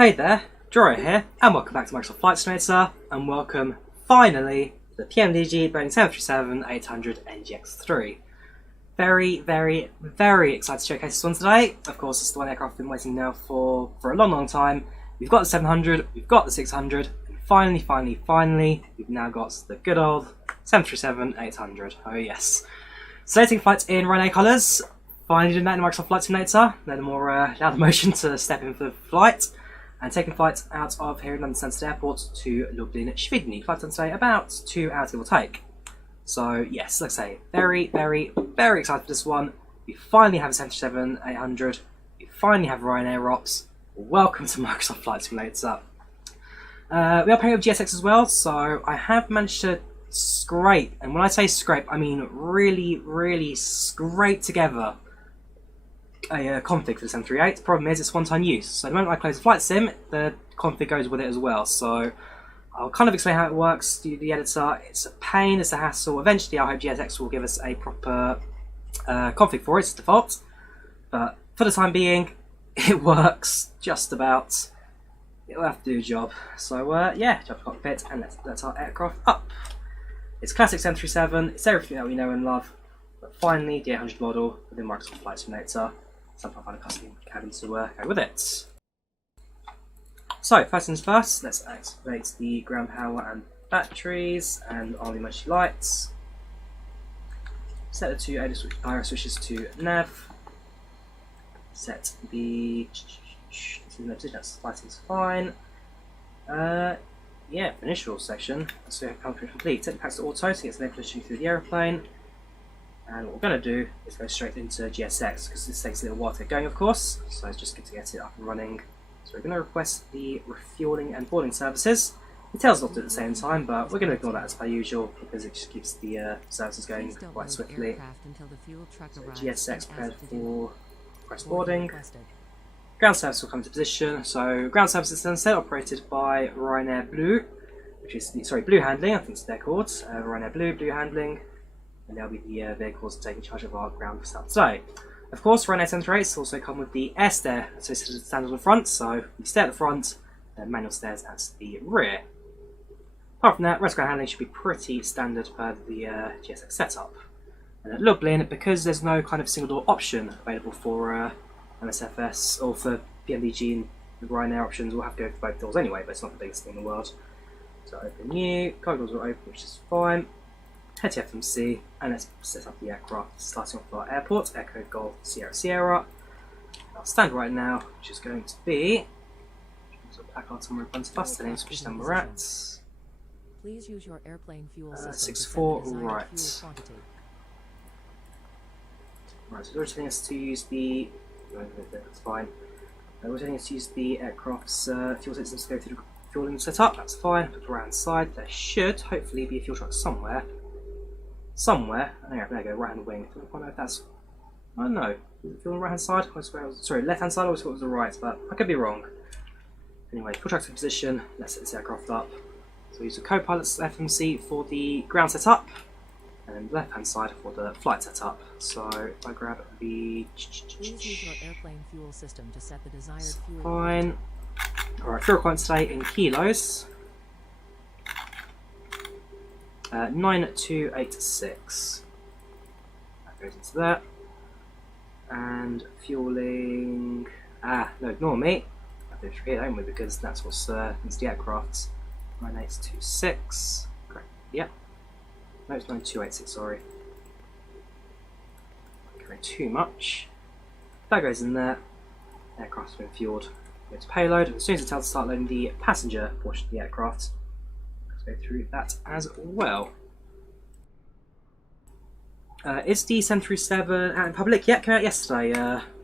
Hey there, Drawyah here, and welcome back to Microsoft Flight Simulator, and welcome, finally, to the PMDG Boeing 737-800 NGX3. Very excited to showcase this one today. Of course, it's the one aircraft I've been waiting now for a long time. We've got the 700, we've got the 600, and finally, we've now got the good old 737-800. Oh yes. So taking flights in Ryanair colours. Finally doing that in Microsoft Flight Simulator. They're the more loud motion to step in for the flight. And taking flights out of here in London Stansted Airport to Lublin Świdnik. Flight time today about 2 hours give or take. So yes, like I say, very excited for this one. We finally have a 737-800. We finally have Ryanair ops. Welcome to Microsoft Flight Simulator. We are playing with GSX as well, so I have managed to scrape, and when I say scrape, I mean really scrape together a config for the 738. The problem is it's one-time use, so the moment I close the flight sim, the config goes with it as well. So I'll kind of explain how it works to the editor. It's a pain, it's a hassle. Eventually I hope GSX will give us a proper config for it, it's default. But for the time being, it works just about. It'll have to do a job. So yeah, jump to cockpit and let's our aircraft up. It's classic 737, it's everything that we know and love, but finally the 800 model within Microsoft Flight Simulator. Sometimes I find a custom cabin to go with it. So first things first, let's activate the ground power and batteries and all the emergency lights. Set the two IR switches to nav. Set the that's lighting's fine. Yeah, initial section. So we have power complete. Set the packs to auto to get some air conditioning through the aeroplane. And what we're going to do is go straight into GSX because this takes a little while to get going, of course. So it's just good to get it up and running. So we're going to request the refueling and boarding services. It tells us not to do it at the same time, but we're going to ignore that as per usual because it just keeps the services going quite swiftly. So GSX prepared for request boarding. Ground service will come into position. So ground services Stansted operated by Ryanair Blue, which is the Blue Handling. I think it's they're called Ryanair Blue Handling, and they'll be the vehicles taking charge of our ground stuff today. Of course, Ryanair 738s also come with the air stair associated with the standard on the front. So you stay at the front, and manual stairs at the rear. Apart from that, rest ground handling should be pretty standard per the GSX setup. And at Lublin, because there's no kind of single door option available for MSFS or for PMDG and the Ryanair options, we'll have to go for both doors anyway, but it's not the biggest thing in the world. So open new, cargo doors are open, which is fine. Head to FMC and let's set up the aircraft, starting off with our airport, Echo Golf Sierra. I'll stand right now, which is going to be placard somewhere in front of us, the name switch then we're at. Please use your airplane fuel system 64, right. Right, so we're telling us to use the that's fine. We're telling us to use the aircraft's fuel systems to go through the fueling setup. That's fine. Put it around the side. There should hopefully be a fuel truck somewhere. There we go. Right hand wing. I don't know if that's. I don't know. Is it fuel on the right hand side? Sorry, left hand side. I always thought it was the right, but I could be wrong. Anyway, fuel truck's in position. Let's set this aircraft up. So we use the co-pilot's FMC for the ground setup. And the left hand side for the flight setup. So if I grab the Please use your airplane fuel system to set the desired fuel. Fine. Alright, fuel requirements today in kilos. 9286. That goes into that. And fueling no, ignore me. I have to forget only because that's what's it's the aircraft. 9826. Correct. Yep. No, it's 9286, sorry. Not carrying too much. That goes in there. Aircraft's been fueled. Go to payload. As soon as it tells to start loading the passenger portion of the aircraft, let's go through that as well. Is the 737 out in public? Yeah, came out yesterday.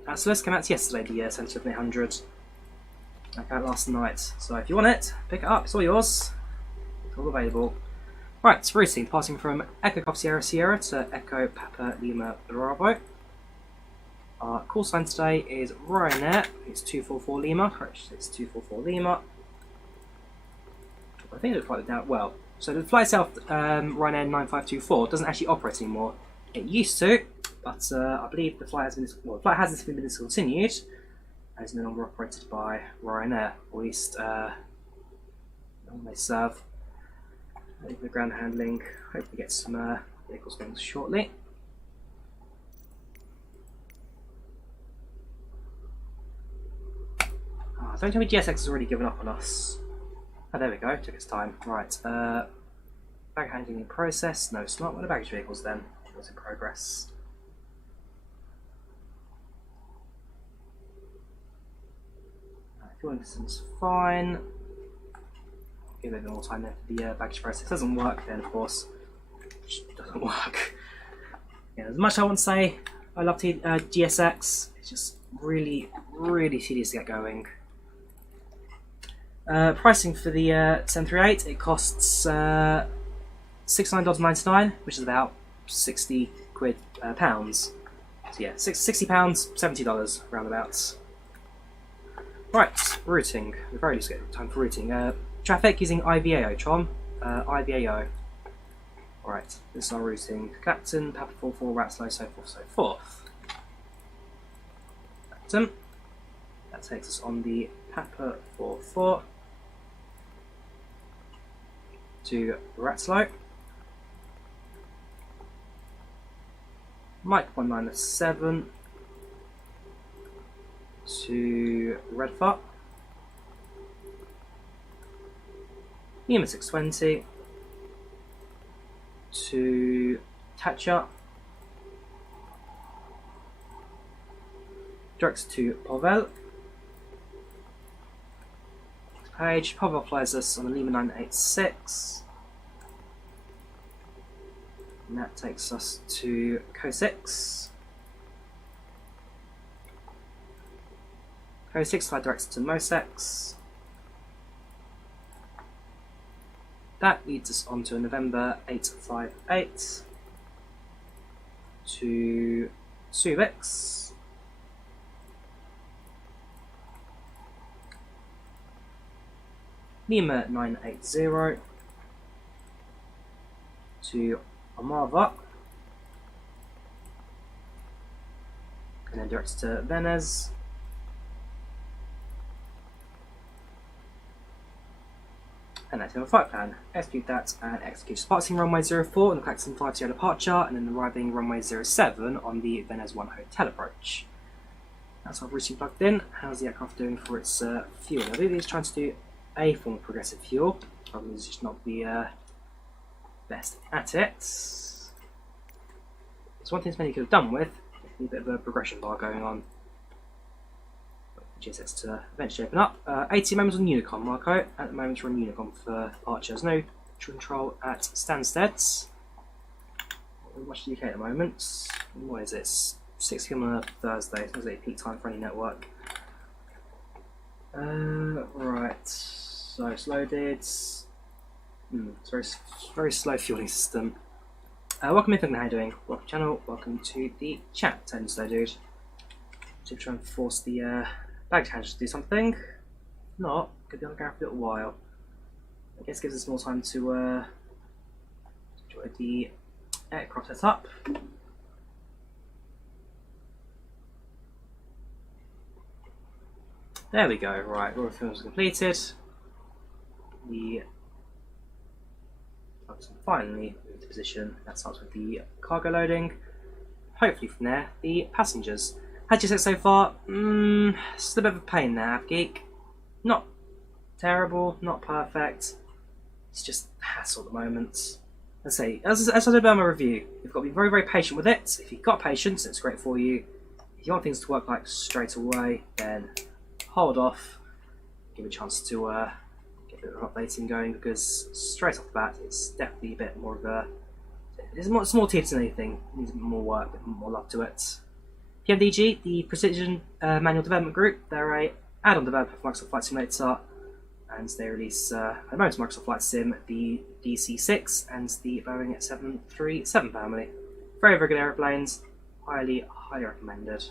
Absolus came out yesterday, the 737-800. Came out last night. So if you want it, pick it up. It's all yours. It's all available. Right, it's routine, passing from Echo Golf Sierra to Echo Papa Lima Bravo. Our call sign today is Ryanair. It's 244 Lima. Correct, it's 244 Lima. I think it looks like that. Well, so the flight itself, Ryanair 9524, doesn't actually operate anymore. It used to, but I believe the flight has been discontinued. and is no longer operated by Ryanair, or at least they serve. The ground handling, hopefully get some vehicles going shortly. Oh, don't tell me GSX has already given up on us. Oh, there we go, took its time. Right, bag handling in process. No, it's not. What are the baggage vehicles then? What's in progress? Fueling system's fine. Give it a bit more time there for the baggage process. Doesn't work then, of course. It just doesn't work. Yeah, as much as I want to say I love GSX, it's just really, really tedious to get going. Pricing for the 738, it costs $69.99, which is about 60 quid pounds. So yeah, £60, $70 roundabouts. Right, routing. We've already got time for routing. Traffic using IVAO, Tron. IVAO. Alright, this is our routing. Clapton, Papa 44, Ratslow, so forth, so forth. Clapton. That takes us on the Papa 44 to Ratslow. Mike 197 to Redfart. Lima 620 to Thatcher. Direct to Pavel. Page. Pavel flies us on the Lima 986. And that takes us to Co6. Co6 fly directs to Mosex. That leads us on to November 858 to Subics. Lima 980 to Amarva. And then directs to Venez. And that's our flight plan. Execute that and execute. Departing runway 04 on the Claxon 50 departure, and then arriving runway 07 on the Venez 1 hotel approach. That's our routing plugged in. How's the aircraft doing for its fuel? I believe it's trying to do a form of progressive fuel. Probably is just not the best at it. It's one thing Spenny could have done with. A bit of a progression bar going on. GSX to eventually open up. 80 members on Unicom, Marco. At the moment we're on Unicom for departure. There's no control at Stansted. Not much UK at the moment. What is it? 6 PM on a Thursday. It's not peak time for any network. Right. So it's loaded. It's very slow fueling system. Welcome Ethan, how are you doing? Welcome to the channel. Welcome to the chat. Turn slow dude. To try and force the baggage handler to do something. If not, could be on the ground for a little while. I guess it gives us more time to enjoy the aircraft setup. There we go, right, all the films are completed. The finally move into position. That starts with the cargo loading. Hopefully from there, the passengers. How'd you say so far? It's a bit of a pain there, Geek. Not terrible, not perfect. It's just hassle at the moment. Let's say, as I did about my review, you've got to be very, very patient with it. If you've got patience, it's great for you. If you want things to work like straight away, then hold off. Give it a chance to get a bit of updating going, because straight off the bat, it's definitely a bit more of a... It's more tedious than anything. It needs more work, a bit more love to it. PMDG, the Precision Manual Development Group, they're a add-on developer for Microsoft Flight Simulator, and they release at the moment Microsoft Flight Sim, the DC-6 and the Boeing 737 family. Very, very good aeroplanes, highly recommended.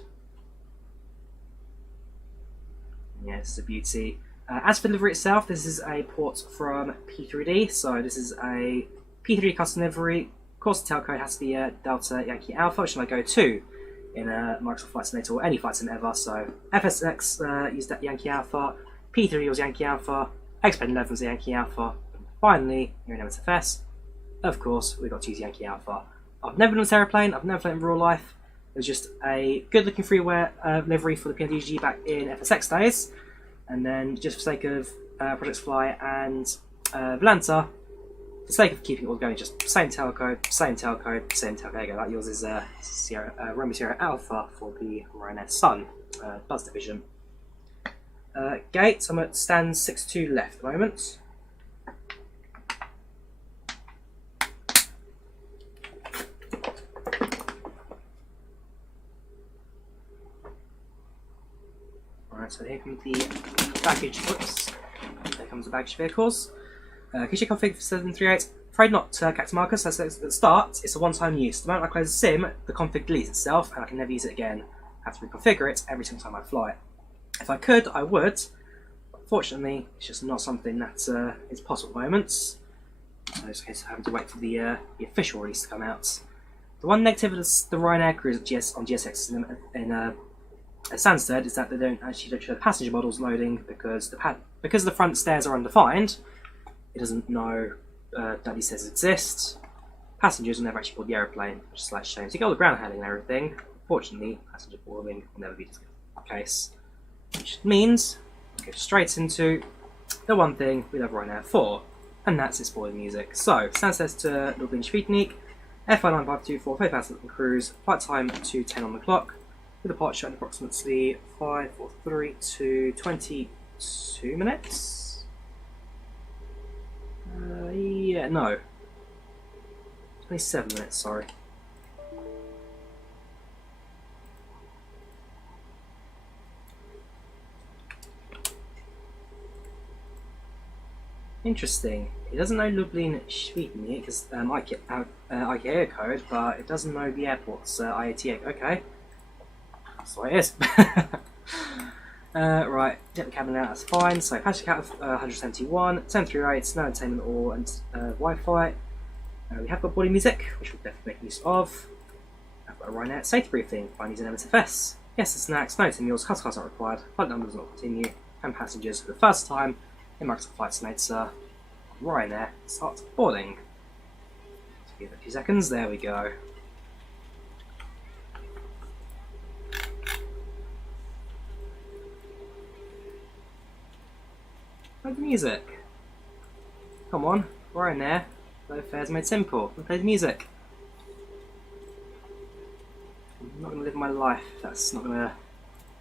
Yeah, this is a beauty. As for delivery itself, this is a port from P3D, so this is a P3D custom delivery. Of course, the tail code has to be Delta Yankee Alpha, which I go to. in Microsoft Flight Simulator or any flight sim ever. So FSX used that Yankee Alpha, P3 was Yankee Alpha, X-Pen 11 was Yankee Alpha, and finally, here in MSFS, of course, we got to use Yankee Alpha. I've never been on this aeroplane, I've never flown in real life. It was just a good looking freeware livery for the PMDG back in FSX days, and then just for the sake of Project Fly and Volanta, for the sake of keeping it all going, just same tailcode, same tailcode, same tailcode. There you go, that yours is Romeo Sierra Alpha for the Ryanair Sun Buzz Division. Gate, I'm at stand 6-2 left at the moment. Alright, so here comes the baggage. Whoops. There comes the baggage vehicles. Keychain config for 738. Afraid not, Captain Marcus. As at the start, it's a one-time use. The moment I close the sim, the config deletes itself, and I can never use it again. I have to reconfigure it every single time I fly it. If I could, I would. But fortunately, it's just not something that is possible at the moment. So it's a case of having to wait for the official release to come out. The one negative of the Ryanair crews on GSX in Stansted is that they don't actually show the passenger models loading because the front stairs are undefined. It doesn't know that these stairs exist. Passengers will never actually board the aeroplane, which is slight shame. So you get all the ground handling and everything. Fortunately, passenger boarding will never be the case. Which means we go straight into the one thing we love Ryanair for, and that's its boarding music. So, Stansted to Lublin Świdnik, FI 9524, 30,000 cruise, flight time 2:10 on the clock, with departure at approximately 5:43 to 22 minutes. Yeah, no. 27 minutes, sorry. Interesting. It doesn't know Lublin Świdnik because IVAO code, but it doesn't know the airport's IATA. Okay, that's what it is. Right, get the cabin out. That's fine. So passenger count of 171, 738, no entertainment or Wi-Fi. We have got body music, which we'll definitely make use of. I've got a Ryanair safety briefing. Find using MSFS. Yes, the snacks. No meals. Customer not required. Flight numbers not continue. And passengers for the first time in Microsoft Flight Simulator, Ryanair start boarding. So give it a few seconds, there we go. Play the music. Come on, Ryanair. Low fares made simple. Play the music. I'm not going to live my life, that's not going to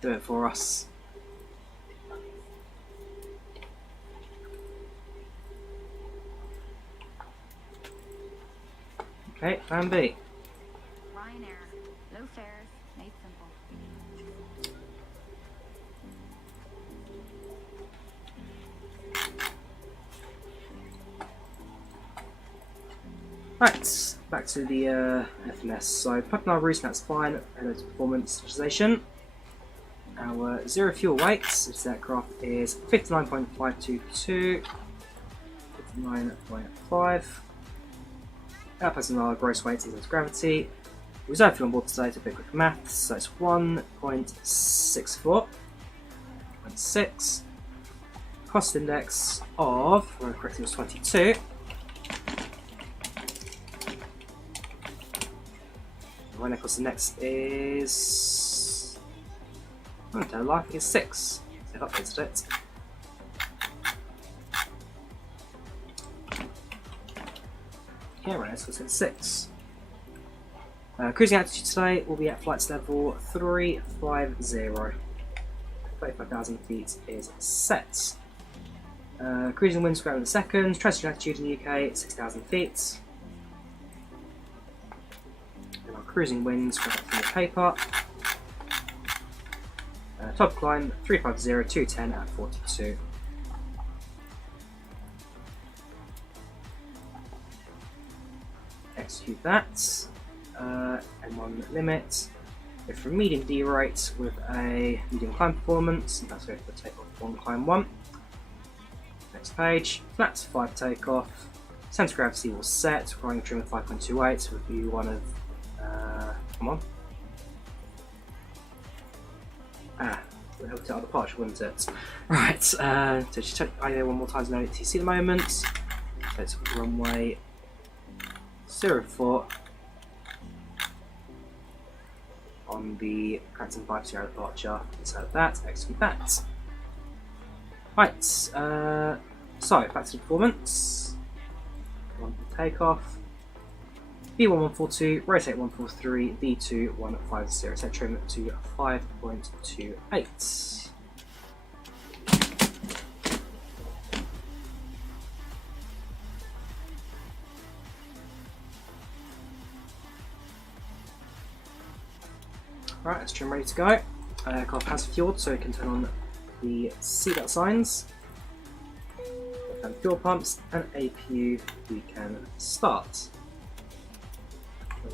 do it for us. Okay, plan B. Ryanair, low fares, made simple. Right, back to the FMS. So, plugging our route, that's fine. Hello to performance visualization. Our zero fuel weight, this aircraft is 59.522, 59.5. Our personnel gross weight is gravity. Reserve fuel on board today to be quick maths, so it's 1.64. 0.6. Cost index of, if I remember correctly, was 22. The Ryanair cost index is, I don't know, I think it's 6. So I've updated it. Yeah, right, so it's 6. Cruising altitude today will be at flight level 350. 35,000 feet is set. Cruising wind square in the second. Transient altitude in the UK 6,000 feet. And our cruising winds from the paper. Top climb 350, 210 at 42. Execute that. M1 limit. Go for a medium D rate with a medium climb performance. And that's go for the takeoff 1, climb 1. Next page. Flat 5 takeoff. Centre of gravity was set. Flying trim of 5.28 with view 1 of. Come on. would help out the departure, wouldn't it? Right, so just check IVAO one more time, no ATC at the moment. So it's runway 04 on the Cranston 50 departure. So that, execute that. Right, so back to the performance. One for takeoff. B1142, rotate 143, D2 150, set trim to 5.28. Right, let's trim ready to go. Aircraft has fueled, so we can turn on the seatbelt signs. And fuel pumps and APU, we can start.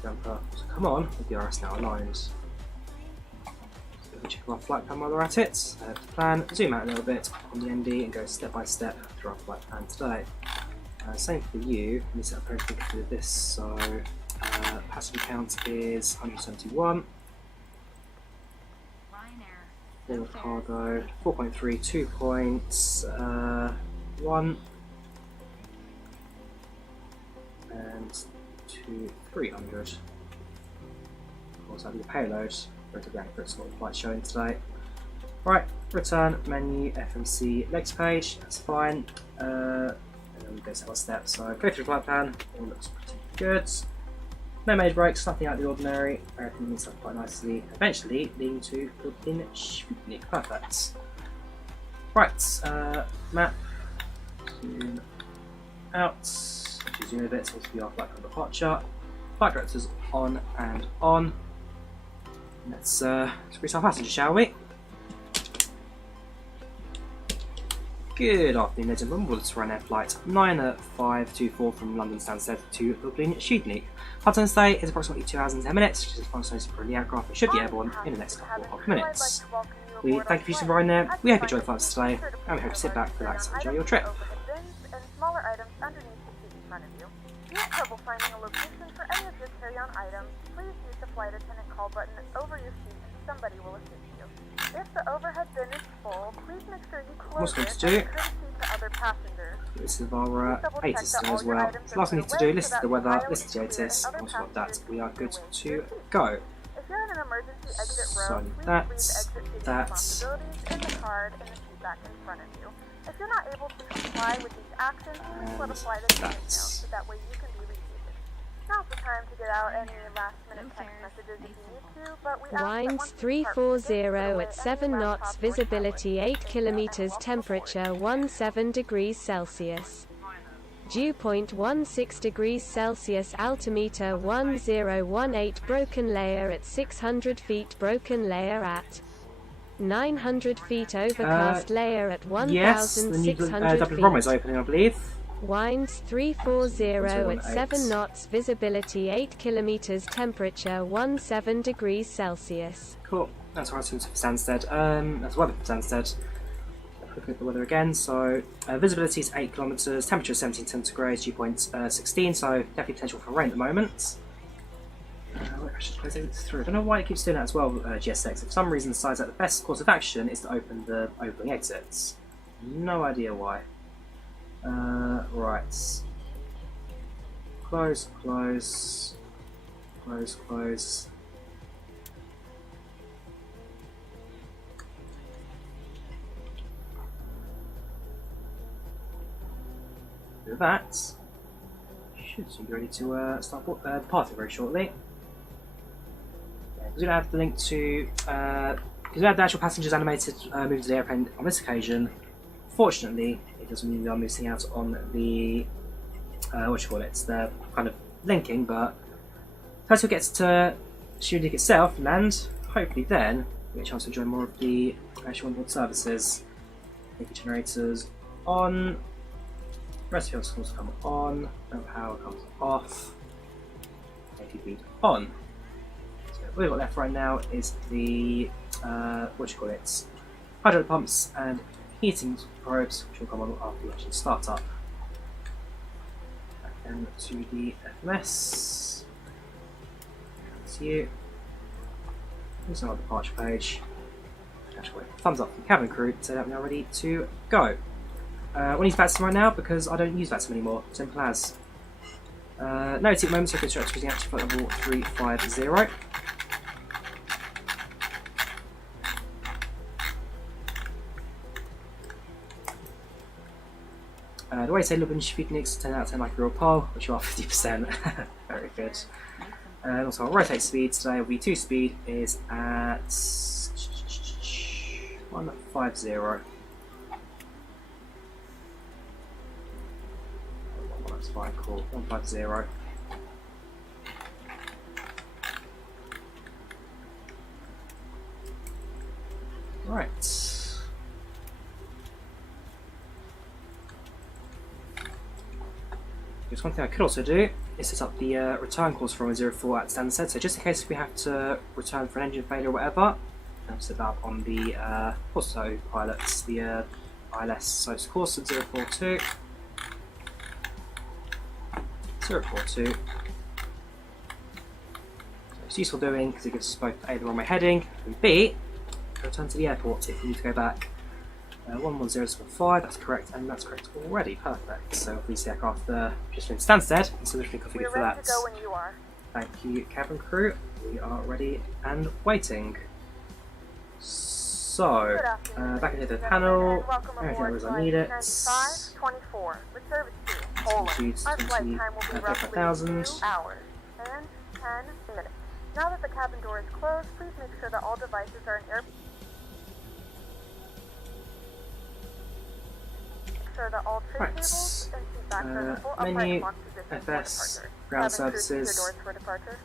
Damper to come on with the RS now aligned. So we'll check our flight plan while we're at it. The plan, zoom out a little bit on the ND and go step by step through our flight plan today. Same for you, let me set up everything to do this. So passenger count is 171. Full cargo 4.3, 2.1 and 300. Of course, have your payload. Go to the Frankfurt sort of flight showing today. Right, return menu FMC next page. That's fine. And then we go step by step. So go through flight plan. All looks pretty good. No major breaks, nothing out of the ordinary. Everything moves up quite nicely. Eventually leading to Lublin Świdnik. Perfect. Right, map. Zoom out. Zoom a bit, so we are flight on departure. Flight directors on and on. Let's greet our passengers, shall we? Good afternoon, ladies and gentlemen. We'll Ryanair flight 9524 from London Stansted to Lublin Świdnik. Our turn today is approximately 2 hours and 10 minutes, which is fine notice for the aircraft. It should be airborne in the next couple of minutes. We thank you for using Ryanair. We hope you enjoy the flights today, and we hope you sit back, relax, and enjoy your trip. Smaller items underneath the seat in front of you. If you have trouble finding a location for any of your carry-on items, please use the flight attendant call button over your seat and somebody will assist you. If the overhead bin is full, please make sure you close it as a courtesy to other passengers. This is our ATIS as well. Last thing to do, listen to the weather, listen to the ATIS, and once we've got that, we are good to go. If you're in an emergency exit row, So please that, read the exit responsibilities in the card in the seat back in front of you. If you're not able to comply with these actions, please let a flight attendant know so that way you can be reseated. Now's the time to get out any last-minute text messages if you need to, but we ask that Winds once you 340 at 7 knots, visibility 8 kilometers, temperature 17 degrees Celsius. Dew point 16 degrees Celsius, altimeter 1018, broken layer at 600 feet, broken layer at 900 feet, overcast layer at 1,600 Dublin runway is opening, I believe. Winds 340 at 7 knots, visibility 8 kilometers, temperature 17 degrees Celsius. Cool. That's right, for Stansted. That's weather for Stansted. Looking at the weather again, so visibility is 8 kilometers, temperature 17 centigrades, dew point 16, so definitely potential for rain at the moment. I should close it through. I don't know why it keeps doing that as well, GSX. For some reason, it decides that the best course of action is to open the opening exits. No idea why. Right. Close, close, close, close. Do that. Should soon be ready to start departing very shortly. Because we don't have the link to, because we have the actual passengers animated moving to the airplane on this occasion. Fortunately, it doesn't mean we are missing out on the the kind of linking, but first we get to Świdnik itself, land. Hopefully, then we get a chance to enjoy more of the actual onboard services. Link generators on. Rest of the schools come on. No power comes off. ATV on. So what we've got left right now is the hydraulic pumps and heating probes, which will come on after we actually start up. Back then to the FMS. That's you. Here's our departure page. Actually, thumbs up from cabin crew, so that we're now ready to go. We'll use VATSIM right now because I don't use VATSIM anymore. Simple as. No tick moments, so go straight to the active flight level 350. The way I say Lublin Świdnik, 10 out of 10 like a real pole, which you are 50%. Very good. And also our rotate speed today will be 2 speed is at 150. That's fine, cool. 150. Right. Just one thing I could also do is set up the return course from 04 at Stansted. So just in case if we have to return for an engine failure or whatever, I'll set that up on the auto pilots, the ILS. So it's course at 042. 042. So it's useful doing because it gives us both A, the runway heading, and B, return to the airport if we need to go back. 110.5, that's correct, and that's correct already. Perfect. So if we see aircraft just in Stansted, so there's been configured for that. We're ready to go when you are. Thank you, cabin crew. We are ready and waiting. So, back into the panel. Everything was I need it. 9524 with service to Poland. Our flight time will be roughly 2 hours and 10 minutes. Now that the cabin door is closed, please make sure that all devices are in air. That all tray tables and seat backs are in the full upright menu, lock position FS, for departure. ground Cabin crew, services. keep your doors for departure.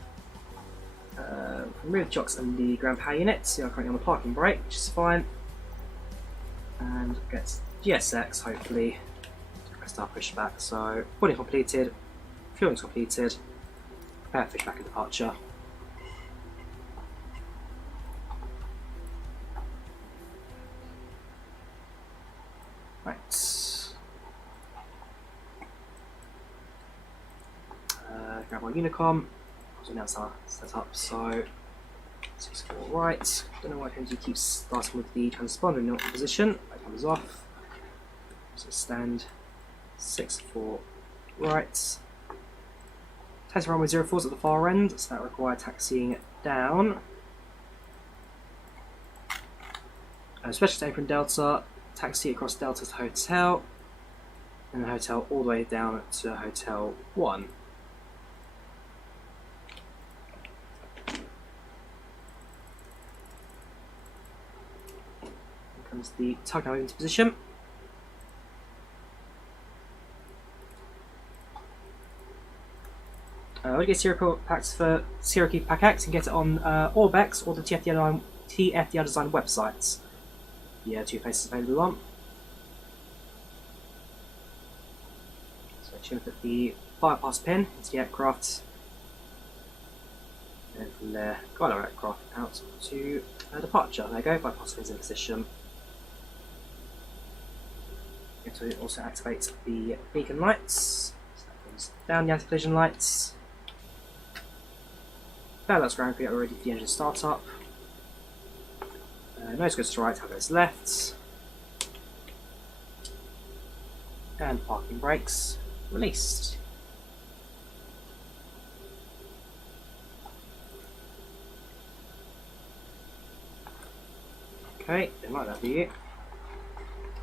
Remove jocks and the ground power units. You are currently on the parking brake, which is fine. And get GSX, hopefully. Press our pushback. So, boarding completed, fueling completed, prepare for pushback and departure. Right. Grab our Unicom. So now it's our setup. So 64 right. Don't know why PMDG keeps starting with the transponder in neutral position. That comes off. So stand 64 right. Taxi runway 04 is at the far end, so that requires taxiing down. Special apron Delta. Taxi across Delta to hotel. And the hotel all the way down to Hotel 1. Comes the tug now into position. We'll get serial packs for serial key pack X and get it on Orbex or the TFDR design websites. The 2 places available on. So I'm going to put the bypass pin into the aircraft, and from there guide our aircraft out to departure. There you go, bypass pin's in position. To also activate the beacon lights. So that comes down the anti-collision lights. That's ground crew ready for the engine startup. Nose goes to right, tail goes left. And parking brakes released. Okay, it might not be it.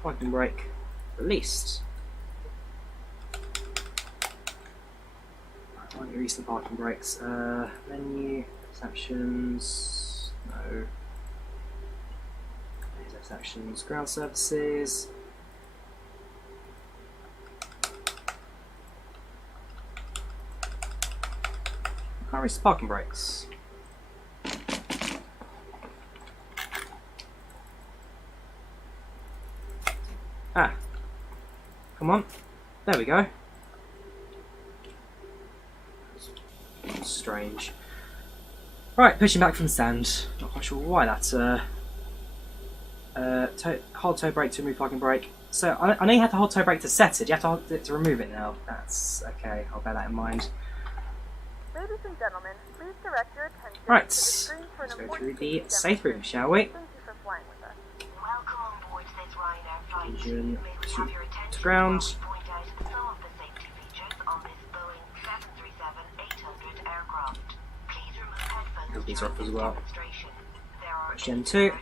Parking brake released. Right, release the parking brakes. Menu, exceptions, no. There's exceptions, ground services. Can't release the parking brakes. Ah. Come on. There we go. Strange. Right, pushing back from stand. Not quite sure why that. Hold toe brake to remove parking brake. So I know you have to hold toe brake to set it. You have to hold it to remove it now. That's okay. I'll bear that in mind. Ladies and gentlemen, please direct your attention Right. to the screen for an Let's go important through the safety safe room, shall we? Thank you for flying with us. Engine to ground. These are off as well. Gen 2.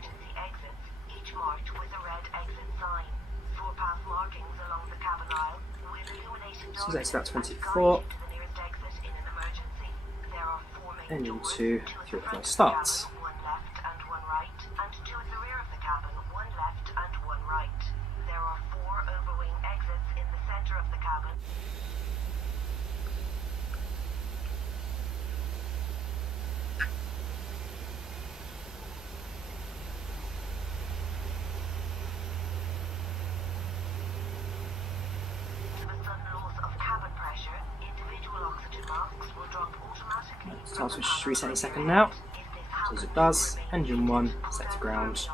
This was exit about 24. Engine 2, fuel flow starts. Start switch is reset any second now. So as it does, engine 1 set to ground.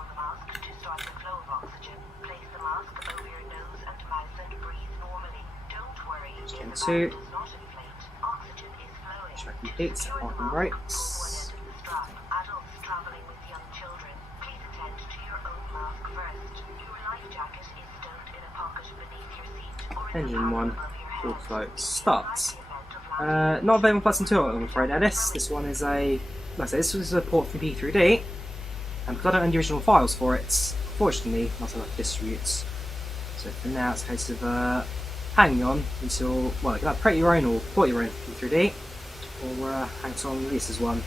Gen 2. Pushback complete, set parking brakes. Engine 1, fuel flow starts. Not available for Lesson 2, I'm afraid. Now this one is a, like I say, this is a port from P3D, and because I don't own the original files for it, unfortunately, not enough to distribute. So for now, it's a case of hanging on until, well, you can either create your own or port your own P3D, or hang on this as one.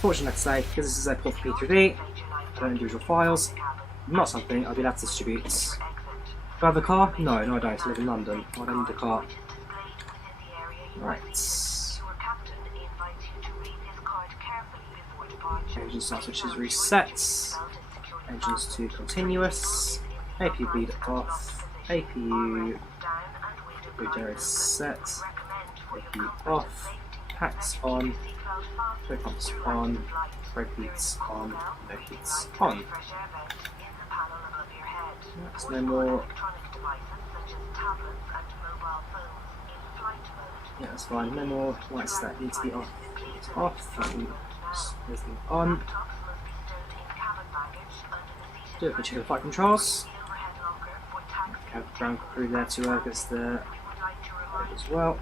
Fortunately, like I say, because this is a port from P3D, I don't own the original files, not something I'll be able to distribute. Do I have a car? No, I don't. I live in London. I don't need a car. Right. Engine start switches reset. Engines to continuous. APU bleed off. APU boot set. APU off. Packs on. Brake pumps on. Brake beats on. No heats on. That's no more. Yeah, that's fine. No more lights that need to be off. It's off. There's them on. Do it for check the flight controls. Have ground crew there to work as the as well.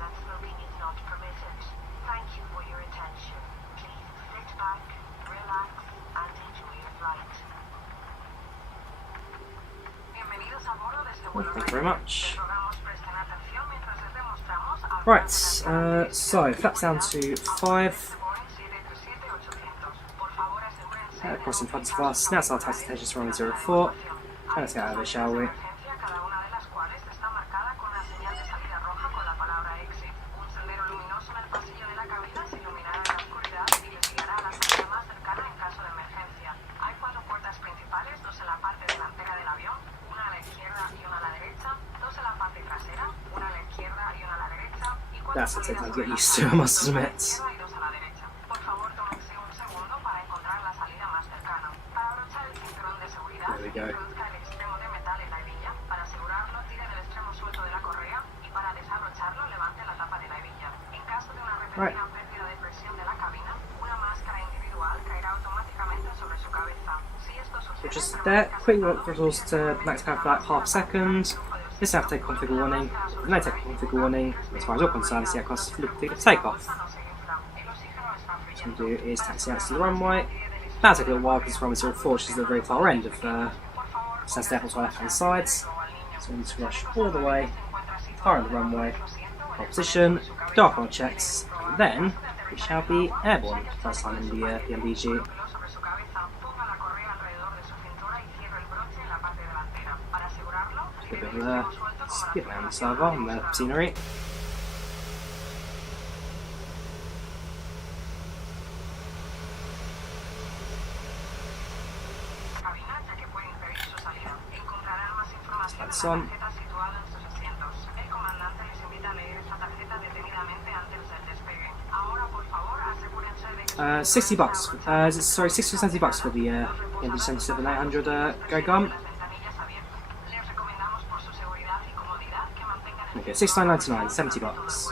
Well, thank you very much. Right, so flaps down to 5. Crossing front of us. Now start taxi stations from 04. And let's get out of it, shall we? That's the thing I get used to, I must admit. There we go. Right. So just there, quick look throttles to max power for like half a second. This have to take configure warning. No take configure warning. As far as you're concerned, the aircraft is takeoff. What I'm going to do is taxi out to the runway. That'll take a little while because runway 04, which is the very far end of Stansted Airport to our left hand side. So we need to rush all the way, far on the runway, hold position, do our checks, and then we shall be airborne. First time in the PMDG. A bit of skip around the server and the scenery. That's on. 60 bucks. Sorry, 60 or 70 bucks for the MD 77800 go gun. Okay, $69.99, 70 bucks.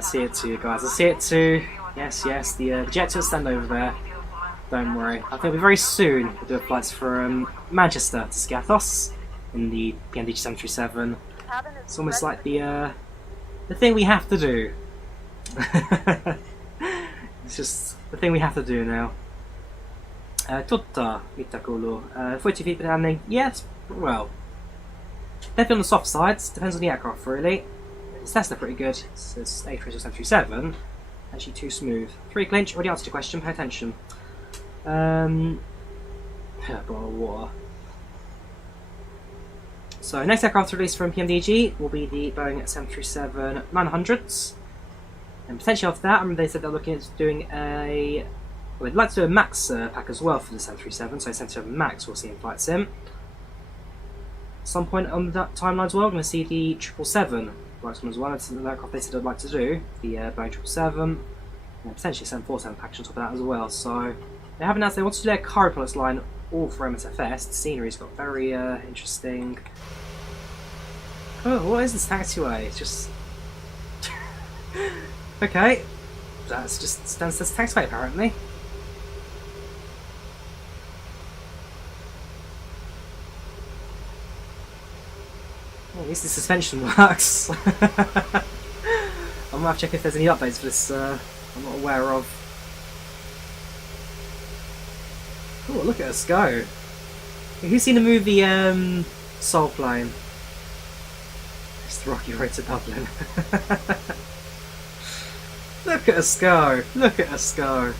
I see it too, guys. I see it too. Yes, yes. The jets will stand over there. Don't worry. I think it'll be very soon. We'll do flights from Manchester to Scathos in the PMDG 737. It's almost like the thing we have to do. It's just the thing we have to do now. Tutta Mitakulu. 42 feet per landing. Yes, well. Definitely on the soft side. Depends on the aircraft, really. It's Cessna pretty good. It's A337. Actually, too smooth. 3 clinch. Already answered your question. Pay attention. Bottle of water. So, next aircraft released from PMDG will be the Boeing 737-900s. And potentially after that, they said they're looking at doing a... Well, they'd like to do a MAX pack as well for the 737, so 737 MAX we'll see in flight sim. At some point on that timeline as well, we're going to see the 777 works on as well. That's the aircraft they said they'd like to do, the Boeing 777, and potentially 747 package on top of that as well. So they have announced they want to do their cargo products line all for MSFS. The scenery's got very interesting. Oh, what is this taxiway? It's just... okay, that's just Stansted taxiway apparently. Well, at least the suspension works. I'm gonna have to check if there's any updates for this. I'm not aware of. Oh, look at us go! Who's seen the movie Soul Plane? It's the Rocky Road to Dublin. Look at us go! Look at us go!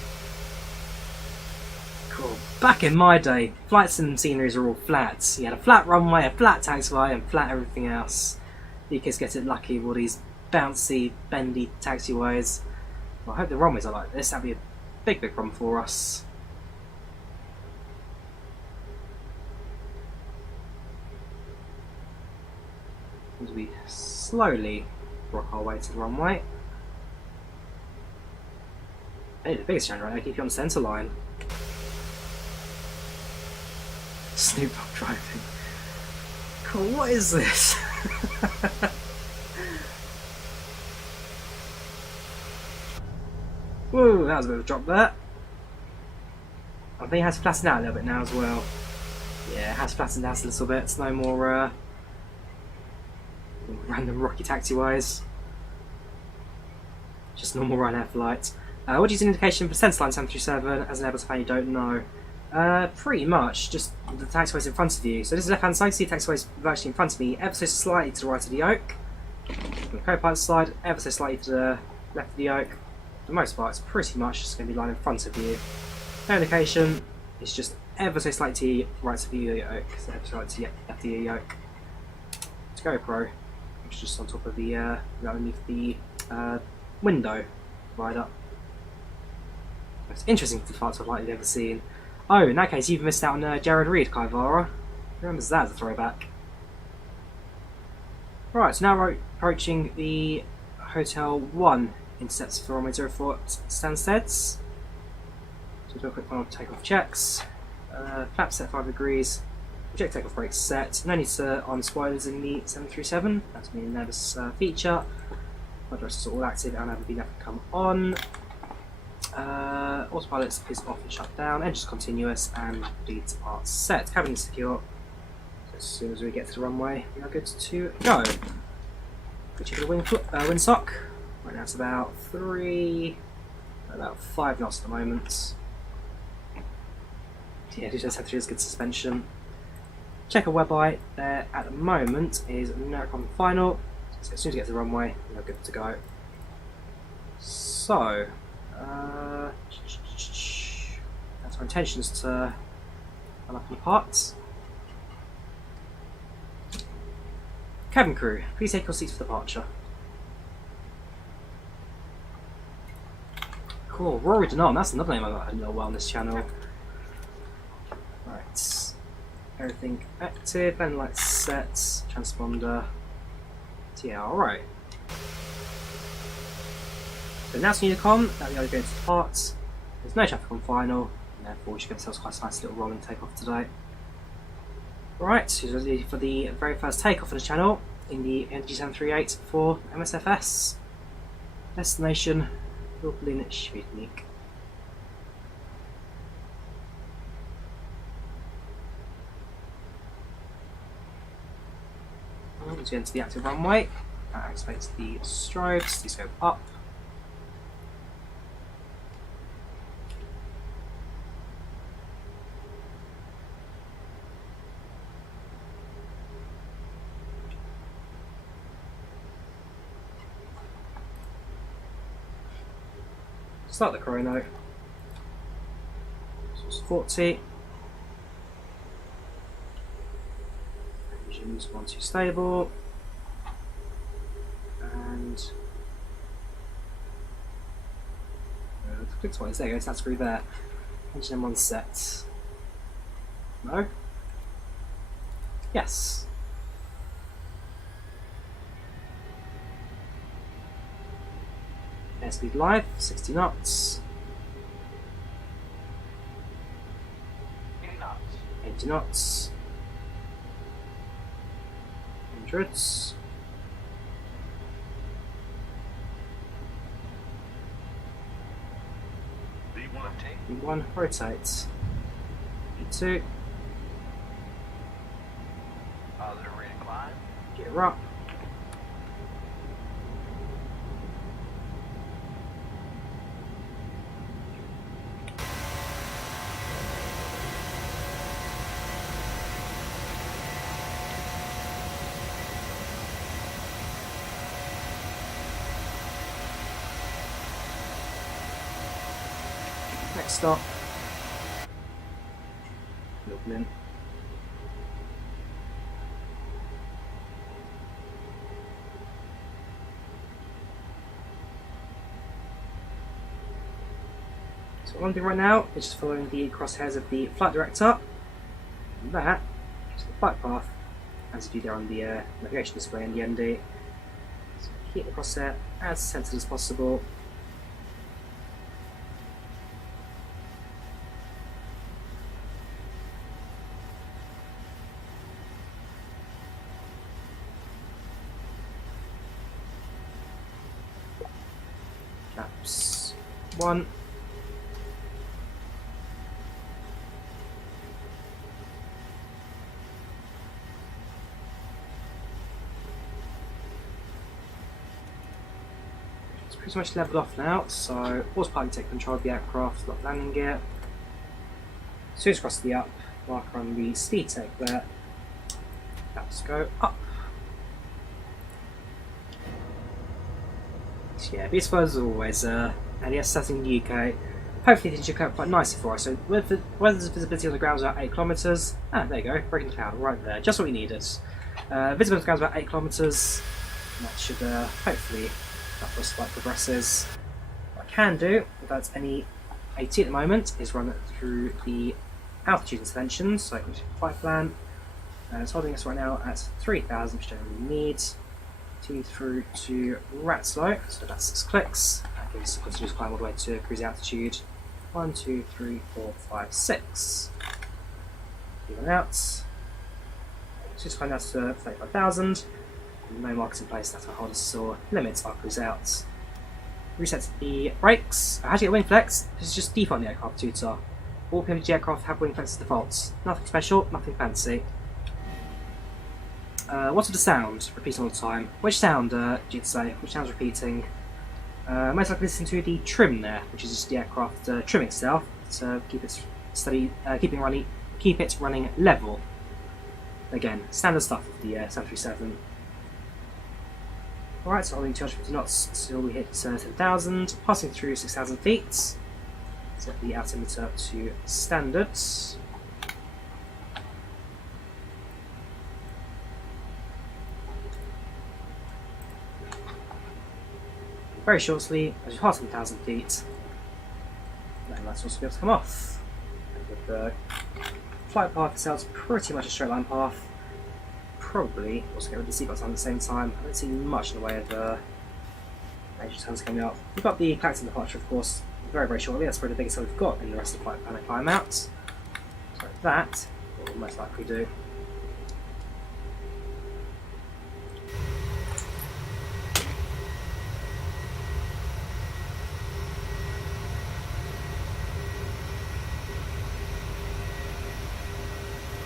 Cool. Back in my day, flights and sceneries were all flat. You had a flat runway, a flat taxiway, and flat everything else. You kids get it lucky with all these bouncy, bendy taxiways. Well, I hope the runways are like this. That'd be a big, big problem for us. As we slowly rock our way to the runway. Hey, the biggest change right now, keep you on the centre line. Snoop Dogg driving. Cool, what is this? Whoa, that was a bit of a drop there. I think it has flattened out a little bit now as well. Yeah, it has flattened out a little bit. It's no more random rocky taxiways. Just normal Ryanair flight. What do you use an indication for centre line 737 as an Airbus fan you don't know? Pretty much just the taxiways in front of you. So this is left hand side, you see the taxiways virtually in front of me, ever so slightly to the right of the yoke. On the co-pilot side, ever so slightly to the left of the yoke. For the most part, it's pretty much just going to be lying in front of you. No indication, it's just ever so slightly to the right of your yoke, so ever so slightly to the left of your yoke. It's GoPro, which is just on top of the, underneath the window divider. It's interesting to parts I've likely ever seen. Oh, in that case, you've missed out on Jared Reed, Kaivara. Who remembers that as a throwback? Right, so now we're approaching the Hotel 1 intercepts for runway 04 Stansteds. So do a quick one of takeoff checks. Flap set 5 degrees. Project takeoff brakes set. No need to on spoilers in the 737. That's been a nervous feature. Addresses are all active and haven't been able to come on. Autopilot is off and shut down, engines continuous, and leads are set. Cabin is secure. So as soon as we get to the runway, we are good to go. Good check of the windsock. Right now it's about 5 knots at the moment. Yeah, it just have to do good suspension. Check of web eye there at the moment is Naricon final. So as soon as we get to the runway, we are good to go. So. That's our intentions to unlock the parts. Cabin crew, please take your seats for departure. Cool, Rory Denon, that's another name I've not heard in a while on this channel. Right, everything active, then lights set, transponder. Yeah, alright. So now it's Unicom, that we are going to depart. There's no traffic on final, and therefore we should get ourselves quite a nice little rolling takeoff today. Right, so ready for the very first takeoff of the channel in the PMDG 738 for MSFS. Destination Lublin Świdnik. Once you enter the active runway, that activates the strobes, these go up. Start the chrono. So it's 40. Engines 1, 2 stable. And click twice. There you go. So that screw there. Engine 1 set. No. Yes. Airspeed live, 60 knots. 80 knots. Hundreds. V1 rotates. V2. Gear up. Next stop, Lublin. So what I'm doing right now is just following the crosshairs of the flight director. And that is the flight path, as you do there on the navigation display in the ND. So keep the crosshair as centered as possible. Flaps 1. It's pretty much leveled off now, so autopilot take control of the aircraft, lock landing gear. As soon as across the up, marker on the speed take there. Let's go up. Yeah, beautiful as always, and yes, setting in the UK. Hopefully things should come up quite nicely for us. So with the weather's visibility on the ground is about 8 kilometres. Ah, there you go, breaking the cloud right there, just what we needed. Visibility on the ground is about 8 kilometres. That should hopefully help us flight progresses. What I can do, without any AT at the moment, is run it through the altitude interventions. So I can flight plan. It's holding us right now at 3,000, which I don't really need. Through to Ratslow, so that's 6 clicks. That gives us a continuous climb all the way to cruise altitude. 1, 2, 3, 4, 5, 6. Even out. Just climb out to 35,000. No markers in place that will hold us or limit our cruise out. Reset the brakes. I had to get wing flex. This is just default on the aircraft tutor. All PMDG aircraft have wing flex as defaults. Nothing special, nothing fancy. What's with the sound? Repeating all the time. Which sound, do you say? Which sound's repeating? Most likely listen to the trim there, which is just the aircraft trimming itself to keep it steady, keep it running level. Again, standard stuff of the 737. Alright, so holding 250 knots until we hit 10,000, passing through 6,000 feet. Set the altimeter to standards. Very shortly, as you pass 10,000 feet, then that's also be able to come off. And with the flight path itself, it's pretty much a straight line path. Probably also get rid of the seatbelts on at the same time. I don't see much in the way of major turns coming up. We've got the collecting departure, of course, very, very shortly. That's probably the biggest one we've got in the rest of the flight plan and climb out. So that will most likely do.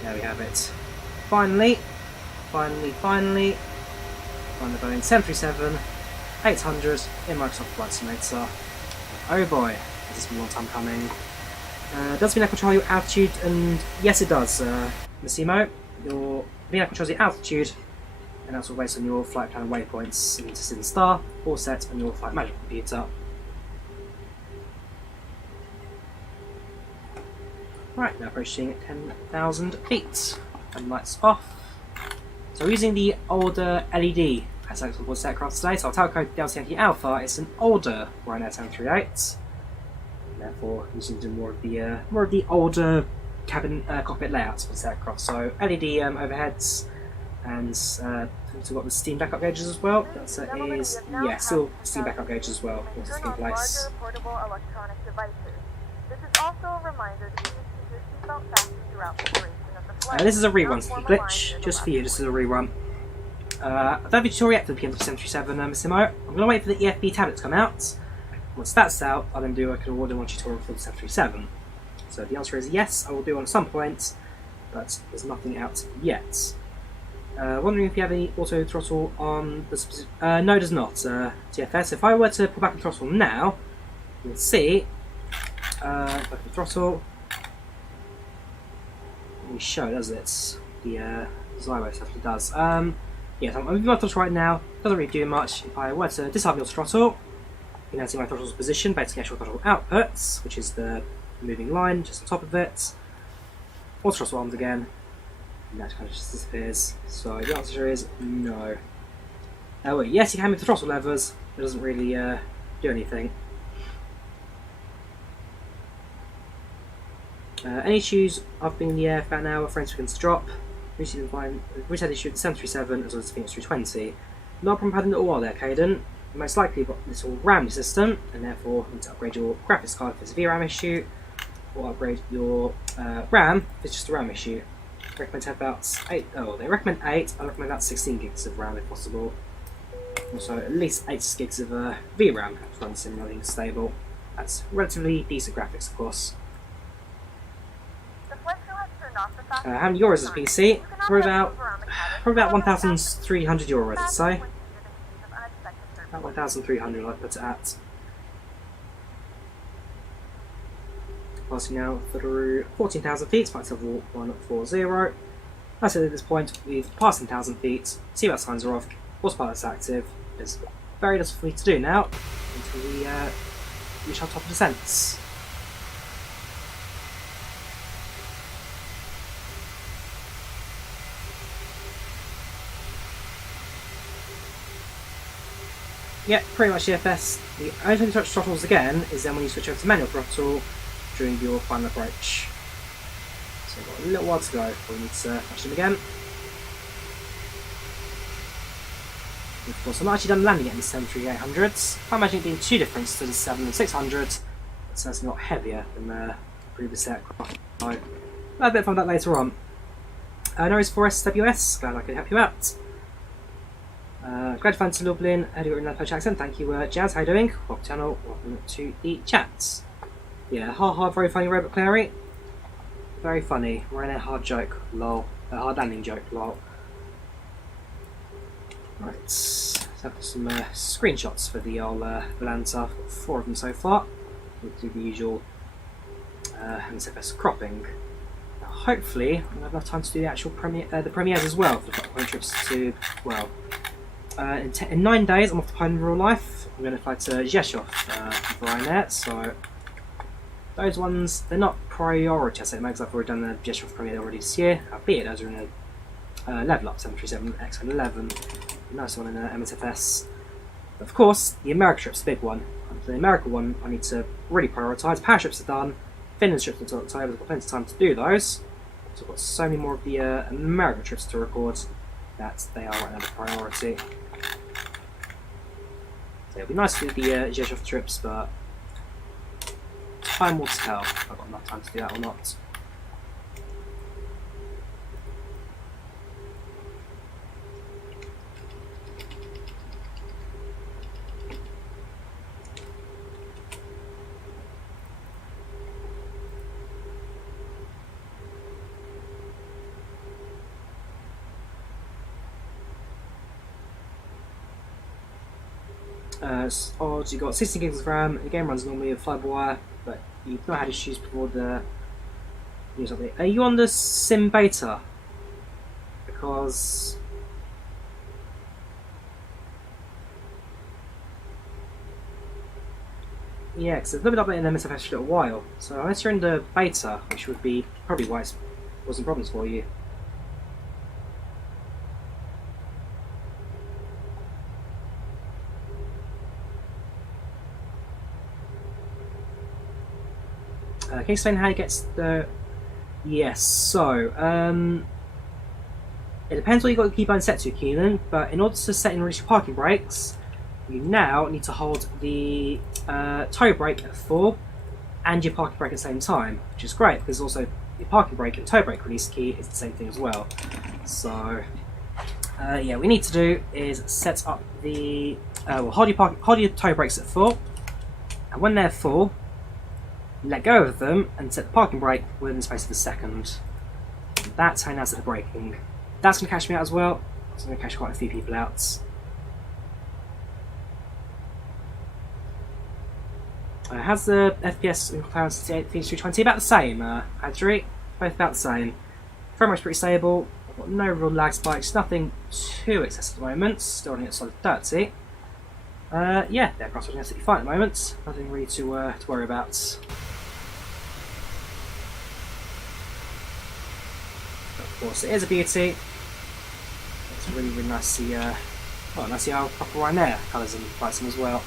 There we have it. Finally, find the Boeing 737-800 in Microsoft Flight Simulator. Oh boy, this has been a long time coming. Does VNAV control your altitude? And yes, it does, Massimo. Your VNAV controls your altitude, and that's all based on your flight plan waypoints. You need to sit in star, all set on your flight management computer. Right, now approaching 10,000 feet, and lights off. So we're using the older LED as selected on board this aircraft today. So our tower code Delta Yankee Alpha is an older Ryanair 738. Therefore, using more of the older cabin cockpit layouts for this aircraft. So LED overheads, and we've got the steam backup gauges as well. That is, yeah, still steam backup gauges as well. Also in place. Portable electronic devices. This is also a reminder to keep your seatbelt fastened throughout the duration of the flight. This is a rerun glitch, just for you. This is a rerun. I don't have a tutorial yet for the PMDG 737 Massimo. I'm going to wait for the EFB tablet to come out. Once that's out, I'll then do a order one tutorial for the 737. So the answer is yes, I will do one at some point, but there's nothing out yet. Wondering if you have any auto throttle on the specific... no, it does not, TFS. If I were to pull back the throttle now, you'll see, back the throttle, let me show, does it? The Zyro stuff it does. Yes, I'm moving my throttle right now, doesn't really do much. If I were to disarm your throttle, you can now see my throttle's position, basically actual throttle outputs, which is the moving line just on top of it. Auto throttle arms again, and that kind of just disappears. So the answer is no. Oh wait, yes, you can move the throttle levers, it doesn't really do anything. Any issues? I've been in the air for an hour, frames begins to drop. Recently had issue with the 737 as well as the Phoenix 320. No problem had a little while there, Caden. Most likely you've got a little RAM system, and therefore you need to upgrade your graphics card if it's a VRAM issue, or upgrade your RAM if it's just a RAM issue. I recommend to have about 8, oh, they recommend 8, I recommend about 16 gigs of RAM if possible. Also at least 8 gigs of VRAM to run sim running stable. That's relatively decent graphics, of course. How many euros is a PC? For about 1,300 euros, I'd say. About 1,300 I'd put it at. Passing now through 14,000 feet, flight level 140. I said at this point we've passed 10,000 feet, seatbelt signs are off, autopilot's active. There's very little for me to do now until we reach our top of descents. Yep, pretty much EFS. The only time you touch throttles again is then when you switch over to manual throttle during your final approach. So we've got a little while to go before we need to touch them again. And of course, I've not actually done landing yet in the 737-800s. I imagine it being too different to the 7 and 600s. It's certainly not heavier than the previous aircraft. So, a bit of fun with that later on. No worries for SWS, glad I could help you out. Glad to find to Lublin, heard you got in that Polish accent, thank you Jazz, how you doing? Welcome channel, welcome to the chat. Yeah, very funny Robot Clary. Very funny, Ryanair hard joke, lol. Hard landing joke, lol. Right, let's have some screenshots for the old Volanta. 4 of them so far. We'll do the usual MSFS cropping. Now, hopefully, I'll have enough time to do the actual premieres as well, for the Poland trips to, well, in 9 days I'm off to Poland in real life. I'm going to fly to Rzeszów for Ryanair, so those ones, they're not priority, I say, because I've already done the Rzeszów premiere already this year, albeit those are in a level up 737X11, nice one in MSFS. But of course, the America trip's the big one. For the America one, I need to really prioritise. Power trips are done, Finland trips until October, I've got plenty of time to do those. So I've got so many more of the America trips to record that they are right now the priority. So it'll be nice to do the Rzeszów trips, but time will tell if I've got enough time to do that or not. odds. You've got 16 gigs of RAM. The game runs normally with FlyLive, but you've not had issues before the. Are you on the sim beta? Because yeah, because it's limited update in MSFS for a little while. So unless you're in the beta, which would be probably why it wasn't problems for you. Can you explain how it gets the? Yes, so it depends what you've got the keybind set to, Keelan, but in order to set and release your parking brakes, you now need to hold the toe brake at 4 and your parking brake at the same time, which is great because also your parking brake and toe brake release key is the same thing as well. So yeah, what we need to do is set up the hold your toe brakes at 4, and when they're full, let go of them and set the parking brake within the space of a second. That's how you now set the braking. That's going to catch me out as well. It's going to catch quite a few people out. How's the FPS in comparison to the 320? About the same, Adri. Both about the same. Frame rate's pretty stable. I've got no real lag spikes, nothing too excessive at the moment. Still running at solid 30. Yeah, the aircraft's running absolutely fine at the moment. Nothing really to worry about. Of course, it is a beauty. It's really, really nice to see, well, nice to see how proper Ryanair colours and flights them as well.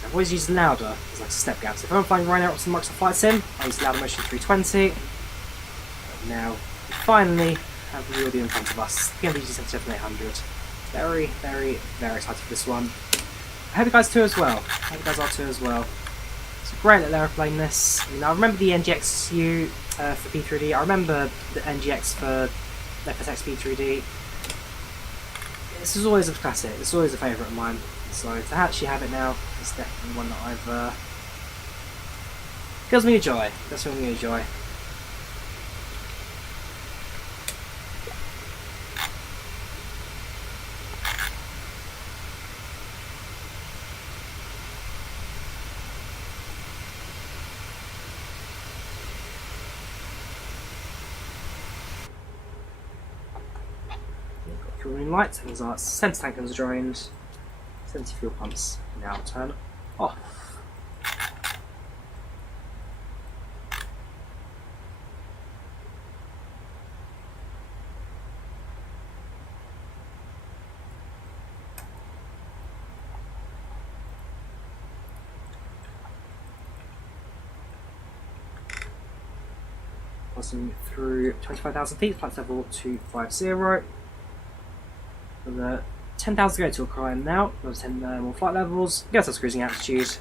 So I've always used louder as like a stepgap. So if I'm flying Ryanair up to Microsoft Flight Sim, I use louder motion 320. But now, we finally have the audio in front of us. The PMDG 7800. Very, very, very excited for this one. I hope you guys too as well. I hope you guys are too as well. It's a great little aeroplane this. I remember the NGXU for P3D. I remember the NGX for FSX P3D. This is always a classic. It's always a favourite of mine. So to actually have it now is definitely one that I've fills me with joy. Does fill me with joy. Green lights, things like 70 tank guns drained, 70 fuel pumps now turn off. Passing through 25,000 feet, flight level 250. With 10,000 to go to a climb now, those 10 more flight levels, get us cruising altitude,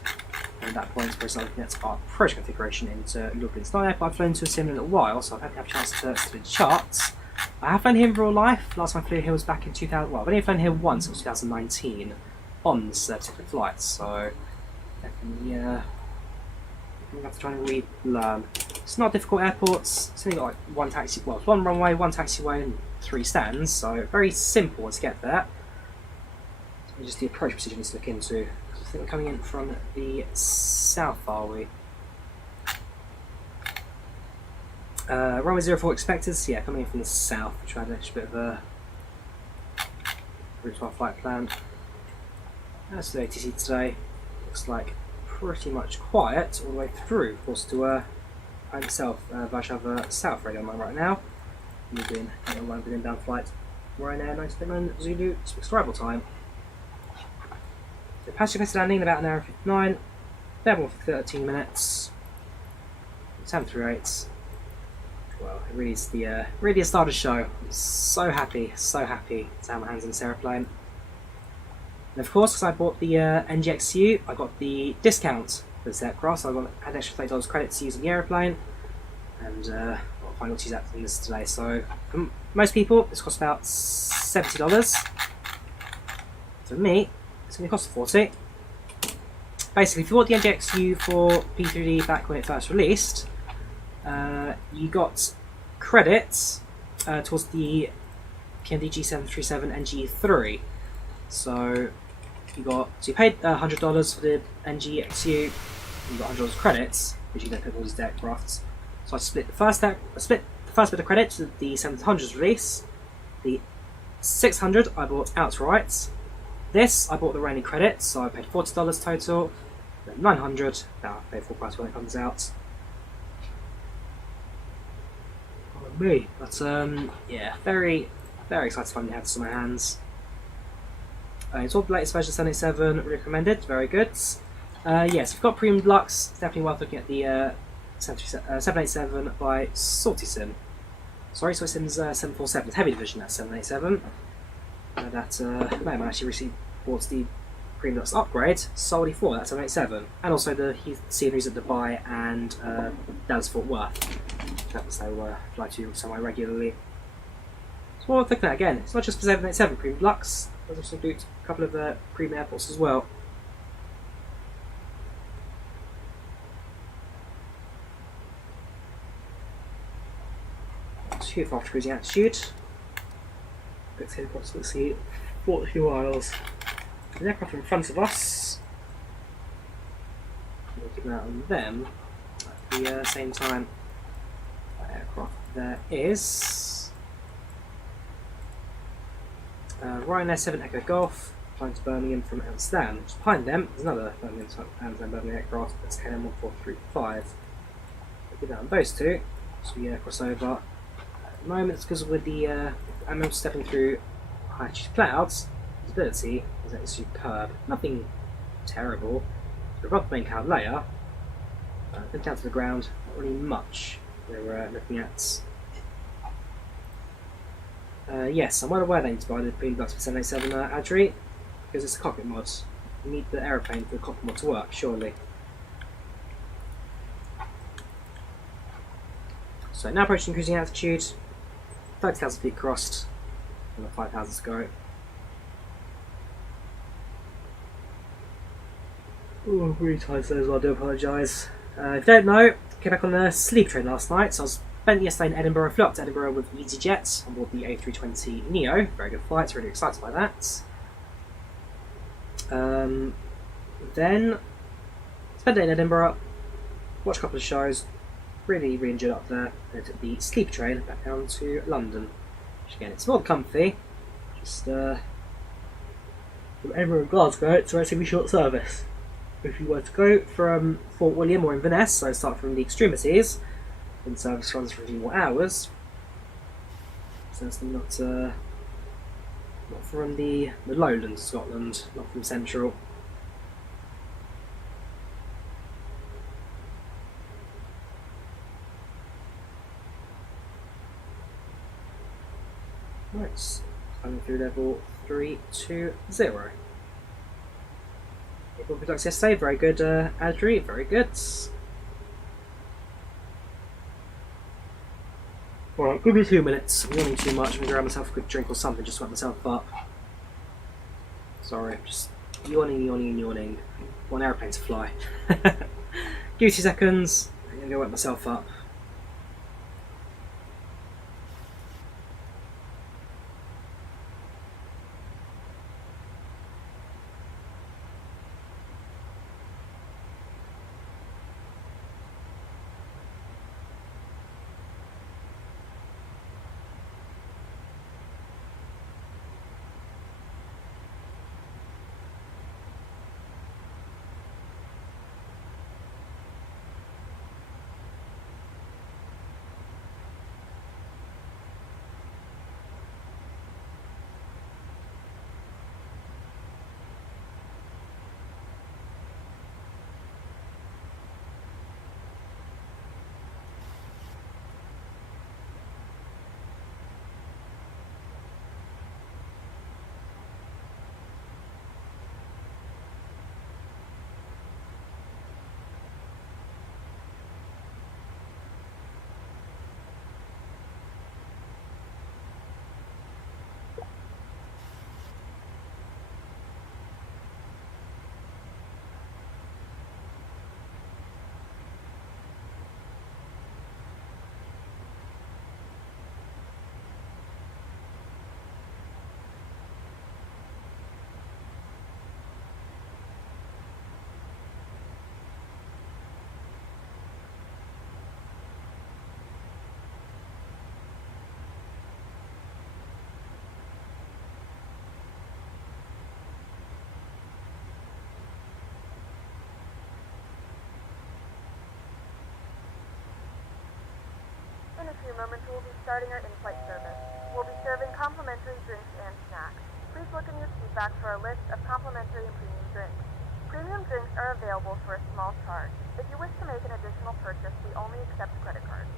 and at that point we're starting looking at our approach configuration into Lublin Stansted Airport. I've flown to a sim in a little while, so I've had to have a chance to study the charts. I have flown here in real life. Last time I flew here was back in 2000, well, I've only flown here once, it was 2019, on this particular flight, so definitely we have to try and relearn. It's not a difficult airport, it's only got like one taxi, well, it's one runway, one taxiway, and 3 stands, so very simple to get there. So just the approach procedure needs to look into. I think we're coming in from the south, are we? Runway 04 expected, so yeah, coming in from the south, which had a bit of a route to our flight plan. That's the ATC today. Looks like pretty much quiet all the way through. Of course, to myself, Varshavia South radio on right now. We're doing a line with inbound flight. Ryanair 979 Zulu, speaks arrival time. The passenger capacity landing in about an hour and 59. Level for 13 minutes. 738. Well, it really is the really a start of the show. I'm so happy to have my hands on this aeroplane. And of course, because I bought the NGXU, I got the discount for this aircraft, so I had extra $30 credits to use on the aeroplane. And I'll finally use that in this today. So for most people, this costs about $70. For me, it's going to cost $40. Basically, if you bought the NGXU for P3D back when it first released, you got credits towards the PMDG 737 NG3. So you got so you paid $100 for the NGXU. You got $100 credits, which you then put all these aircrafts. So I split the first bit of credits with the 700's release. The 600 I bought outright. This I bought the remaining credits, so I paid $40 total. Then 900, that I'll pay full price when it comes out. Oh, me. But yeah, very excited to finally have this on my hands. It's all the latest version 787, recommended, very good. Yes, if you've got Premium Deluxe, it's definitely worth looking at the 787 by Saltysim. Sorry, Saltysim's 747, it's Heavy Division, that's 787. That man actually recently bought the Premium Deluxe upgrade solely for that 787, and also the sceneries at Dubai and Dallas Fort Worth. That was they fly to somewhere regularly. So worth looking at again. It's not just for 787 Premium Deluxe, there's also a couple of premium airports as well. Two after cruising altitude. Let's head across the sea, 42 miles. The aircraft in front of us. Looking out on them at the same time. That aircraft there is Ryanair 7 Echo Golf flying to Birmingham from Amsterdam. Just behind them is another Birmingham aircraft that's KM1435. Looking down those two, so we cross over. At the moment, it's because with the I'm stepping through high altitude clouds, visibility is actually superb. Nothing terrible. But above the main cloud layer, then down to the ground, not really much we're looking at. Yes, I'm well aware they need to buy the Premium Deluxe for 787 Adri, because it's a cockpit mod. You need the aeroplane for the cockpit mod to work, surely. So now approaching cruising altitude, 30,000 feet crossed, and 5,000 to go. Oh, I'm really tired today as well, I do apologise. If you don't know, came back on a sleep train last night, so I spent yesterday in Edinburgh, flew up to Edinburgh with EasyJet on board the A320neo, very good flight, really excited by that. Then, spent a day in Edinburgh, watched a couple of shows, really enjoyed up there, and took the sleep train back down to London, which again, it's more comfy, just from Edinburgh and Glasgow, it's a relatively short service. If you were to go from Fort William or Inverness, so start from the extremities, then service runs for a few more hours. So that's not from the lowlands of Scotland, not from central. Right, coming through level 320. People products yesterday, very good Adri, very good. Alright, give me 2 minutes. I'm yawning too much. I'm going to grab myself a good drink or something just to wake myself up. Sorry, just yawning. One aeroplane to fly. Give me 2 seconds, I'm going to go wake myself up. few moments we will be starting our in-flight service. We'll be serving complimentary drinks and snacks. Please look in your seat back for a list of complimentary and premium drinks. Premium drinks are available for a small charge. If you wish to make an additional purchase, we only accept credit cards.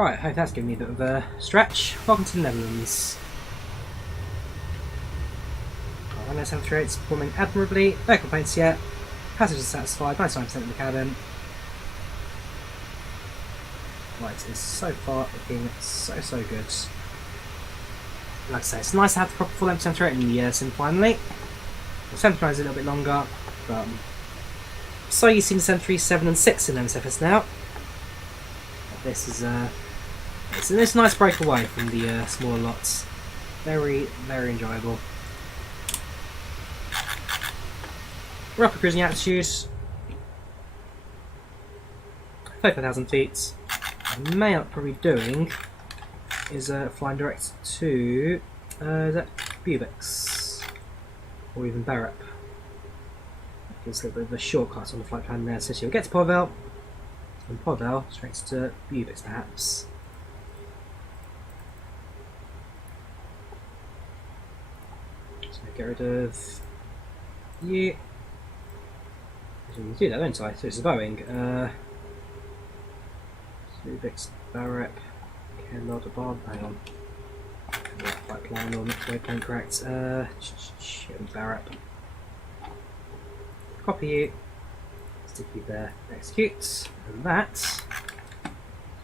Right, hope that's given me a bit of a stretch. Welcome to the Netherlands. Ryanair 738 is performing admirably, no complaints yet. Passengers satisfied, 99% in the cabin. Flight is so far looking so good. like I say, it's nice to have the proper full empty center rate in the sim finally. The 79 is a little bit longer, but so you've seen the 737 and 6 in MSFS now. This is it's a nice break away from the smaller lots. Very, very enjoyable. We're up at cruising altitude, 35,000 feet. What I may not probably doing is flying direct to is that Bubix or even Barrep. Gives a little bit of a shortcut on the flight plan there. So you'll get to Podvel, and Podvel straight to Bubix perhaps. So get rid of you. So you do that, don't I? So it's a Boeing. Bubix, Barrep, Kellogg, Bob. Hang on. Flight plan or mixed waypoint correct. Barrep. Copy you, stick you there, execute, and that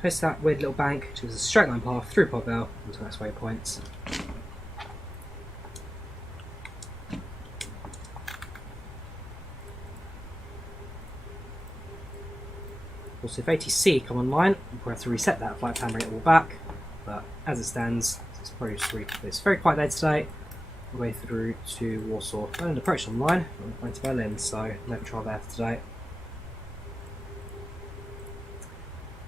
post that weird little bank, which is a straight line path through Podvel into the next waypoint. Also, if ATC come online, we'll have to reset that flight plan rate all back, but as it stands, it's probably sweet. It's very quiet day today. The way through to Warsaw. And approach online, I'm going to Berlin, so never try there for today.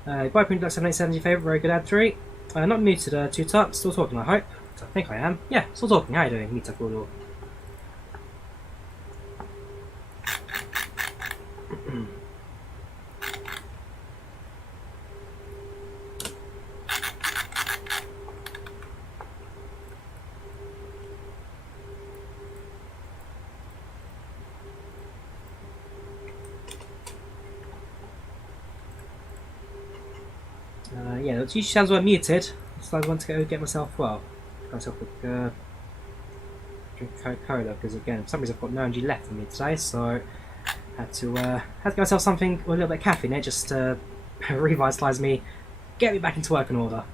Bioprint Duck 787 is your favourite, very good ad 3. Not muted, Tutup, still talking I hope. I think I am. Yeah, still talking, how you doing? Meet up all. Yeah, it usually sounds well muted, so I want to go get myself, well, myself a drink of Coca-Cola, because again, for some reason I've got no energy left in me today, so had to get myself something with a little bit of caffeine in it, just to revitalise me, get me back into work in order.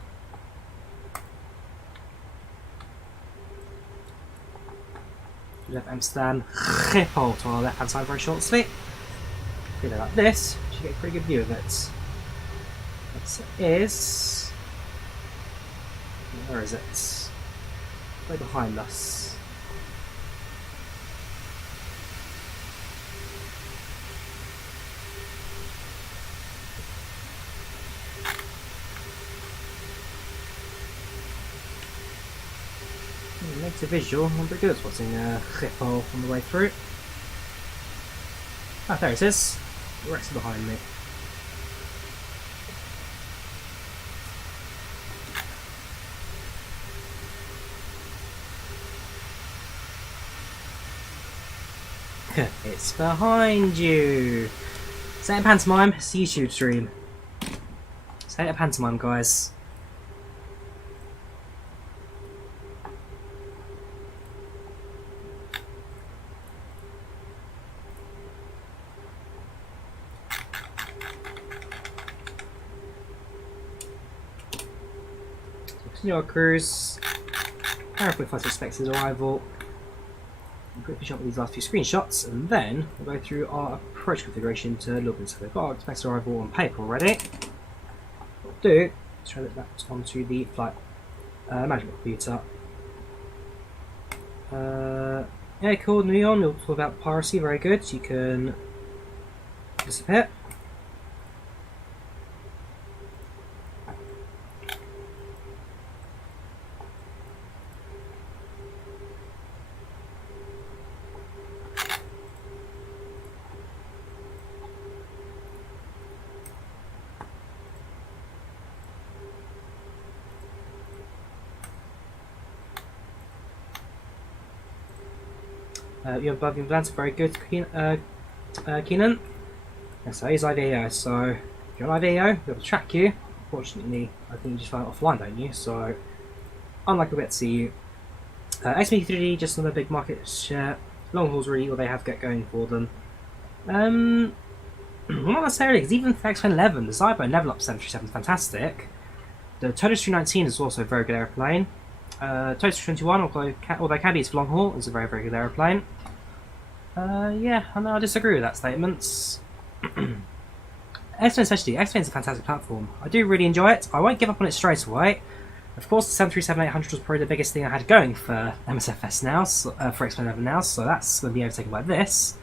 Left Amsterdam, Schiphol to our left hand side very shortly. Do that like this, you should get a pretty good view of it. Is where is it? Right behind us. Makes a visual. I'm pretty good at spotting Schiphol on the way through. Ah, there it is. The rest are behind me. It's behind you! Say it a pantomime, it's a YouTube stream. Say it a pantomime, guys. So continue our cruise. Apparently, flight expected arrival. Quickly jump with these last few screenshots, and then we'll go through our approach configuration to Lublin. So we've got our expected arrival on paper already. What we'll do is translate that onto the flight management computer. Yeah, cool, Neon, we'll talk about piracy, very good. You can disappear. You're above your Volanta, very good, Keenan. Yes, so here's IVAO, so if you're on IVAO, we'll be able to track you. Unfortunately, I think you just fly offline, don't you? So, unlikely we'll get to see you. XP3D, just another big market share. Long haul's really what they have get going for them. Not necessarily, because even for X-11, the Zybo level up 737 is fantastic. The Totus 319 is also a very good airplane. Total 21, although can be used for long haul, is a very, very good aeroplane. Yeah, I know I disagree with that statement. X-Plane especially, X-Plane is a fantastic platform. I do really enjoy it. I won't give up on it straight away. Of course, the 737-800 was probably the biggest thing I had going for MSFS now, for X-Plane 11 now, so that's going to be overtaken by this.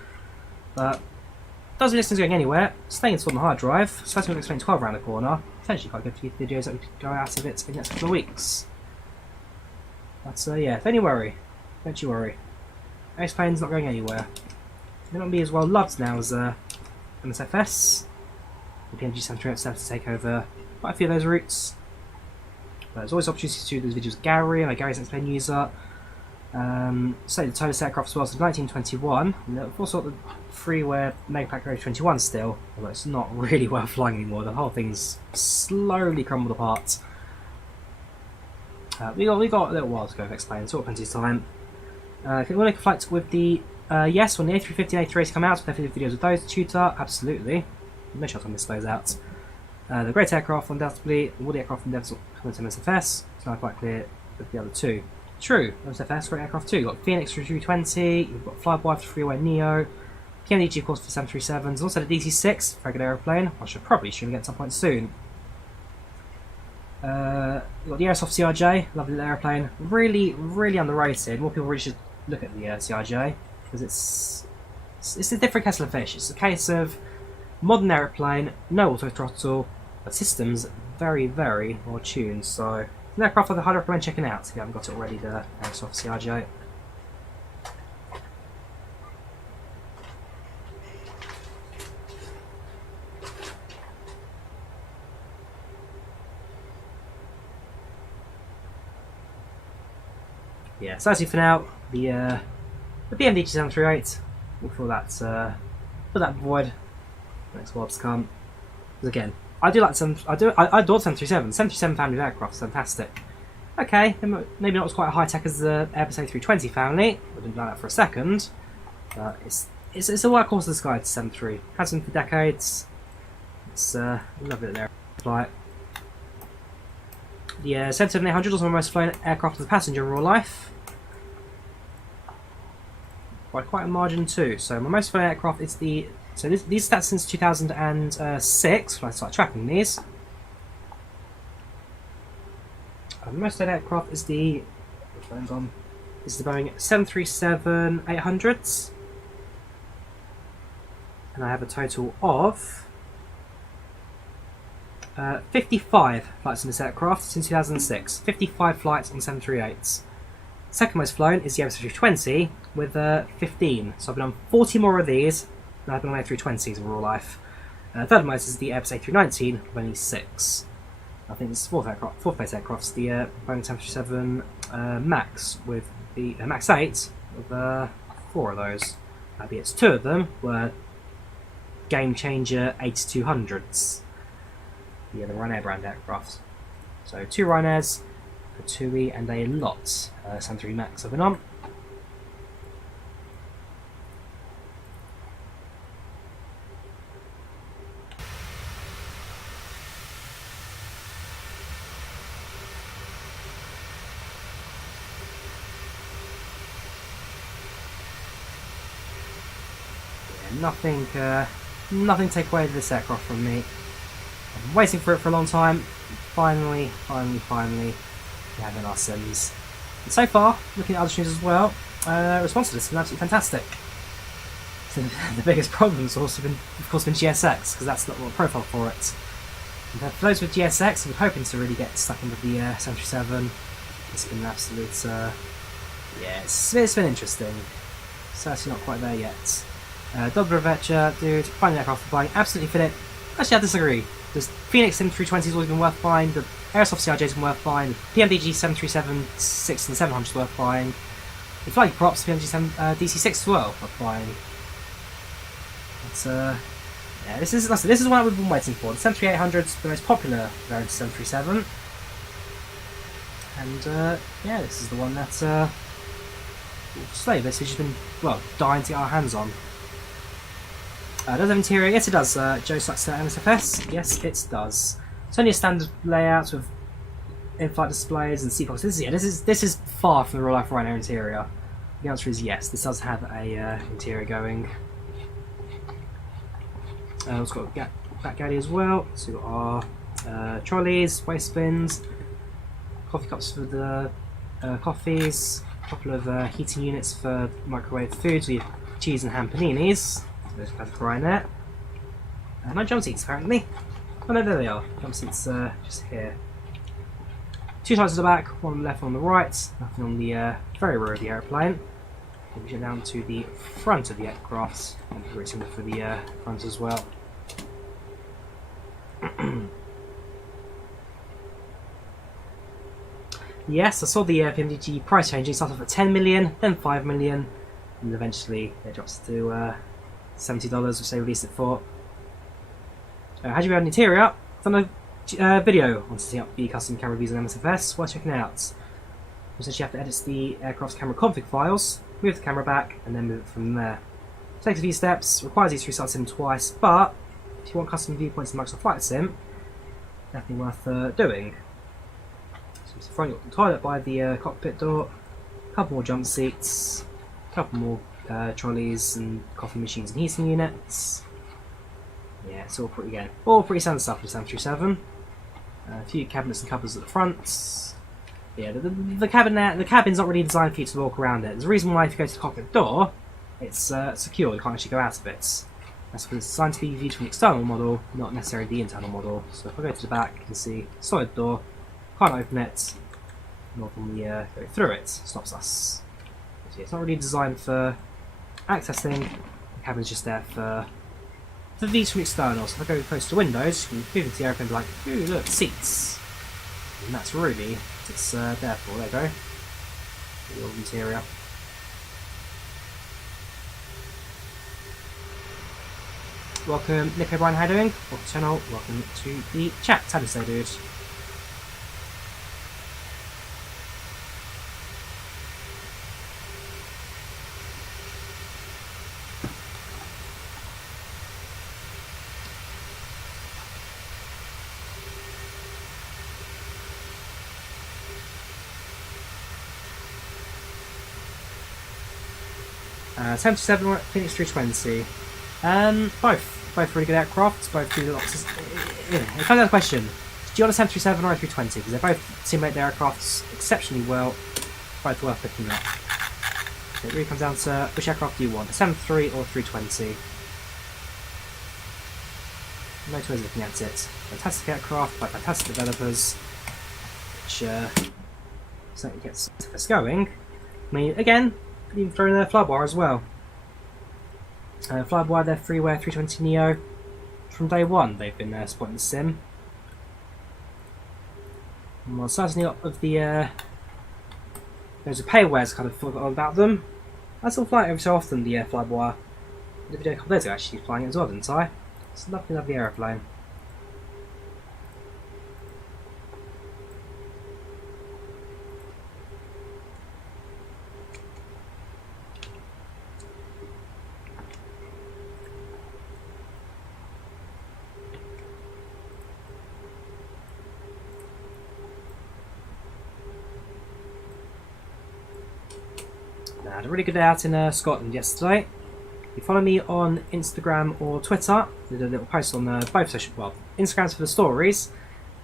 But doesn't mean this thing's going anywhere. Staying installed on the hard drive, especially with X-Plane 12 around the corner. Potentially quite good for videos that we could go out of it in the next couple of weeks. But yeah, don't you worry. Don't you worry. X-Plane's not going anywhere. It may not be as well loved now as MSFS. The PMDG 738 have to take over quite a few of those routes. But there's always opportunities to do those videos with Gary. I'm a Gary's X-Plane user. So the Total aircraft as well since 1921. We've also got the freeware Megapack Road 21 still, although it's not really well flying anymore. The whole thing's slowly crumbled apart. We got a little while to go with X-Plane, sort of plenty of time. Can we make a flight with the yes, when the A350 and A380 come out, so definitely videos with those. Tutor, absolutely. No chance I'll miss those out. The great aircraft, undoubtedly. All the aircraft from devs coming to MSFS. It's now quite clear with the other two. True, MSFS, great aircraft too. You've got Phoenix for 320, you've got Flyby for Freeway Neo, PMDG of course for 737s, also the DC-6, very good aeroplane, I should probably get at some point soon. You've got the Aerosoft CRJ, lovely little aeroplane, really, really underrated. More people really should look at the CRJ, because it's a different kettle of fish. It's a case of modern aeroplane, no auto throttle, but systems very, very well tuned. So, an aircraft I'd highly recommend checking out if you haven't got it already. The Aerosoft CRJ. Yeah, so that's it for now. The PMDG 738. We'll fill that void. Next world's come. Because again, I adore the 737. 737 family of aircraft is fantastic. Okay, maybe not as quite high tech as the Airbus A320 family. I didn't know that for a second. But it's a workhorse of the sky to 73. Has been for decades. It's lovely little flight. The 737-800 is one of my most flown aircraft as a passenger in real life. By quite a margin too. So my most flown aircraft is the... So these stats since 2006 when I started tracking these. Most of that aircraft is the... Is the Boeing 737-800s. And I have a total of 55 flights in this aircraft since 2006. 55 flights on 738s. Second most flown is the Airbus A320 with 15. So I've been on 40 more of these than I've been on A320s in real life. Third most is the Airbus A319 with only 6. I think this fourth place aircraft's the Boeing 737 MAX with the MAX 8 with 4 of those. Albeit 2 of them were game changer 8200s. Yeah, the Ryanair brand aircraft. So 2 Ryanairs, a 2E and a lot 73 MAX I've been on. Nothing to take away this aircraft from me. I've been waiting for it for a long time. Finally, we have in our sims. And so far, looking at other streams as well, response to this has been absolutely fantastic. So the biggest problem has also been, of course, GSX, because that's not the profile for it. And for those with GSX, I'm hoping to really get stuck into the 737. It's been an absolute, yeah, it's been interesting. Certainly not quite there yet. Drawyah, dude, finding aircraft for buying, absolutely fit it. Actually, I disagree. The Phoenix M320 has always been worth buying, the Aerosoft CRJ has been worth buying, the PMDG 737, 6 and 700 is worth buying, the FlightControlReplay props, PMDG DC-6 as well, worth buying. It's, yeah, this is one we've been waiting for. The 738-800 is the most popular variant of 737. And, yeah, this is the one that, Slave, this has been, well, dying to get our hands on. Does it have interior? Yes, it does. Joe sucks at MSFS. Yes, it does. It's only a standard layout with in-flight displays and seat boxes. This is far from the real life Ryanair interior. The answer is yes. This does have a interior going. It's got a back galley as well. So we've got our trolleys, waste bins, coffee cups for the coffees, a couple of heating units for microwave foods with cheese and ham paninis. Those are for Ryanair. No jump seats apparently. Oh no, there they are. Jump seats just here. Two sides to the back, one on the left, one on the right. Nothing on the very rear of the aeroplane. We get down to the front of the aircraft, and very similar for the front as well. Yes, I saw the PMDG price changing. It started off at 10 million, then 5 million, and eventually it drops to $70, which they released it for. How do you build an interior? I've done a video on setting up the custom camera views on MSFS. Worth checking out. Essentially, you have to edit the aircraft's camera config files, move the camera back, and then move it from there. It takes a few steps, requires you to restart Sim twice, but if you want custom viewpoints in Microsoft Flight Sim, definitely worth doing. So it's the front, you've got the toilet by the cockpit door, a couple more jump seats, a couple more trolleys and coffee machines and heating units. Yeah, it's all pretty standard stuff for the 737. A few cabinets and cupboards at the front. Yeah, the cabin's not really designed for you to walk around it. There's a reason why if you go to the cockpit door, it's secure, you can't actually go out of it. That's because it's designed to be viewed from the external model, not necessarily the internal model. So if I go to the back, you can see solid door, can't open it, nor can we go through it, stops us. So yeah, it's not really designed for accessing, the cabin's just there for views from external. So if I go close to windows, you can move into the airplane and be like, ooh, look, seats. And that's really what it's there for. There you go. The old interior. Welcome, Nick O'Brien, how you doing? Welcome to the channel, welcome to the chat. How do you say, dude? Uh, 77 Phoenix 320. Both really good aircraft. Both do lots. It comes down to the question: do you want a 737 or a 320? Because they both simulate their aircrafts exceptionally well. Both worth picking up. So it really comes down to which aircraft do you want: a 73 or a 320. No two ways of looking at it. Fantastic aircraft by fantastic developers, which certainly gets us going. I mean, again, even throw in their Flyboy as well. Flyboy, their freeware 320 Neo, from day one they've been supporting the sim. And well, certainly not of the those are paywares kind of forgotten about them. I still fly it every so often, the Flyboy. I did a video a couple of days ago actually flying it as well, didn't I? It's a lovely, lovely aeroplane. I had a really good day out in Scotland yesterday. If you follow me on Instagram or Twitter, I did a little post on both social. Well, Instagram's for the stories,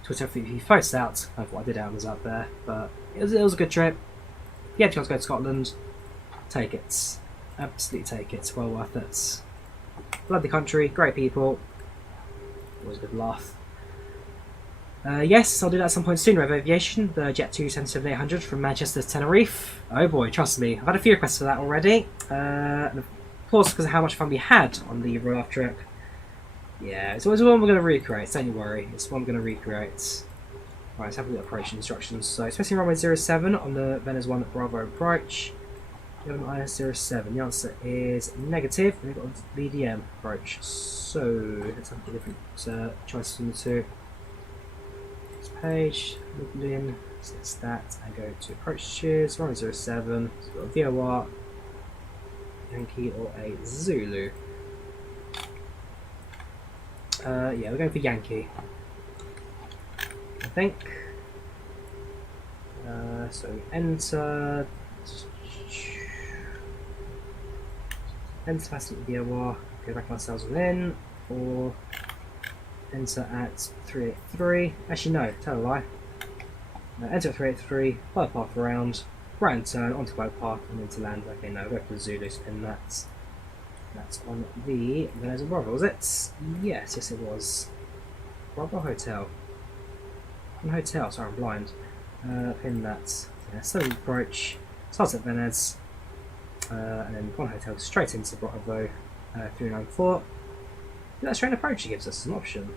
Twitter for you post out of what I did out was out there. But it was a good trip. If you have a chance to go to Scotland, take it. Absolutely take it. It's well worth it. Lovely country, great people. Always a good laugh. Yes, I'll do that at some point soon, Rev Aviation, the Jet 2 77800 from Manchester to Tenerife. Oh boy, trust me, I've had a few requests for that already. And of course, because of how much fun we had on the real life trip. Yeah, it's always one we're going to recreate, don't you worry, it's one we're going to recreate. Right, let's have a look at approach instructions. So, expecting runway 07 on the Venice 1 Bravo approach. You have an IS-07. The answer is negative. We've got a VDM approach. So, let's have a different choices from the two. Page, Lublin, select that, and go to approach choose, runway 07, so we've got a VOR, Yankee or a Zulu. Yeah, we're going for Yankee, I think. So enter capacity at VOR, go back ourselves within, or enter at 383. Actually no, tell a lie. Enter at 383, fly the path around, right and turn onto glide path and into land. Okay, no, go for the Zulu spin that. That's on the Veneza Bravo, was it? Yes it was. Bravo Hotel. One hotel, sorry I'm blind. Pin that. Yeah, slowly approach, starts at Venez, and then one hotel straight into Bravo 394. That straight approach it gives us as an option.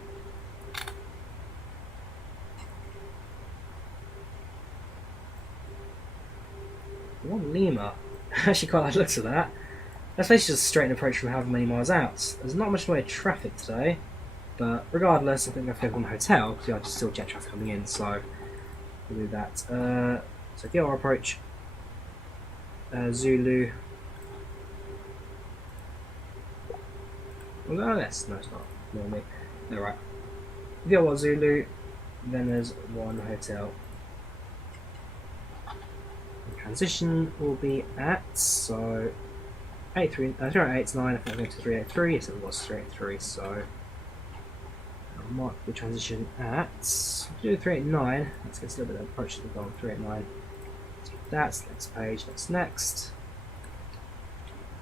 One Lima. Actually quite like the looks of that. That's basically just a straight approach from however many miles out. There's not much in the way of traffic today, but regardless, I think we have to go to one hotel because there's still jet traffic coming in, so we'll do that. So VR approach, Zulu. Well, yes, no, it's not. No, me. Alright. VR Zulu, then there's one hotel. Transition will be at, so 389, I think I'm going to 383, yes it was 383, so I'll mark the transition at, do 389, let's get a little bit of approach to the goal, 389, so that's next page, that's next,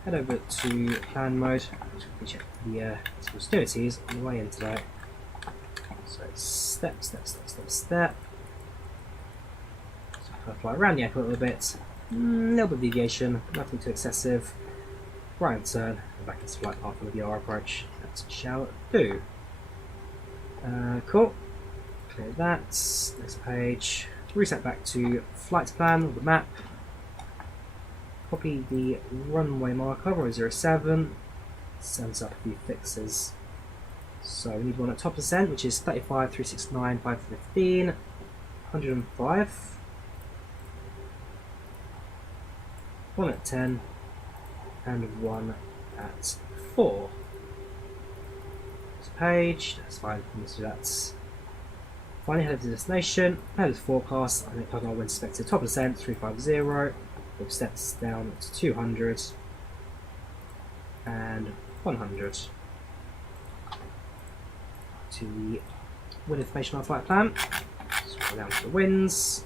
head over to plan mode, just check the festivities on the way in today, so step, fly around the airport a little bit, little bit of deviation, nothing too excessive, right and turn, and back into flight path on the VR approach, that shall do. Cool, clear that, next page, reset back to flight plan with the map, copy the runway marker, 007, sends up a few fixes. So we need one at top percent, which is 35, 369, 515, 105. One at 10 and one at 4. This page, that's fine, so that's finally head of the destination, head of the forecast, I think plug on wind suspected top percent 350, with steps down to 200 and 100 to the wind information on flight plan. Scroll down to the winds.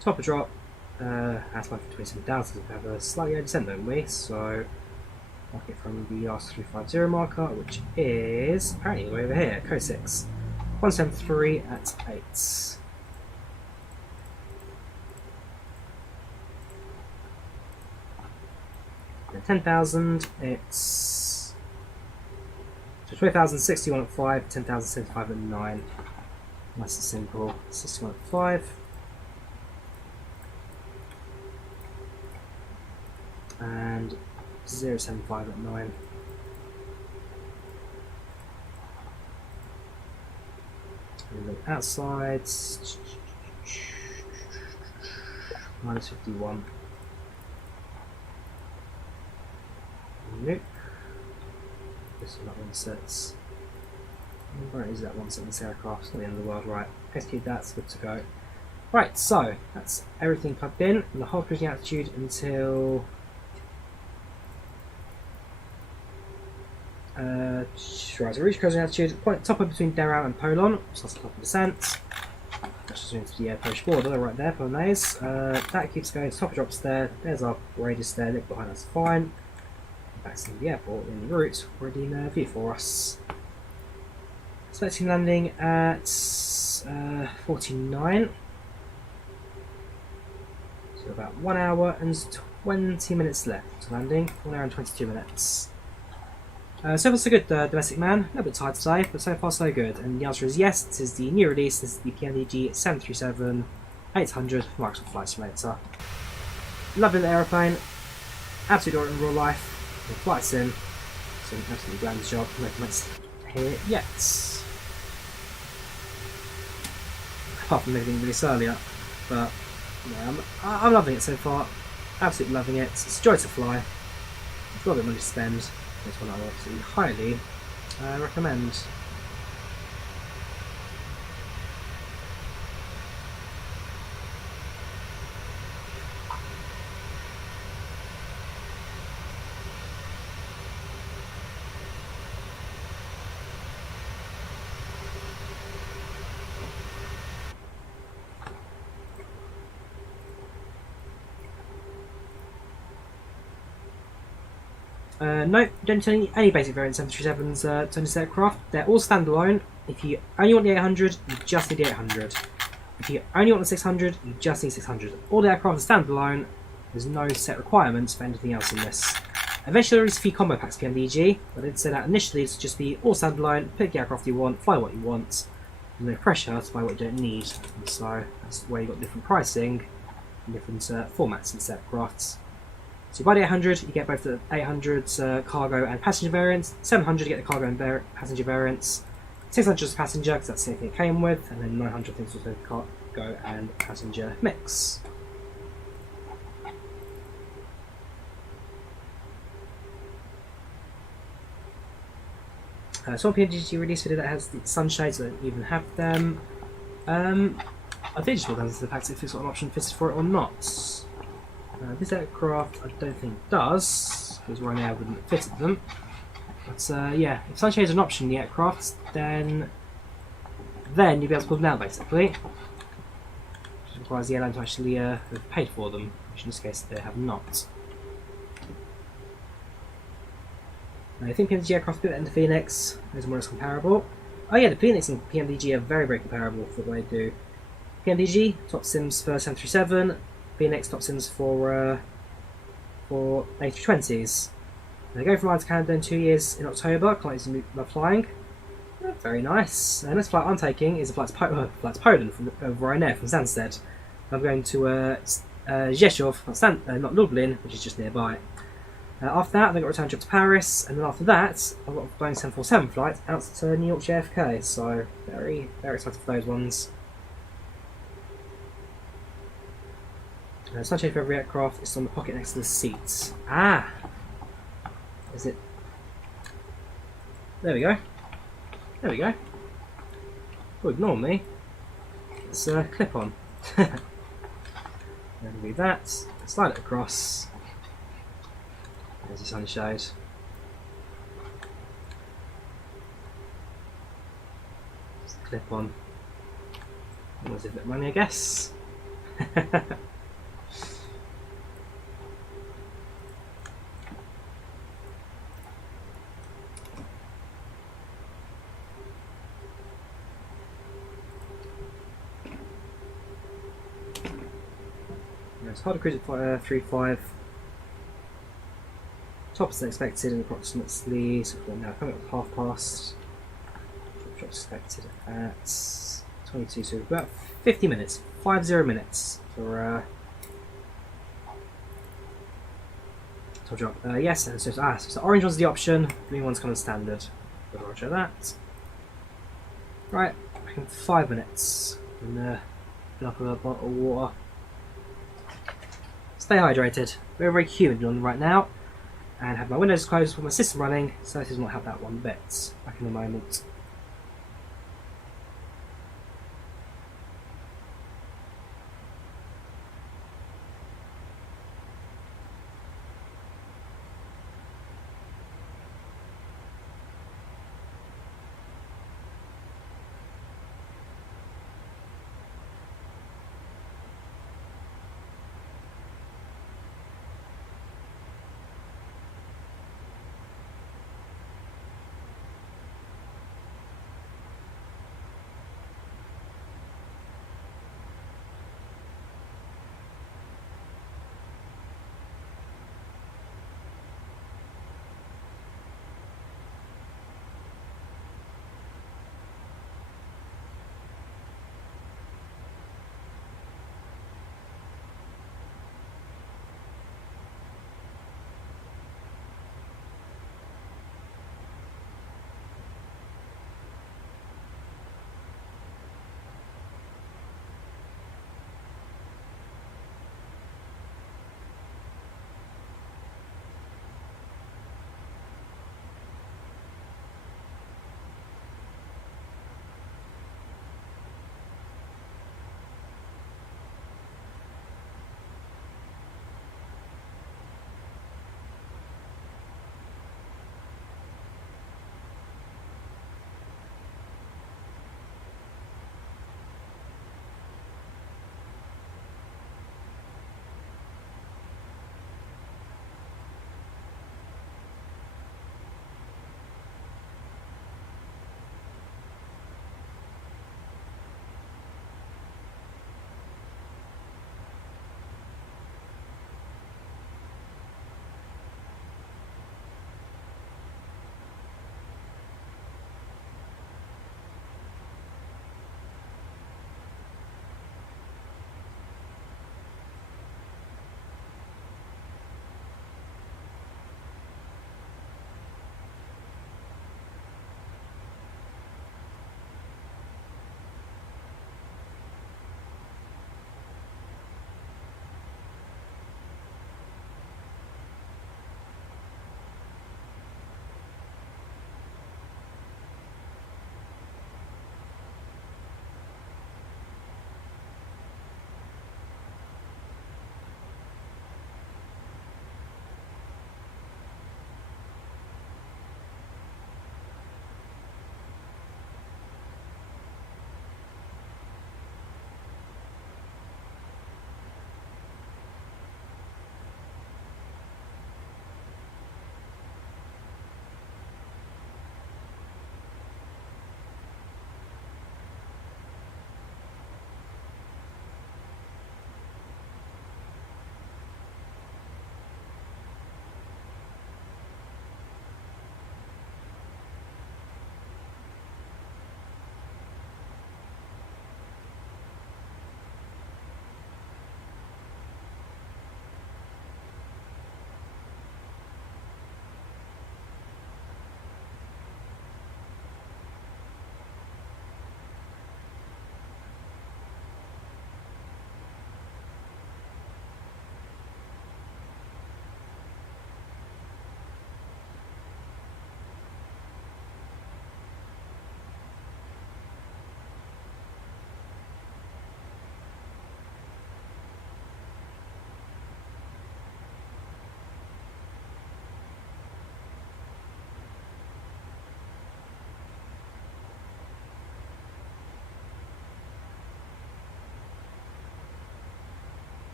Top of drop, as 527 down, so we have a slightly over descent, don't we? So, mark it from the R350 marker, which is apparently way over here, code 6. 173 at 8. Then 10,000, it's 20,061 at 5, 10,075 at 9. Nice and simple. 61 at 5. And 075 at 9. And then outside, minus 51. Nope. This is not one sets. Where is that one set in this aircraft? It's not the end of the world, right? Execute that, it's good to go. Right, so that's everything plugged in, and the whole cruising altitude until right, so reach cruising altitude, point top of between Drawyah and Polon, so that's a couple of percent. That's just into the Polish border, right there, Polonaise. That keeps going, top drops there, there's our radius there, look behind us fine. Back to the airport in route, already in view for us. Selecting landing at 49. So about 1 hour and 20 minutes left to landing, 1 hour and 22 minutes. So far so good, domestic man. A little bit tired today, but so far so good. And the answer is yes, this is the new release, this is the PMDG 737-800 Microsoft Flight Simulator. Loving the aeroplane, absolutely in real life. The flight sim, so an absolutely grand job, no comments here yet. Apart from everything released earlier, but yeah, I'm loving it so far, absolutely loving it. It's a joy to fly. If you've got a bit of money to spend, it's one I would absolutely highly recommend. No, you don't need any basic variant 737s to this aircraft. They're all standalone. If you only want the 800, you just need the 800. If you only want the 600, you just need 600. All the aircraft are standalone. There's no set requirements for anything else in this. Eventually there is a few combo packs PMDG, but I did say that initially it's just be all standalone, pick the aircraft you want, fly what you want. There's no pressure to buy what you don't need. And so that's where you've got different pricing and different formats in this aircraft. So you buy the 800, you get both the 800's cargo and passenger variants. 700 you get the cargo and passenger variants. 600 is passenger because that's the same thing it came with, and then 900 things also cargo and passenger mix. So on PMDG release video that has the sunshades, I don't even have them. I think just will down to the packs if it's got an option fitted for it or not. This aircraft I don't think does, because Ryanair wouldn't have fitted them. But yeah, if sunshades are an option in the aircraft, then you'll be able to pull them down basically. Which requires the airline to actually have paid for them, which in this case they have not. I think PMDG aircraft and the Phoenix is more or less comparable. Oh yeah, the Phoenix and PMDG are very, very comparable for what they do. PMDG, top sims for 737, Phoenix top sims for A320s. They go from Ireland to Canada in 2 years in October, can't use flying. Very nice. And this flight I'm taking is a flight to Poland from Ryanair from Stansted. I'm going to Rzeszów, not Lublin, which is just nearby. After that, I've got a return trip to Paris, and then after that, I've got a Boeing 747 flight out to New York JFK, so very, very excited for those ones. Sunshade for every aircraft, it's on the pocket next to the seats. Ah! Is it? There we go. There we go. Oh, ignore me. It's a clip on. Then do that, slide it across. There's the sunshade. Just clip on. Almost a bit of money, I guess. It's hard to cruise at 3.5. Top is expected in approximately, so we're now coming up with half past. Drop expected at 22, so about 50 minutes, 50 minutes for top drop. Yes, and so the orange one's the option, green one's kind of standard. But roger that. Right, back in 5 minutes. And fill up a bottle of water. Stay hydrated. Very, very humid on right now. And have my windows closed with my system running, so this does not help that one bit. Back in a moment.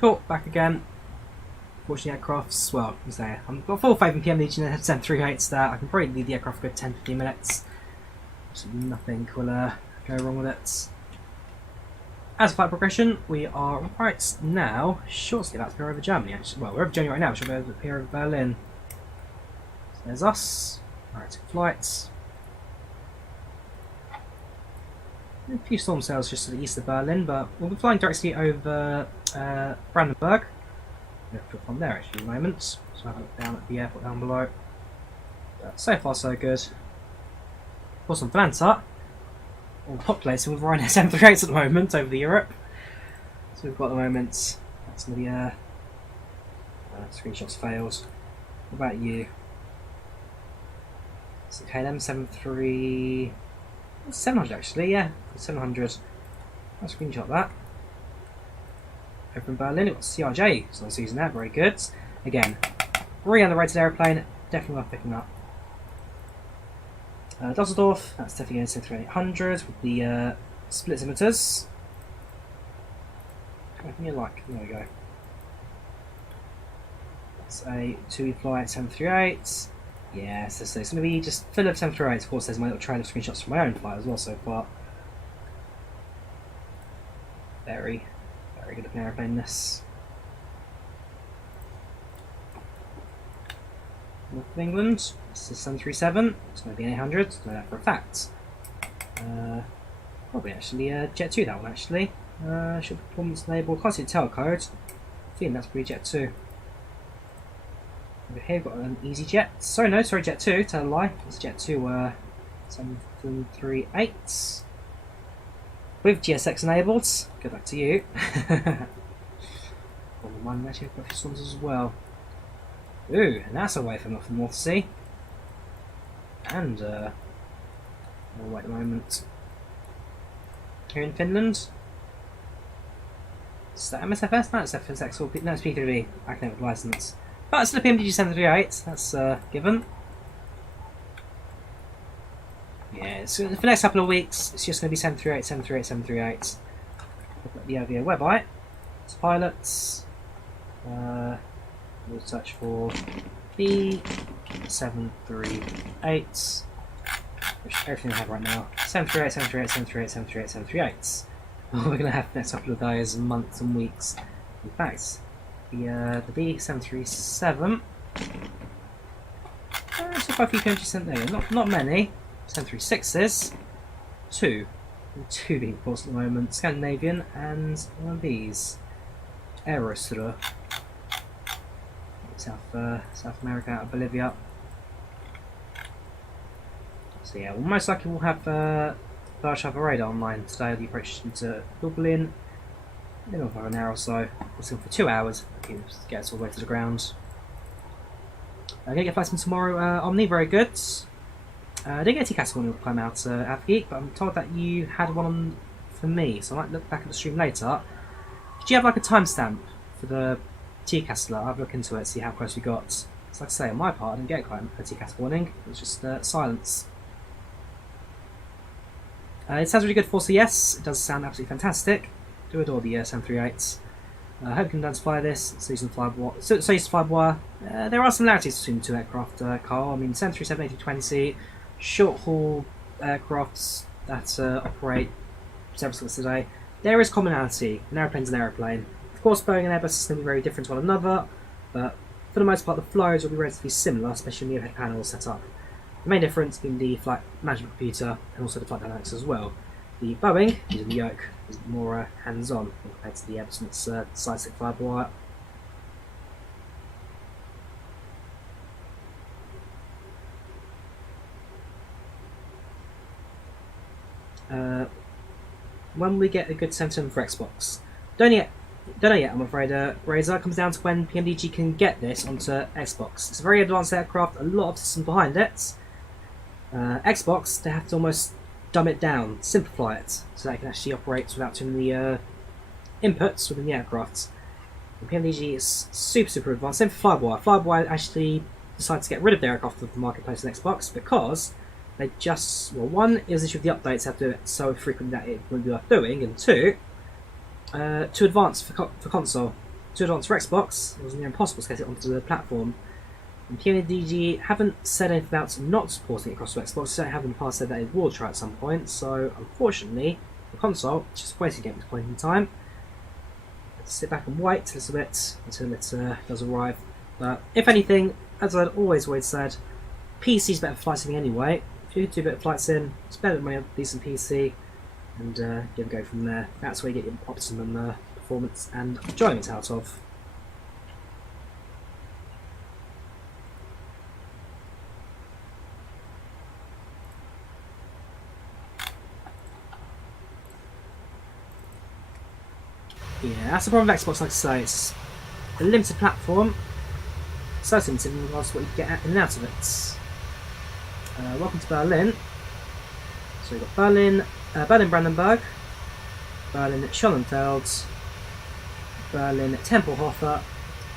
Cool, back again. Fortunately, aircrafts, well, I've got full faith in PMDG and 738s that I can probably leave the aircraft for a good 10-15 minutes. So nothing will go wrong with it. As flight progression, we are right now shortly about to go over Germany. Actually, well, we're over Germany right now. We should be able to appear over Berlin. So there's us. Right, flights. A few storm cells just to the east of Berlin, but we'll be flying directly over Brandenburg. We'll put from there actually in a moment. So have a look down at the airport down below. But so far so good. Of course on Volanta, all populating with Ryanair 738s at the moment over the Europe. So we've got at the moment, that's going to be screenshots failed. What about you? It's okay then, 700 actually, yeah, 700. I'll screenshot that. Over in Berlin, we've got CRJ, so I was using that, very good. Again, really underrated aeroplane, definitely worth picking up. Dusseldorf, that's definitely going to 3800 with the split zimulators. Anything you like, there we go. That's a 2E flight 738. Yeah, so it's going to be just full of 738s. Of course, there's my little trail of screenshots from my own flight as well so far. Very, very good looking aeroplane this. North of England, this is 737. It's going to be an 800, know that for a fact. Probably actually Jet 2 that one actually. Should performance enable, can't see the tail code. I think that's pretty Jet 2. Over here we've got an EasyJet. Sorry, no, sorry, Jet 2, tell a lie. It's Jet 2 738. With GSX enabled. Go back to you. One actually got a few storms as well. Ooh, and that's away from off the North Sea. And more away at the moment. Here in Finland. Is that MSFS? No, it's FSX or no, it's P3B. Academic license. But it's the PMDG 738, that's given. Yeah, so for the next couple of weeks, it's just going to be 738, 738, 738. Look at the IVAO website. It's pilots. We'll search for B738, which is everything I have right now. 738, 738, 738, 738, 738. We're going to have the next couple of days, months, and weeks. In fact, the B737. There's quite a few countries sent there. Not many. 736s. Two being of course at the moment. Scandinavian and one of these. Aerostra. South America out of Bolivia. So yeah, most likely we'll have large type of radar online today on the approach to Lublin. In over an hour or so. We'll see for 2 hours. Get us all the way to the ground. I'm going to get flights from tomorrow. Omni, very good. I didn't get a TCAS warning to climb out Avgeek, but I'm told that you had one on for me, so I might look back at the stream later. Did you have like a timestamp for the TCAS alert? I'll have a look into it, see how close we got. So like I say, on my part, I didn't get a TCAS warning. It was just silence. It sounds really good for, so yes, it does sound absolutely fantastic. Do adore the 738s. I hope you can fly this. So using Flyboy. There are similarities between the two aircraft, Carl. I mean, 737 A320, short haul aircrafts that operate several slots a day. There is commonality. An aeroplane's an aeroplane. Of course, Boeing and Airbus are going to be very different to one another, but for the most part, the flows will be relatively similar, especially when the overhead panel is set up. The main difference being the flight management computer and also the flight dynamics as well. The Boeing, using the yoke, is more hands-on compared to the Airbus and its side-stick fly-by-wire. When we get a good sentiment for Xbox? Don't know yet, I'm afraid. Razor comes down to when PMDG can get this onto Xbox. It's a very advanced aircraft, a lot of systems behind it. Xbox, they have to almost dumb it down, simplify it, so that it can actually operate without too many inputs within the aircraft. And PMDG is super advanced. Same for Flyboy. Flyboy actually decided to get rid of their aircraft from the marketplace on Xbox because they just, well, one, it was an issue with the updates, they have to do it so frequently that it wouldn't be worth doing, and two, too advanced for console. to it onto Xbox, it was near impossible to get it onto the platform. And PMDG haven't said anything about not supporting it across to Xbox, they have in the past said that it will try at some point, so unfortunately, the console is just waiting at this point in time. Let's sit back and wait a little bit until it does arrive. But if anything, as I'd always said, PC's better for flight siming anyway. If you do a bit of flight sim, spend money on a decent PC, and you can go from there. That's where you get your optimum performance and enjoyment out of. Yeah, that's the problem with Xbox, like I say, it's a limited platform, so limited in regards to what you get in and out of it. Welcome to Berlin. So we've got Berlin, Berlin-Brandenburg, Berlin Schönefeld, Berlin Tempelhofer,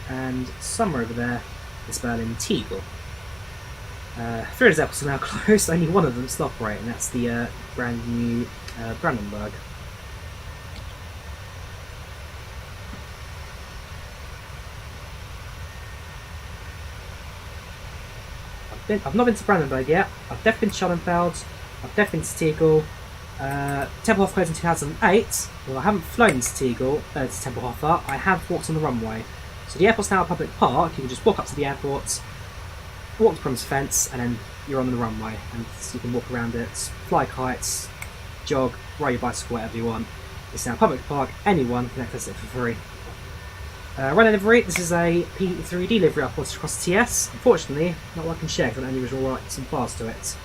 and somewhere over there is Berlin Tegel. Three of those airports are now closed, only one of them still operating, that's the brand new Brandenburg. I've not been to Brandenburg yet. I've definitely been to Schönefeld. I've definitely been to Tegel. Tempelhofer closed in 2008. Well, I haven't flown to Tegel, to Tempelhofer. I have walked on the runway. So the airport's now a public park. You can just walk up to the airport, walk the perimeter fence, and then you're on the runway. And so you can walk around it, fly kites, jog, ride your bicycle, whatever you want. It's now a public park. Anyone can access it for free. Ryanair livery, this is a P3D livery I ported across TS. Unfortunately, not one I can share because I don't have any original rights and files to it.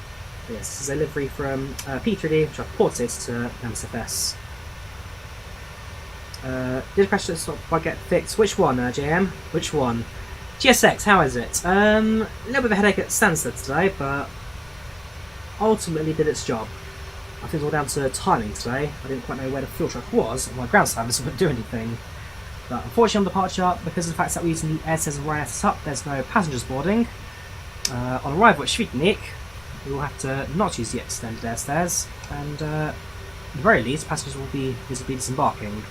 But yes, this is a livery from P3D which I've ported to MSFS. Did a crash that stop if I get fixed? Which one, JM? Which one? GSX, how is it? A little bit of a headache at Stansted today, but ultimately did its job. I think it's all down to timing today. I didn't quite know where the fuel truck was, and my ground service wouldn't do anything. But unfortunately on departure, because of the fact that we're using the airstairs of Ryanair setup, there's no passengers boarding. On arrival at Świdnik, we will have to not use the extended airstairs, and at the very least, passengers will be visibly disembarking.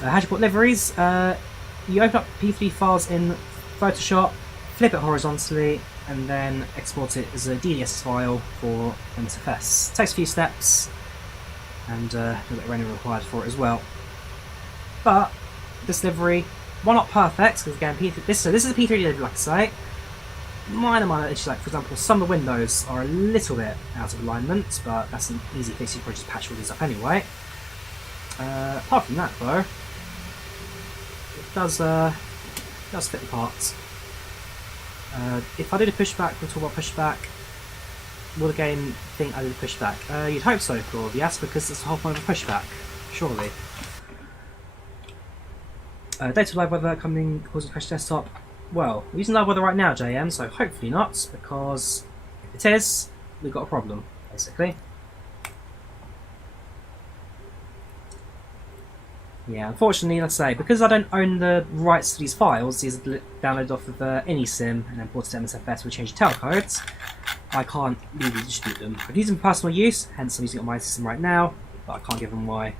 How do you put liveries? You open up P3 files in Photoshop, flip it horizontally, and then export it as a DDS file for MSFS. It takes a few steps, and a little bit of rendering required for it as well. But this livery, while not perfect, because again, this is a P3D livery, like I say. Minor issues, like for example, some of the windows are a little bit out of alignment, but that's an easy fix. You can just patch all these up anyway. Apart from that, though, it does fit the parts. If I did a pushback, the Toolbar Pushback, will the game think I did a pushback? You'd hope so, Claude. Yes, because it's the whole point of a pushback, surely. Data live weather coming causing crash desktop. Well, we're using live weather right now, JM, so hopefully not, because if it is, we've got a problem, basically. Yeah, unfortunately, let's say, because I don't own the rights to these files, these are downloaded off of AnySim and then ported to MSFS with changed tail codes, I can't legally distribute them. I'm using for personal use, hence I'm using it on my system right now, but I can't give them why.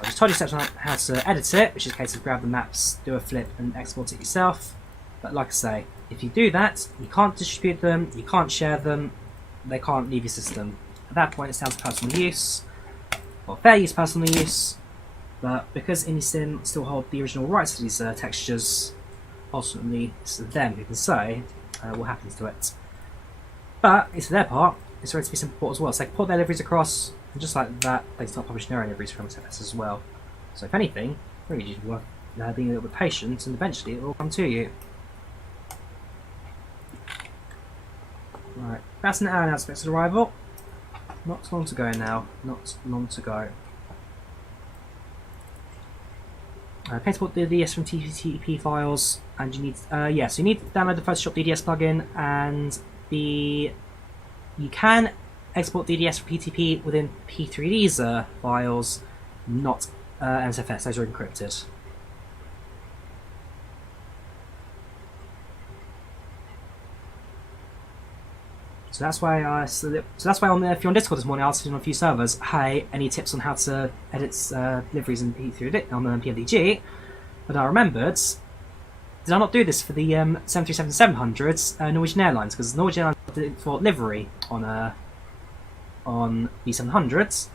I just told you steps on how to edit it, which is a case of grab the maps, do a flip and export it yourself. But like I say, if you do that, you can't distribute them, you can't share them, they can't leave your system. At that point it's down to personal use, or fair use personal use, but because AnySim still hold the original rights to these textures, ultimately it's them who can say what happens to it. But it's their part, it's ready to be simple port as well, so they can port their liveries across, and just like that, they start publishing their own liveries from MSFS as well. So if anything, really just worth being a little bit patient, and eventually it will come to you. Right, that's an hour now expected arrival. Not long to go now, not long to go. Export the DDS from TTP files, and you need, so you need to download the Photoshop DDS plugin, and you can export DDS from PTP within P3D's files, not MSFS, those are encrypted. So that's why if you're on Discord this morning, I asked you on a few servers, hey, any tips on how to edit liveries in P3D on PMDG? But I remembered, did I not do this for the 737-700s Norwegian Airlines? Because Norwegian Airlines did it for livery on the 700s.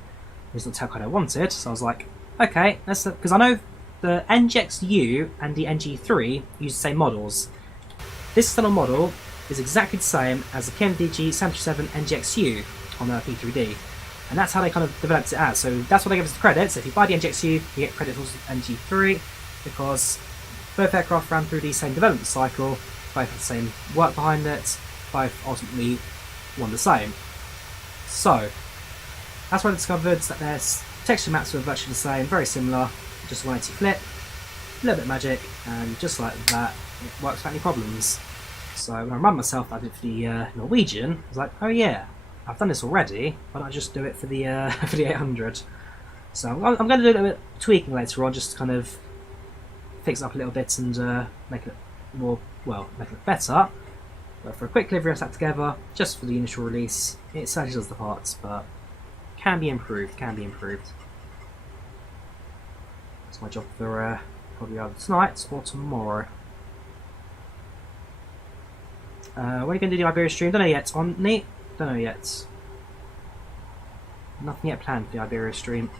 It's not the tailcode I wanted, so I was like, okay, because I know the NGXU and the NG3 use the same models. This external model is exactly the same as the PMDG 737 NGXU on P3D, and that's how they kind of developed it as. So that's what they give us the credit. So if you buy the NGXU, you get credit for the NG3 because both aircraft ran through the same development cycle, both had the same work behind it, both ultimately won the same. So that's when I discovered that their texture maps were virtually the same, very similar, just 180 flip, a little bit of magic, and just like that, it works without any problems. So when I reminded myself that I did for the Norwegian, I was like, oh yeah, I've done this already, why don't I just do it for the for the 800? So I'm going to do a little bit of tweaking later on, just to kind of fix it up a little bit and make it more, well, make it better. But for a quick livery I set together, just for the initial release, it certainly does the parts, but can be improved, That's my job for probably either tonight or tomorrow. When are you going to do the Iberia stream? Don't know yet. On neat? Don't know yet. Nothing yet planned for the Iberia stream.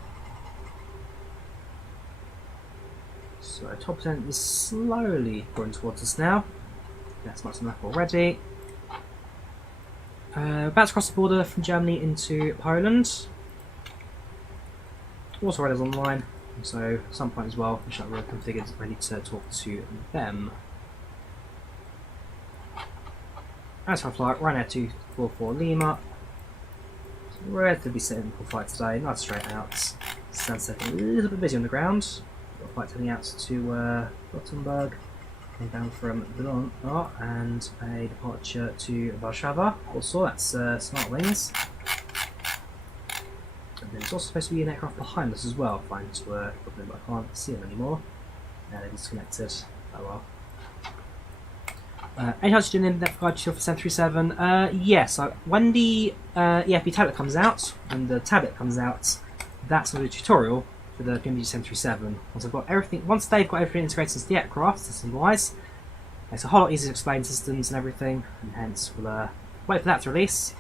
So top 10 is slowly going towards us now. That's much enough already. About to cross the border from Germany into Poland. Also riders online, so at some point as well, we should have configured ready to talk to them. As for flight, Ryanair 244 Lima. Relatively simple flight today, nice straight out. Stansted a little bit busy on the ground. Got a flight heading out to Gothenburg, coming down from Volanta, and a departure to Warszawa. Also, that's Smart Wings. And then there's also supposed to be an aircraft behind us as well, flying to Dublin, but I can't see them anymore. Now they're disconnected. Oh well. Any chance you're doing an in-depth guide for 737? Yes, when the EFB tablet comes out, that's going to be a tutorial for the PMDG 737. Once they've got everything integrated into the aircraft, system-wise, it's a whole lot easier to explain systems and everything, and hence we'll wait for that to release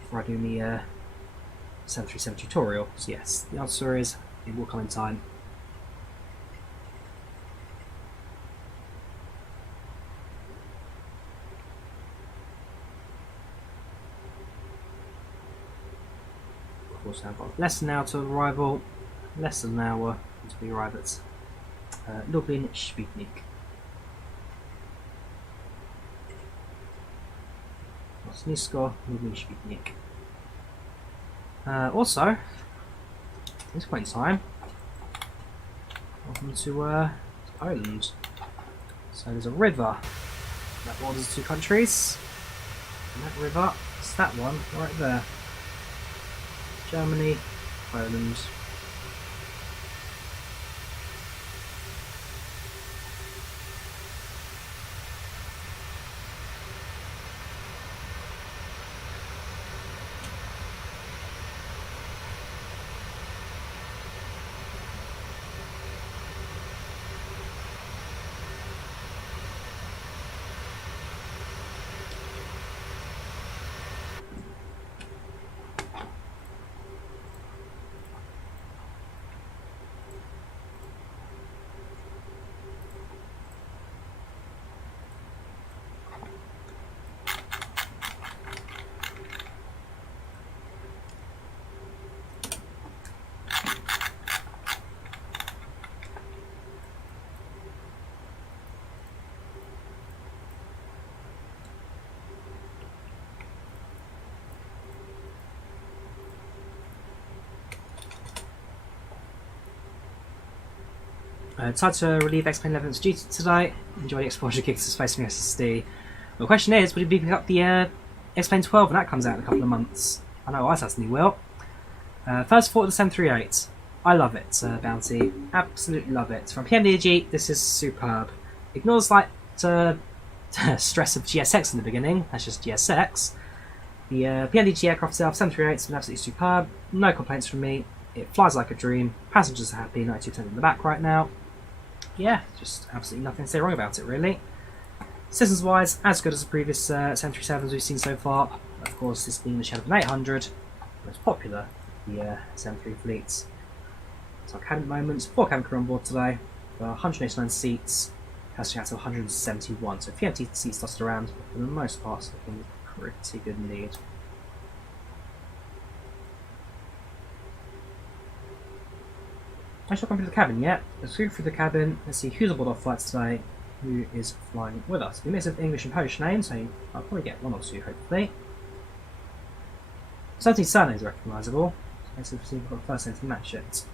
before I do the 737 tutorial. So yes, the answer is it will come in time. Of course, I've got less than an hour to arrival, less than an hour until we arrive at Lublin Świdnik. Lotnisko Lublin Świdnik. Also, at this point in time, welcome to Poland. So there's a river that borders the two countries, and that river is that one right there. Germany, Poland. Tried to relieve X-Plane 11's duty today. Enjoy the exposure gigs of Space Marine SSD. The question is, would it be pick up the X-Plane 12 when that comes out in a couple of months? I know I certainly will. First thought of the 738. I love it, Bounty. Absolutely love it. From PMDG, this is superb. Ignores like stress of GSX in the beginning. That's just GSX. The PMDG aircraft itself, 738, has been absolutely superb. No complaints from me. It flies like a dream. Passengers are happy. 92% in the back right now. yeah, just absolutely nothing to say wrong about it, really. Systems wise, as good as the previous 737s we've seen so far. Of course, this being the Shadow 800, most popular of the 73 fleets. So, cabin at the moment, 4 cabin crew on board today, 189 seats, passing out to 171. So, a few empty seats dotted around, but for the most part, it's looking pretty good indeed. I'm not come through the cabin yet. Let's go through the cabin. Let's see who's aboard our flights today, who is flying with us. We mix of English and Polish names, so I'll probably get 1 or 2 hopefully. Certainly surnames are recognisable. Let's see if we've got a first name to match it.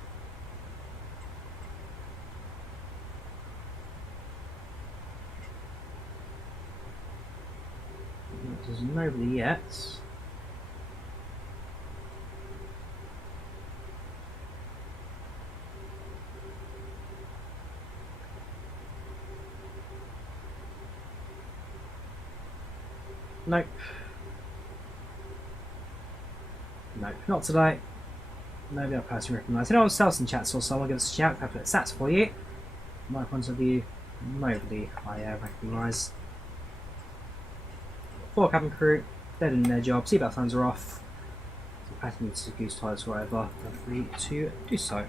There's nobody yet. Nope. Nope, not today. Nobody I personally recognise. Anyone else in chat, so someone give us a shout. I've put stats for you. From my point of view, nobody I recognise. 4 cabin crew, they're doing their job. Seatbelt signs are off. So passenger needs to goose tires or whatever. They're free to do so.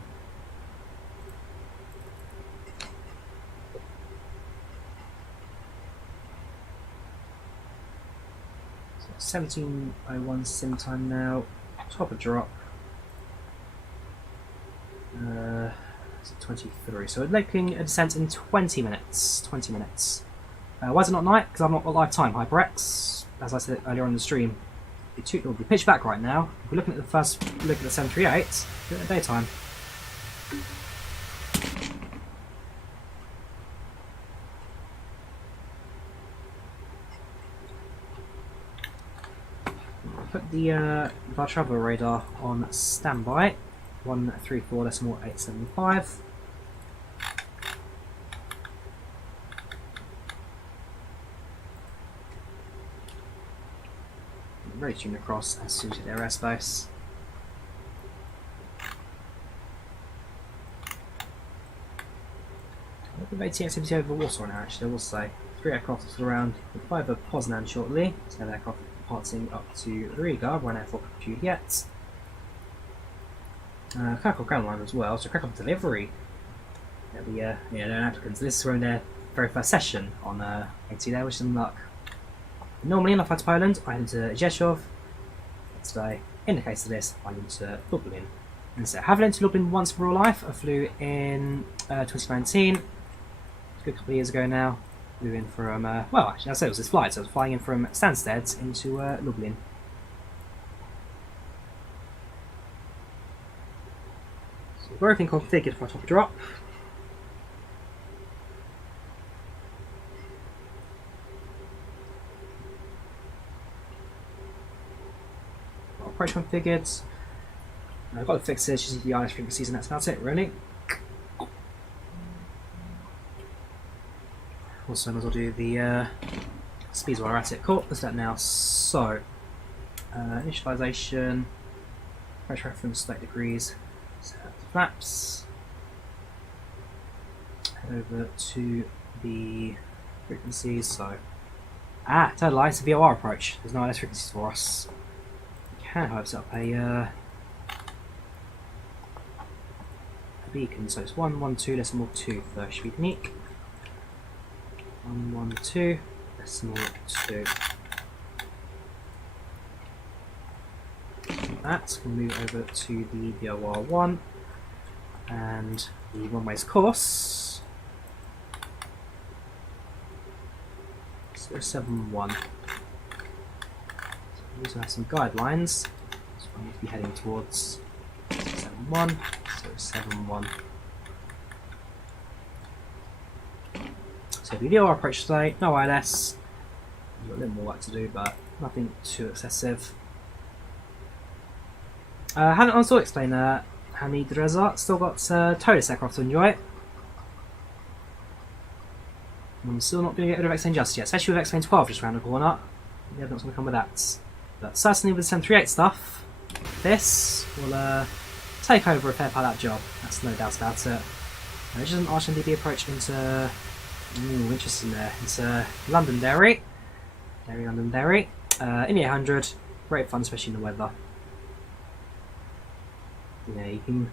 So 17:01 sim time now. Top of drop. 23. So we're making a descent in 20 minutes. 20 minutes. Why is it not night? Because I've not got live time, HyperX. As I said earlier on in the stream, it will be pitch black right now. If we're looking at the first look at the 738, we're at daytime. Put the travel radar on standby. 134.875. Ready to tune across as soon as their airspace. A little bit of AT activity over Warsaw now, actually, I will say. 3 aircraft stood around, with 5 of Poznan shortly. So no aircraft departing up to Riga, where an airport not yet. Krakow ground line as well, so Krakow delivery. There'll be no applicants. This is from their very first session on AT there, which is some luck. Normally, when I fly to Poland, I head to Rzeszów. Today, in the case of this, I went to Lublin. And so, I haven't been to Lublin once for real life. I flew in 2019, a good couple of years ago now. Flew in from, well, actually, I said it was this flight, so I was flying in from Stansted into Lublin. So, we've got everything configured for a top drop. Approach configured. I've got the fixes, just the ILS frequencies, and that's about it, really. Also, I might as well do the speeds while we're at it. Cool, let's do that now. So, initialization, approach reference, 30 degrees, set the flaps. Head over to the frequencies. So, tell a lie, it's a VOR approach. There's no ILS frequencies for us. Can however set up a beacon, so it's 112.2 for Świdnik. 112.2. That can move over to the VOR1 and the runway's course 071. We also have some guidelines, so I need to be heading towards 071, 071. So the VOR approach today, no ILS, we've got a little more work to do, but nothing too excessive. I haven't also explained how many Drawyah still got TOTUS aircraft to enjoy. I'm still not going to get rid of X-Plane just yet, especially with X-Plane 12 just around the corner. The other one's going to come with that. But certainly with the 738 stuff, this will take over a fair part of that job. That's no doubt about it. Just an RMDB approach into... interesting there. It's Londonderry. Londonderry. In the 800. Great fun, especially in the weather. You can...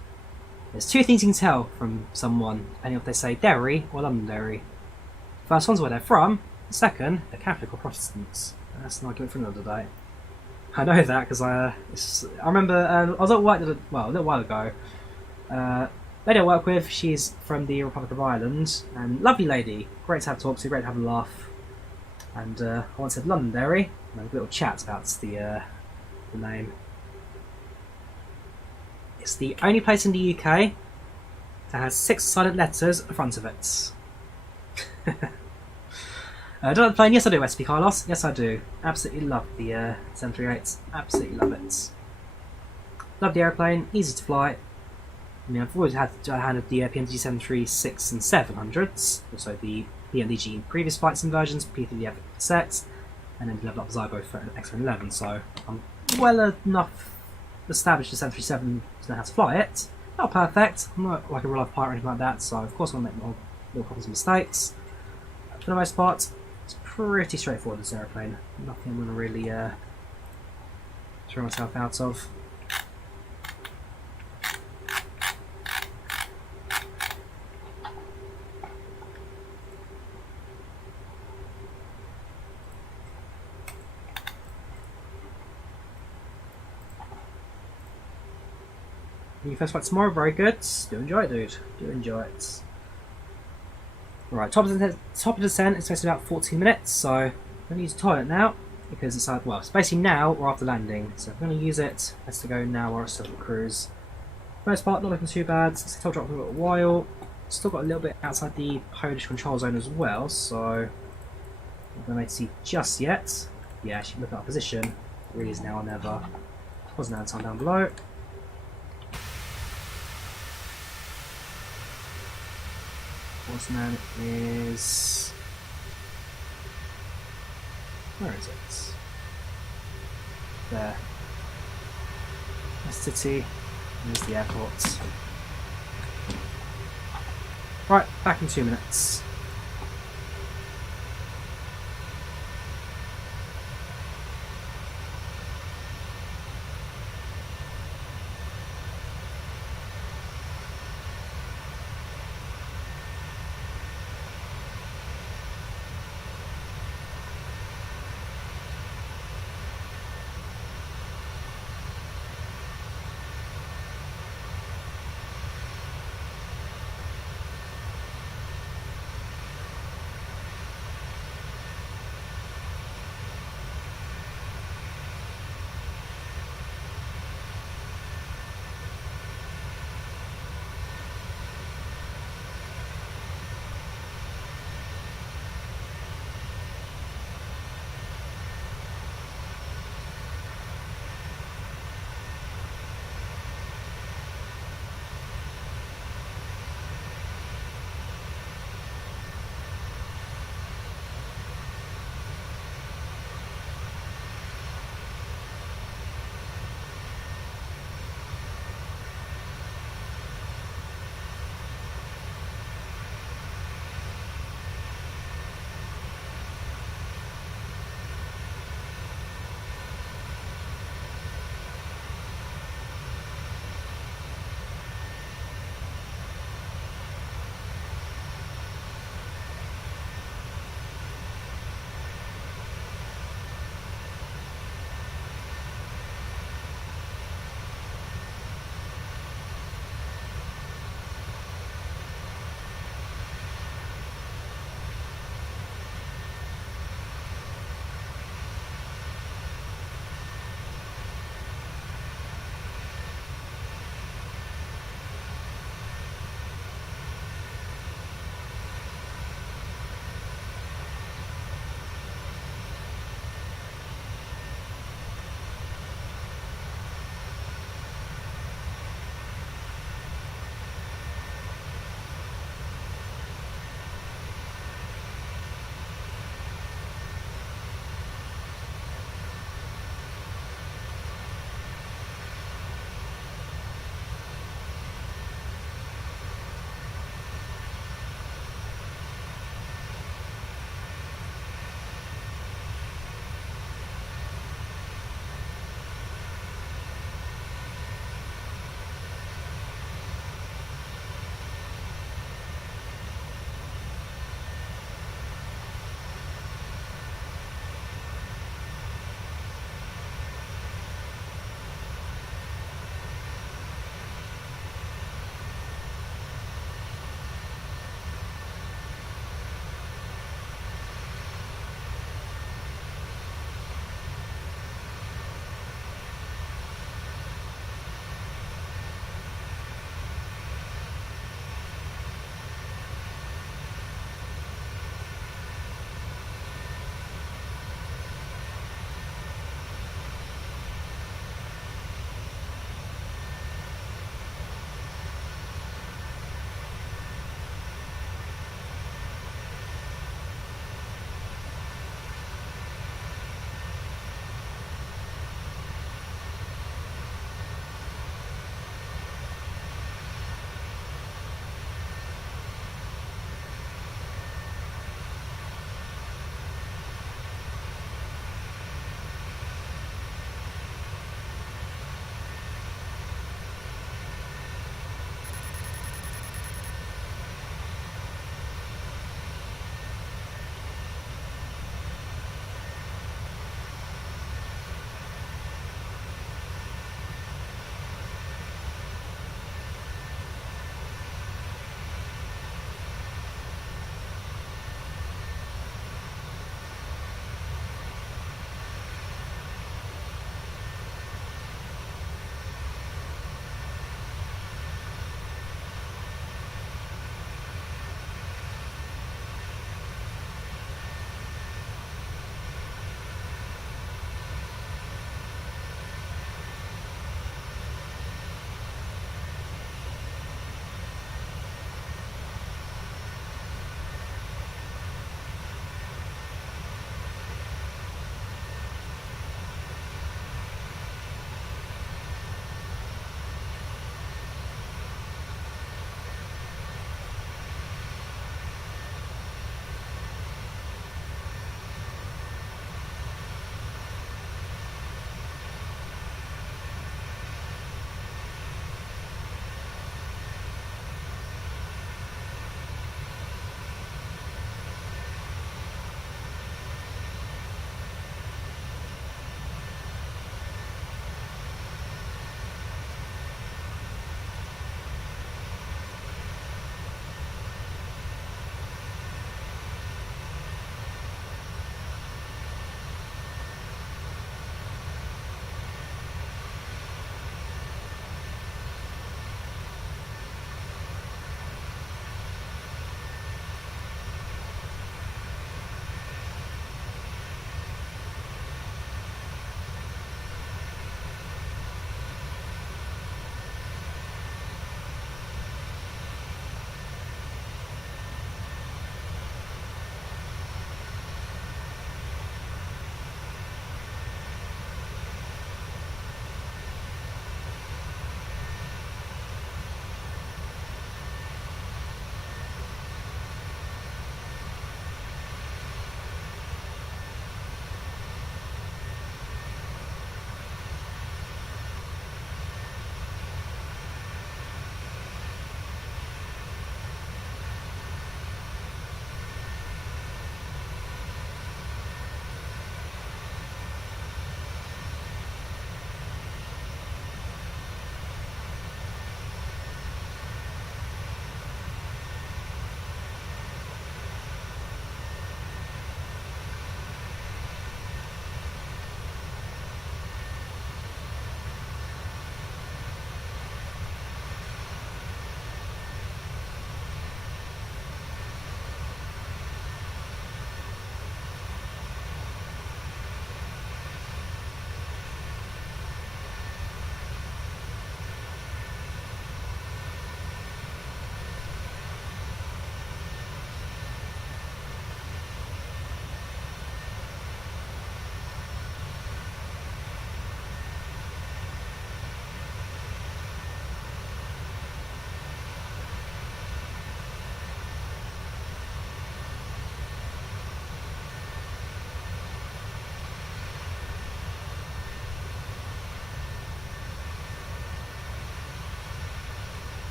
There's two things you can tell from someone, depending if they say Derry or Londonderry. First one's where they're from. The second, they're Catholic or Protestants. That's an argument for another day. I know that because I remember I was at work a little while ago. Lady I work with, she's from the Republic of Ireland, and lovely lady, great to have talks to, great to have a laugh. And I once said Londonderry, and had a little chat about the name. It's the only place in the UK that has 6 silent letters at the front of it. Do I like the plane? Yes I do, SP Carlos. Yes I do. Absolutely love the 738. Absolutely love it. Love the airplane, easy to fly. I mean, I've always had the PMDG 736 and 700s, also the PMDG previous flights and versions, P3F sets, and then leveled up Zybo for X111, so I'm well enough established the 737 to know how to fly it. Not perfect, I'm not like a real life pilot or anything like that, so of course I'll make more little problems and mistakes. For the most part, it's pretty straightforward, this aeroplane. Nothing I'm going to really throw myself out of. Your first flight tomorrow, very good. Do enjoy it, dude. Do enjoy it. Right, top of the descent is supposed to be about 14 minutes, so I'm going to use the toilet now because it's like, well, it's basically now or after landing. So I'm going to use it. Let's go now or still cruise. For the most part, not looking too bad. It's still dropped for a little while. Still got a little bit outside the Polish control zone as well, so I'm going to see just yet. Yeah, actually look at our position. It really is now or never. Wasn't out of time down below. What's known is... Where is it? There. The city. There's the airport. Right, back in 2 minutes.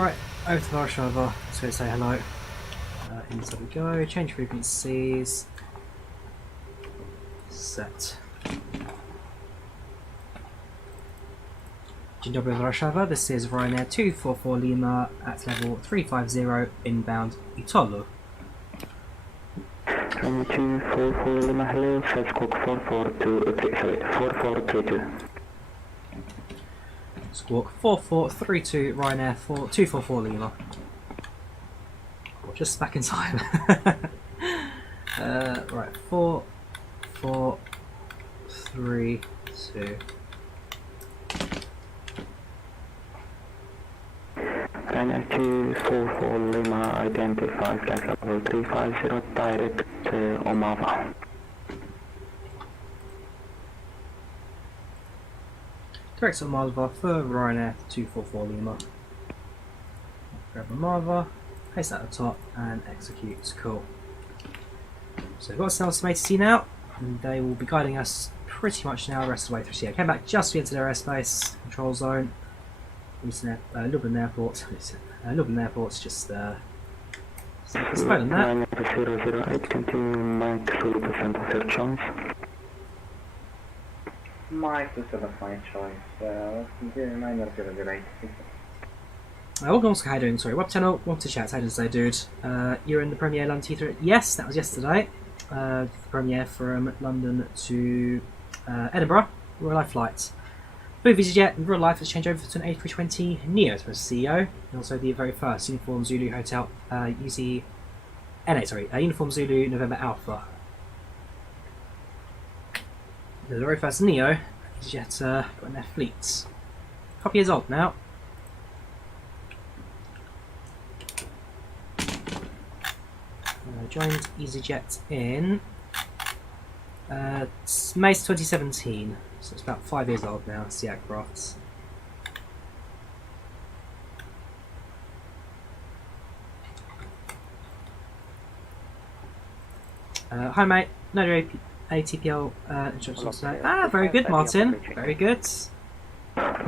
Right, over to the rush over. Let's go say hello. Inside we go. Change frequencies. Set. Dzień dobry Warszawa, this is Ryanair 244 Lima at level 350 inbound Itolo. 244 Lima, hello, flight squawk 4432. Squawk 4432 Ryanair 244 Lima. Just back in time. Right, 4, 4, 3, 2. Ryanair 244 Lima, identify flight level 350, direct Omava. Direct Omava for Ryanair 244 Lima. Grab Omava, paste that at the top, and execute. Cool. So we've got some estimated to now, and they will be guiding us pretty much now the rest of the way through. So yeah, came back just to enter their airspace control zone. Lublin Airport. Lublin Airport's just postponing that. 008, continue Mike Zulu percent of your choice. Mike is a fine choice. 9008. Welcome, Oscar, how you doing? Sorry, Web Channel, want to chat, how did you say, dude? You're in the premiere London Heathrow? Yes, that was yesterday. The premiere from London to Edinburgh, real life flights. Blue VisaJet in real life has changed over to an A320 Neo as CEO, and also the very first Uniform Zulu Hotel Uniform Zulu November Alpha. The very first Neo VisaJet got in their fleets. A couple years old now. Joined EasyJet in May 2017, so it's about 5 years old now. It's the aircraft. Hi mate, no ATPL instructions today. Ah, very good Martin, very good. I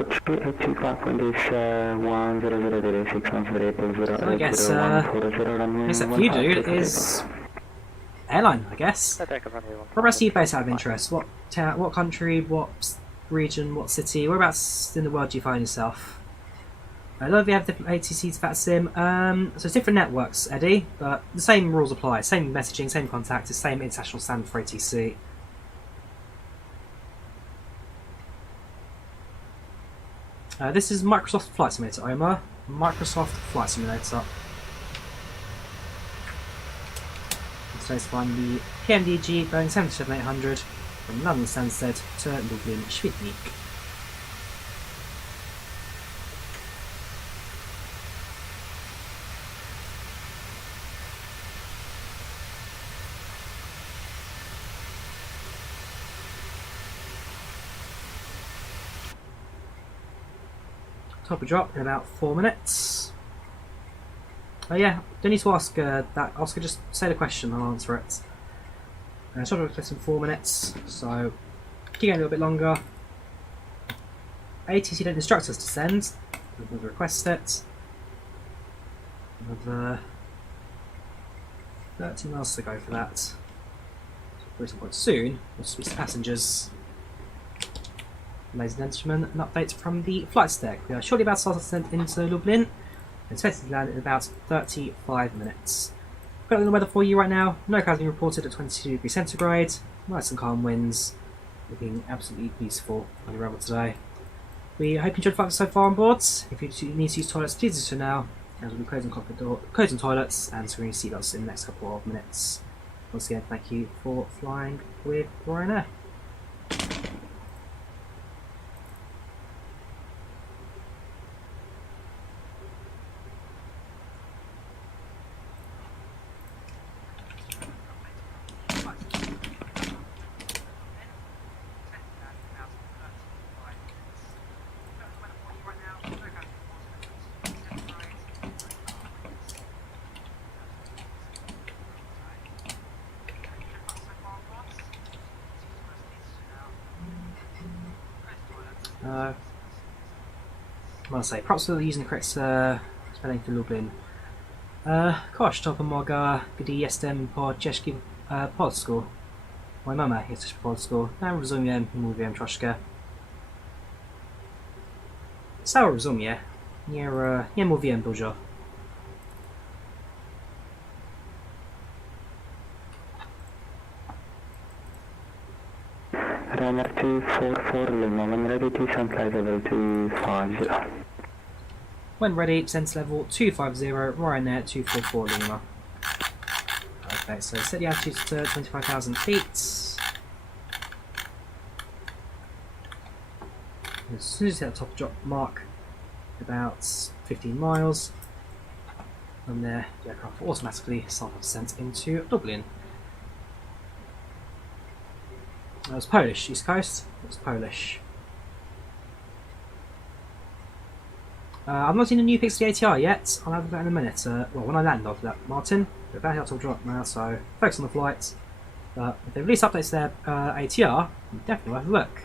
guess except for you dude is airline, I guess. Whereabouts are you based out of interest? What town, what country, what region, what city, whereabouts in the world do you find yourself? I love you have different ATCs for that sim. So it's different networks, Eddie, but the same rules apply, same messaging, same contact, the same international standard for ATC. This is Microsoft Flight Simulator, Omar. Microsoft Flight Simulator. So let's find the PMDG Boeing 737-800 from London Stansted to Lublin Świdnik. Top of drop in about 4 minutes. Oh yeah, don't need to ask that. Oscar, just say the question, I'll answer it. Top of drop in 4 minutes, so keep going a little bit longer. ATC don't instruct us to send, we'll request it. Another 30 miles to go for that. So pretty much soon, we'll speak to passengers. Ladies and gentlemen, an update from the flight deck. We are shortly about to start descent into Lublin and expected to land in about 35 minutes. Got the weather for you right now. No clouds being reported at 22 degrees centigrade. Nice and calm winds. Looking absolutely beautiful on the arrival today. We hope you enjoyed the flight so far on board. If you need to use toilets, please do so now. As we'll be closing toilets and screening seatbelts in the next couple of minutes. Once again, thank you for flying with Ryanair. I want to say, props for using the correct heading to Lublin. To mogę, gdy jestem po czeskiej polsku. Moja mama jest po polsku. Ja rozumiem i mówiłem troszkę. Cały rozumie. Nie mówiłem dużo. Ryanair 244 Lima, when ready to send flight level 250. When ready, descent level 250, Ryanair 244 Lima. Okay, so set the altitude to 25,000 feet. As soon as you hit the top drop mark, about 15 miles, and there the aircraft will automatically start descent into Dublin. That was Polish, East Coast. It was Polish. I've not seen the new pics of the ATR yet. I'll have that in a minute. Well, when I land off that, Martin. We're about to hit top drop now, so focus on the flight. But if they release updates to their ATR, definitely worth a look.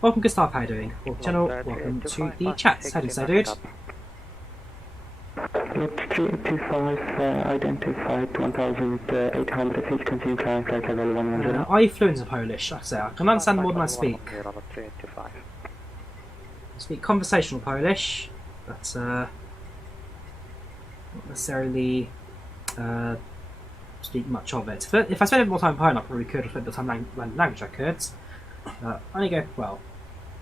Welcome, good staff. How are you doing? Welcome to the channel. Welcome to the chat. How do you say, dude? Look 325, identified 1800 feet, continue climb flight level 110. Are you fluent in Polish? Like I say, I can understand more than I speak. I speak conversational Polish, but not necessarily speak much of it. If I spent a bit more time in Poland, I probably could. If I spent the time learning language, I could. I only go, well,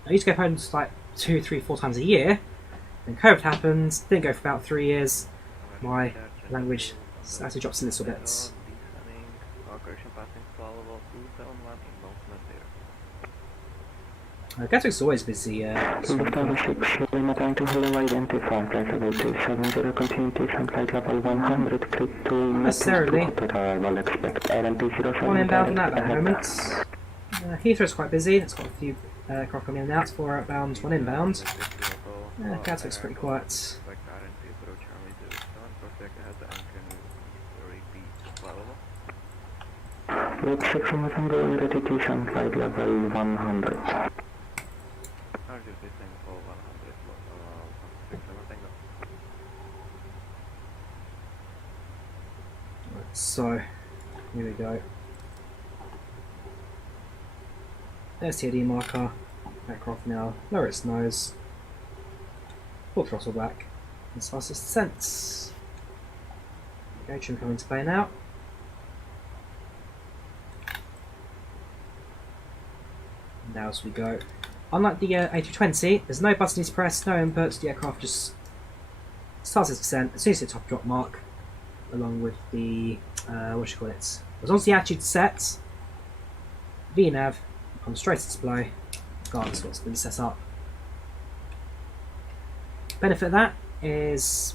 I used to go to Poland like 2, 3, 4 times a year. Then COVID happened, didn't go for about 3 years. My language actually drops a little bit. Gatwick's always busy. Lufthansa 6, Lima time to hello, identify flight level 270, continue to flight level 100, click to necessarily. Expect One inbound and outbound at the moment. Heathrow's quite busy, it's got a few aircraft coming in and out, 4 outbound, 1 inbound. Gatwick's pretty quiet. Look 6 going ready to send flight level 100. So, here we go. There's TOD marker. Aircraft now lower its nose. Full throttle back. And starts its descent. There we go, trim coming into play now. And now as we go. Unlike the A320, there's no button to press, no inputs, the aircraft just starts its descent as soon as it top drop mark, along with the, what you call it, as long as the attitude's set, VNAV comes straight to display, regardless of what's been set up. Benefit of that is,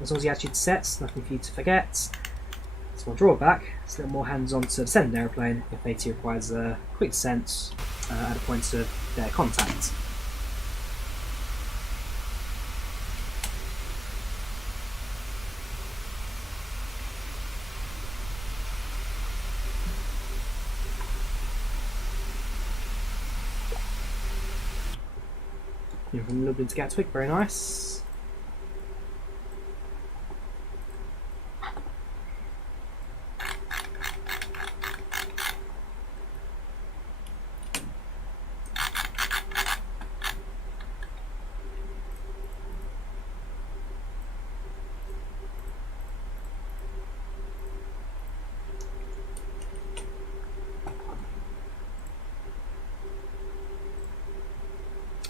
as long as the attitude's set, nothing for you to forget. It's more drawback, it's a little more hands-on to descend an aeroplane if AT requires a quick descent at a point of their contact. From Lublin to Gatwick, very nice.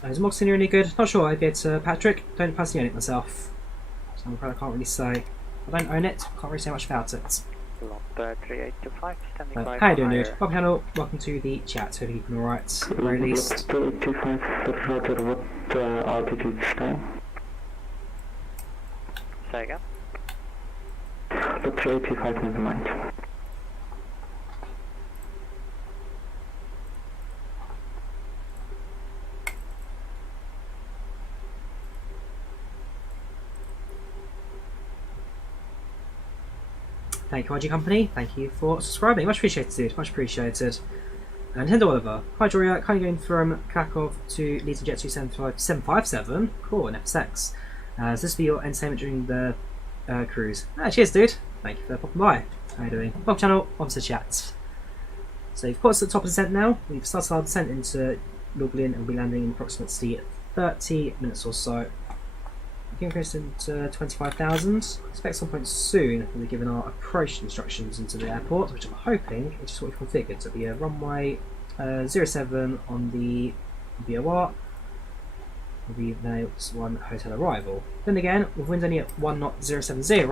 Is Moxie any good? Not sure. Maybe it's Patrick. Don't personally own it myself, so I'm afraid I can't really say. I don't own it. Can't really say much about it. 3825, standing by. How you doing, dude? Welcome channel. Welcome to the chat. Hope you're keeping all right. At the very least. 3825, Roger, what altitude time? Say again. Look 3825, never mind. Thank you, RG Company. Thank you for subscribing. Much appreciated, dude. Much appreciated. And Hinder Oliver. Hi, Drawyah. Kind of going from Krakow to Leeds Jet 757. Cool, an FSX. So this will be your entertainment during the cruise. Cheers, dude. Thank you for popping by. How you doing? Welcome channel, on to the chat. So you've got us at the top of the descent now. We've started our descent into Lublin and we'll be landing in approximately 30 minutes or so. We're increased into 25,000. Expect some point soon we'll be given our approach instructions into the airport, which I'm hoping is just what we've configured. So it'll be a runway 07 on the VOR. Will be now one hotel arrival. Then again, with winds only at 1 knot 070,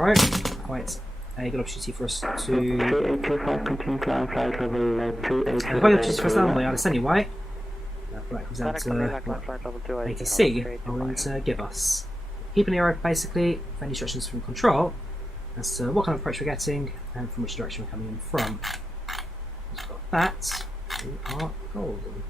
quite a good opportunity for us to. 3825, continue climb flight level A good opportunity for us to land on the ILS anyway. That comes down to what ATC are willing to give us. Keep an ear open basically for any instructions from control as to what kind of approach we're getting and from which direction we're coming in from. We've got that. We are golden.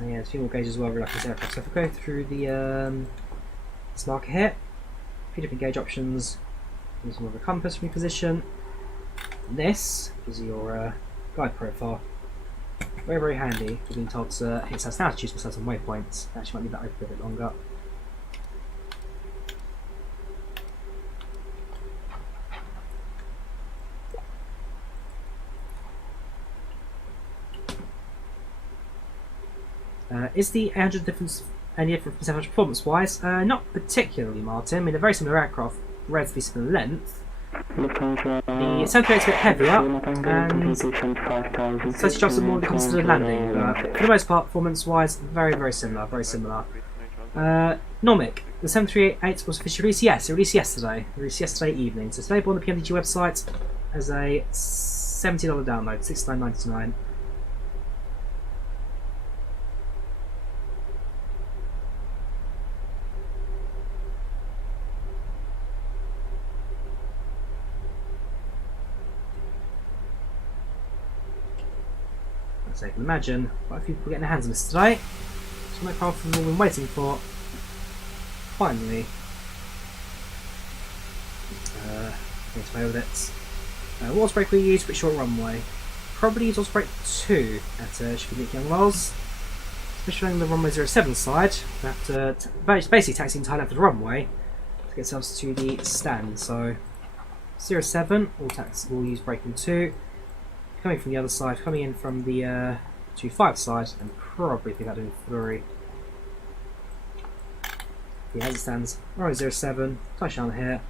Yeah, there's a few more gauges as well like this aircraft. So if we go through the this marker here, a few different gauge options. There's more of a compass reposition. This is your guide profile. Very, very handy. We've been told to hit certain altitudes for certain waypoints. Actually might leave that open a bit longer. Is the 800 difference any different from 700 performance-wise? Not particularly, Martin. I mean, they're very similar aircraft, relatively similar length. The 738 is a bit heavier, and so jobs are more considered landing, but for the most part, performance-wise, very, very similar, very similar. Nomic, the 738 was officially released, yes, it released yesterday evening. So it's available on the PMDG website as a $70 download, $69.99. So you can imagine quite a few people getting their hands on this today. So my craft we've all been waiting for. Finally. Let's play with it. What brake we use, which short runway? Probably use brake 2 at Drzewiecki Young Wells. Especially on the runway 07 side. We have to basically taxi the entire length of the runway to get ourselves to the stand. So 07, we'll use braking 2. Coming from the other side, coming in from the 25 side, and probably think about doing 3. Yeah, as it stands, runway 07, touchdown here.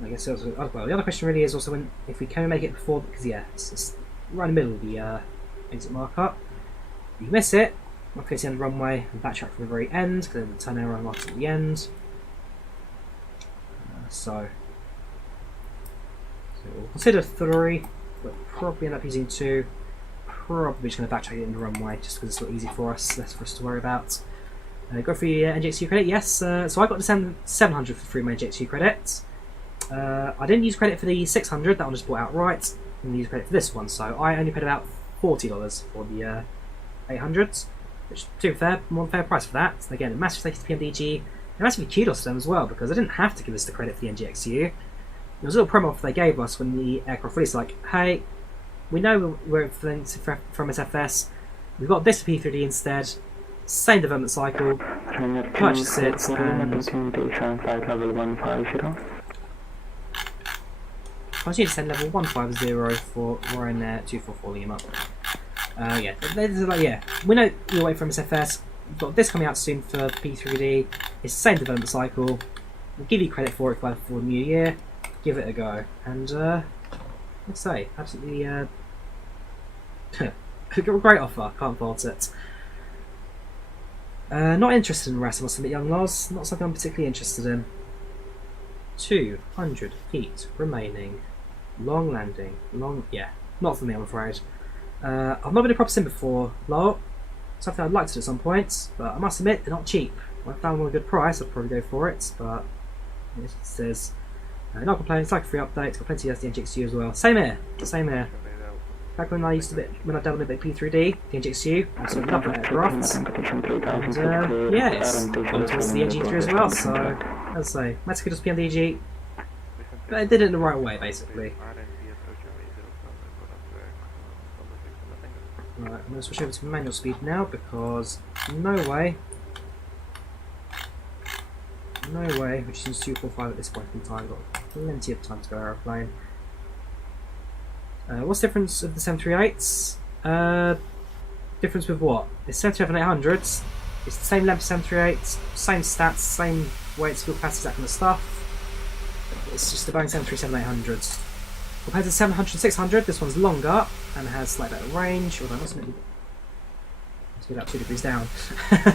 I guess also, well, the other question really is also if we can make it before, because yeah, it's right in the middle of the exit marker. If you miss it, we'll go to the end of the runway and backtrack from the very end, because the turn arrow marks at the end. So we'll consider 3, but probably end up using 2. Probably just going to backtrack it in the runway just because it's a little easy for us, less for us to worry about. Go for your NGXU credit, yes. So I got the 700 for 3 my NGXU credits. I didn't use credit for the 600, that one just bought outright. I didn't use credit for this one, so I only paid about $40 for the 800s, which is more fair price for that. And again, a massive thank you to PMDG, and massive kudos to them as well, because I didn't have to give us the credit for the NGXU. There was a little promo offer they gave us when the aircraft released, like, hey, we know we're from MSFS, we've got this P3D instead, same development cycle, purchase it, and I was using to send level 150 for Ryanair 244 Lima. Yeah, we know you're away from MSFS, we've got this coming out soon for P3D, it's the same development cycle, we'll give you credit for it for the new year. Give it a go, and let's say, absolutely a great offer, can't fault it. Not interested in rest, I must admit, young Lars, not something I'm particularly interested in. 200 feet remaining, long landing, not for me I'm afraid. I've not been a prop sim before, lol, something I'd like to do at some point, but I must admit, they're not cheap. If I found one at a good price, I'd probably go for it, but it says Not complaining, it's like a free update, it's got plenty of the NGXU as well. Same here, same here. Back when I dabbled a bit P3D, the NGXU, I sort of loved that aircraft. And yeah, it's gone towards the NG3 as well, so as I say, that's good as PMDG, but it did it in the right way basically. Right, I'm going to switch over to manual speed now because no way, which is 245 at this point in time, got plenty of time to go aeroplane. What's the difference of the 738s? Difference with what? It's 737-800s, it's the same length 738s, same stats, same weights, fuel capacity, that kind of stuff. It's just the Boeing 737-800s. Compared to the 700-600, this one's longer and has slightly better range, although it must be about 2 degrees down.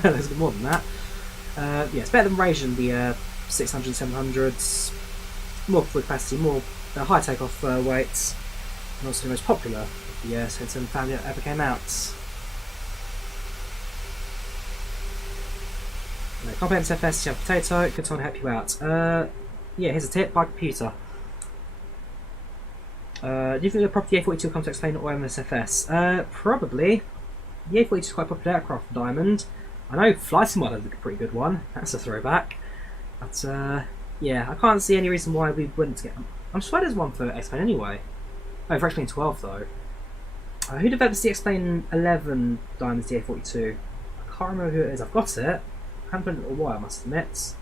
There's a bit more than that. Yeah, it's better than Ryzen, the 600 700s. More fuel capacity, more high takeoff weights, and also the most popular of the 737 family that ever came out. Copy MSFS, you have potato, good time to help you out. Yeah, here's a tip, buy a computer. Do you think the property A42 will come to explain or MSFS? Probably. The A42 is quite a popular aircraft for Diamond. I know Flight Sim has a pretty good one, that's a throwback. But yeah, I can't see any reason why we wouldn't get. I'm sure there's one for X-Plane anyway. Oh, for X-Plane 12 though. Who develops the X-Plane 11 Diamond's DA42? I can't remember who it is. I've got it. I haven't put it in a while, I must admit.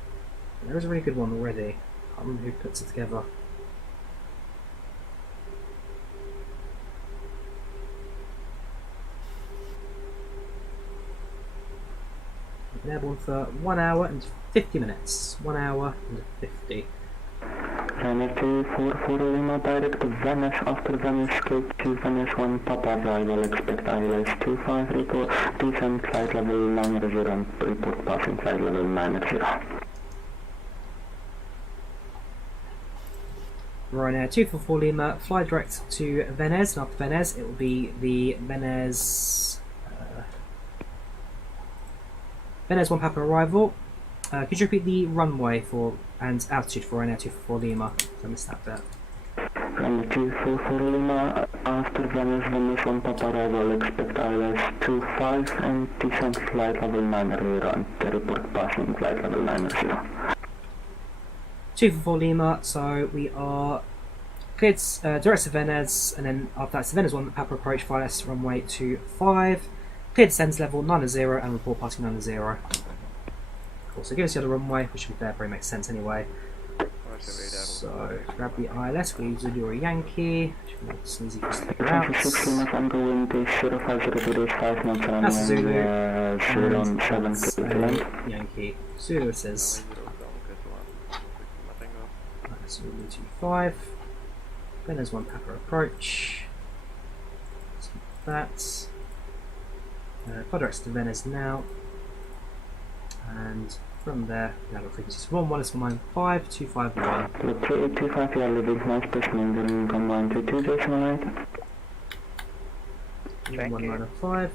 But there is a really good one already. I can't remember who puts it together. Airborne for 1 hour and 50 minutes. 1 hour and 50. Ryanair 244 Lima direct to Venice, after Venice scope to Venice 1 Papa arrival, expect ILS 25 report, descent flight level 90 and report passing flight level 90. Ryanair 244 Lima, fly direct to Venice, and after Venice it will be the Venice 1 Papa arrival. Could you repeat the runway for and altitude for Ryanair 244 Lima? I missed that bit. Ryanair 244 Lima, after Venice, Venice 1 Papa arrival, expect ILS 25 and descent flight level 90 and report passing flight level 90. 244 Lima, so we are cleared direct to Venice, and then after that's the Venice 1 Papa approach, fly less runway 25. Cleared descends level 90 and report passing 90. Cool, so give us the other runway, which should be there, probably makes sense anyway. So, grab the ILS, we'll use Zulu or Yankee, which will make it easy for us to figure out. That's a Zulu, and that's a Yankee. Zulu it is. That's Zulu 25. Then there's 1 Papa approach. So that. Direct to Venice now, and from there we have a frequency 11 is 195 251. 255 yeah, Lublin nice specimen during combined to 2 decimal 1905.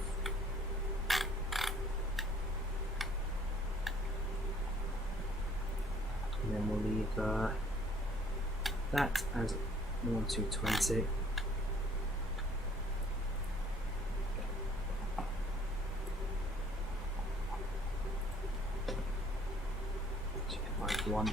And then we'll leave that as 1220. One.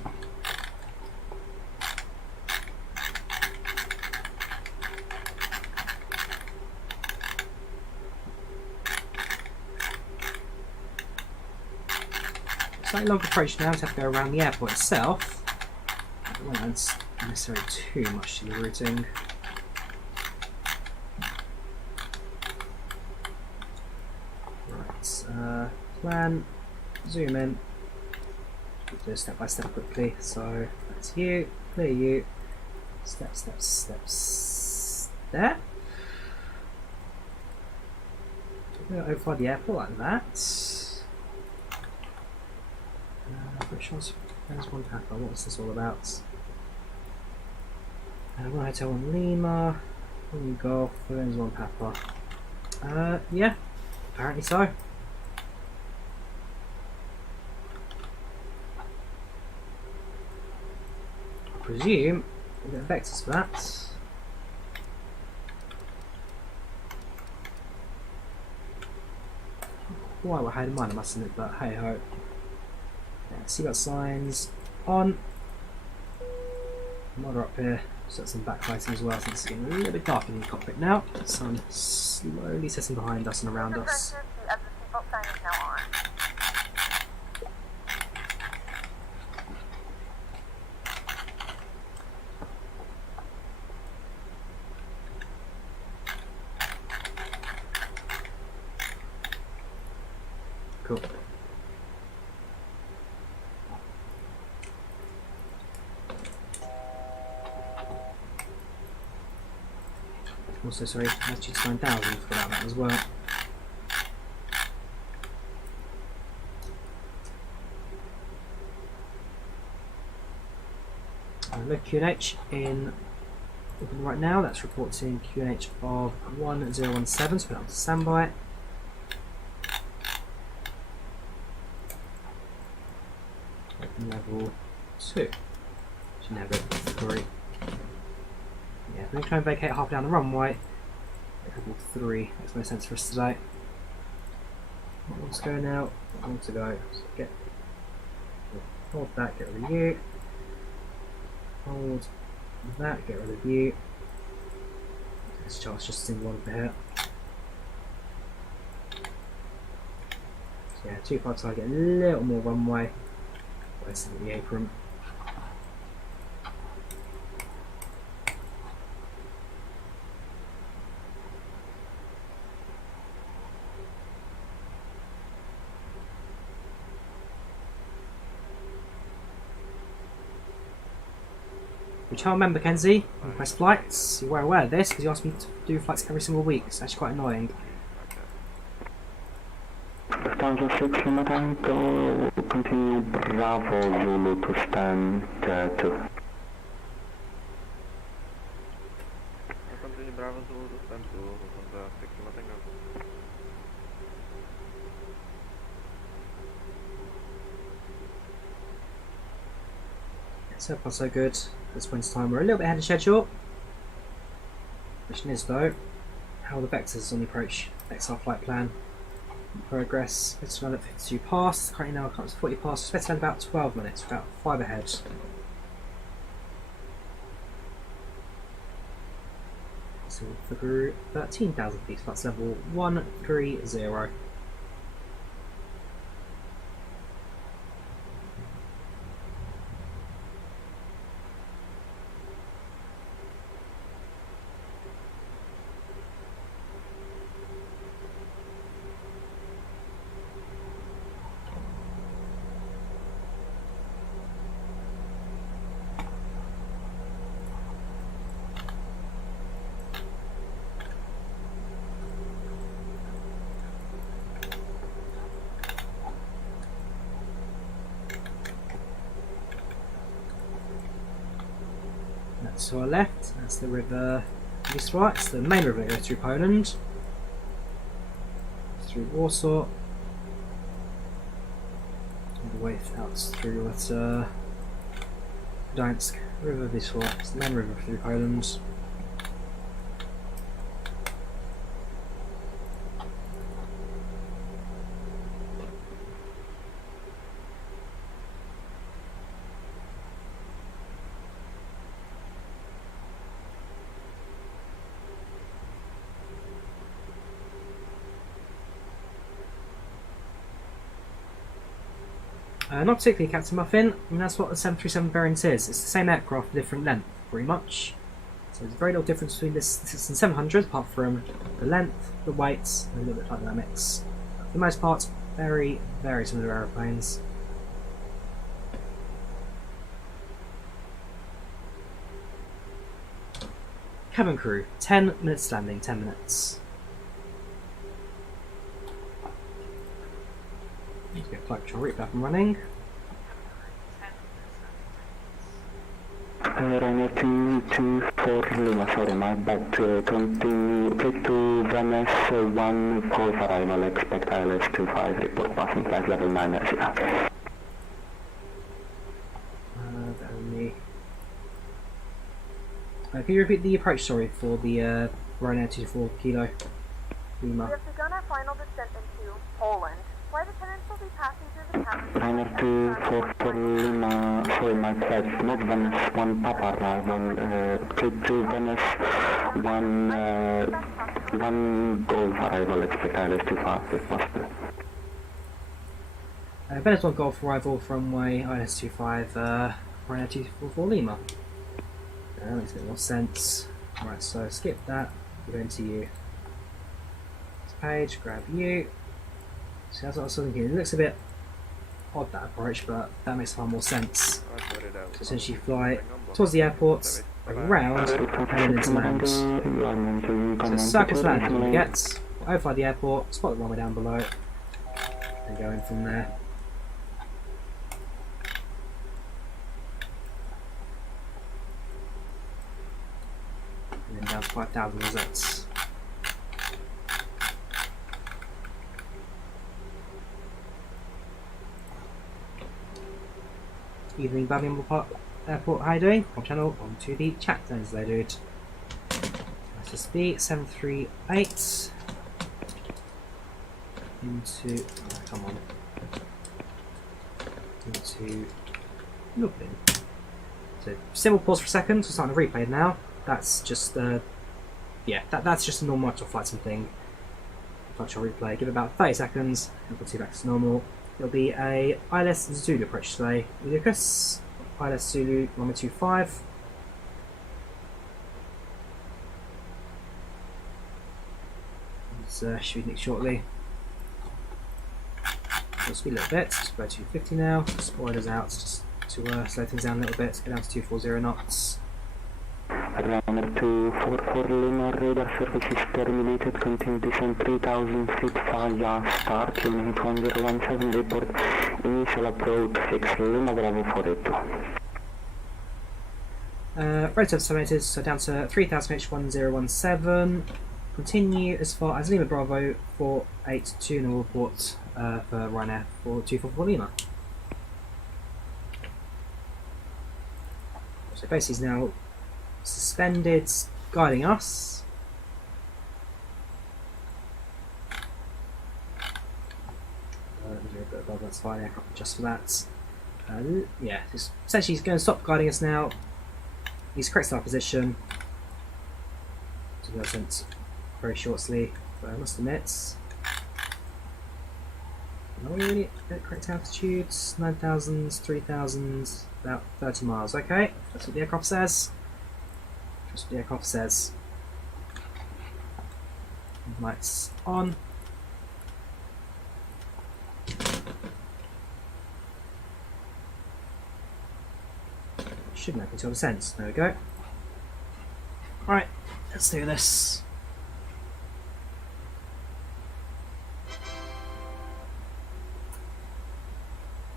Slightly longer approach now to have to go around the airport itself. I don't think that's necessarily too much to the routing. Right, plan, zoom in. We'll do it step by step quickly. So that's you, clear you, step, there. We're going to overfly the airport like that. Which one's there's 1 Papa? What's this all about? 1 Hotel 1 Lima, 1 Golf, there's 1 Papa. Yeah, apparently so. presume we'll get vectors for that. Quite what I had in mind, I must admit, but hey ho. Yeah, seatbelt signs on. Modder up here. Set some backlighting as well, since it's getting a little bit dark in the cockpit now. Sun slowly setting behind us and around us. The seatbelt sign is now on. Cool. Also, sorry, altitude 9000 for that as well. Look, QNH in right now, that's reporting QNH of 1017, so we're on standby. Level 2. Level 3. Yeah, we're going to try and vacate half down the runway. Level 3 makes no sense for us today. Let's go now. I want to go. So get. Hold that, get rid of you. Hold that, get rid of you. This chart's just single one over here. So yeah, 25 so I get a little more runway. West of the apron. Which I remember, Kenzie, on Press Flights, you were aware of this because you asked me to do flights every single week. It's actually quite annoying. Stanza 6 Lima Tango, continue Bravo Zulu to stand 2. Continue Bravo Zulu to stand 2, Stanza 6 Lima Tango. So far so good. At this point in time we're a little bit ahead of schedule. Question is though, how are the vectors on the approach affects our flight plan. Progress, it's around at 52 past, currently now it's 40 past, it's better than about 12 minutes, about 5 ahead. So for 13,000 feet, that's level 130. That's to our left, that's the river Wisła, it's the main river that goes through Poland, through Warsaw, all the way out through Gdańsk, River Wisła, it's the main river through Poland. Not particularly, Captain Muffin. I mean, that's what the 737 variant is. It's the same aircraft, different length, pretty much. So there's very little difference between this and 700, apart from the length, the weight, and a little bit of flight dynamics. For the most part, very, very similar aeroplanes. Cabin crew, 10 minutes landing, 10 minutes. Need to get FlightControlReplay up and running. Ryanair 224 Lima, sorry, my bad. Continue, take to Venice 1, call for arrival, expect ILS 25, report passing flight level 9 Asia. Only Can you repeat the approach, sorry, for the Ryanair 24 Kilo Lima? We have begun our final descent into Poland. Flight attendants will be passing through the cabin. Ryanair 244 Lima, sorry, my flight, not Venice 1 Papa arrival, to Venice 1 Golf arrival, expect ILS 25 if possible. Venice 1 Golf arrival from way ILS 25, Ryanair 244 Lima. That makes a bit more sense. Alright, so skip that, we're going to you. This page, grab you. So that's what I was thinking. It looks a bit odd, that approach, but that makes far more sense. So essentially fly towards the airport, around, and then into land. So circle land we get, overfly the airport, spot the runway down below, and go in from there. And then down to 5,000 results. Evening Birmingham Airport, how you doing? On channel, on to the chat zones there, dude. SSB 738 into, oh, come on, into Lublin. So simple pause for a second. We're starting to replay now. That's just yeah, that's just a normal actual flight sim thing. Touch or replay. Give it about 30 seconds. And put it back to normal. It'll be a ILS Zulu approach today. Lucas, ILS Zulu 125. It's Świdnik shortly. We'll speed a little bit. Just go to 250 now. Spoilers out just to slow things down a little bit. Get down to 240 knots. Ryanair 244 Lima, radar service is terminated, continue descent 3000 feet via start, Unit 1017 report, initial approach 6 Lima Bravo 482. Relative estimated, so down to 3000 H1017, continue as far as Lima Bravo 482 and report for Ryanair for 244 Lima. So base is now suspended, guiding us. That's fine, aircraft just for that. Yeah, essentially he's going to stop guiding us now. He's corrected our position. So doesn't very shortly, but I must admit. Not really at correct altitudes, 9,000, 3,000, about 30 miles. Okay, that's what the aircraft says. That's what the aircraft says. Lights on. Should make until descent. There we go. Alright, let's do this.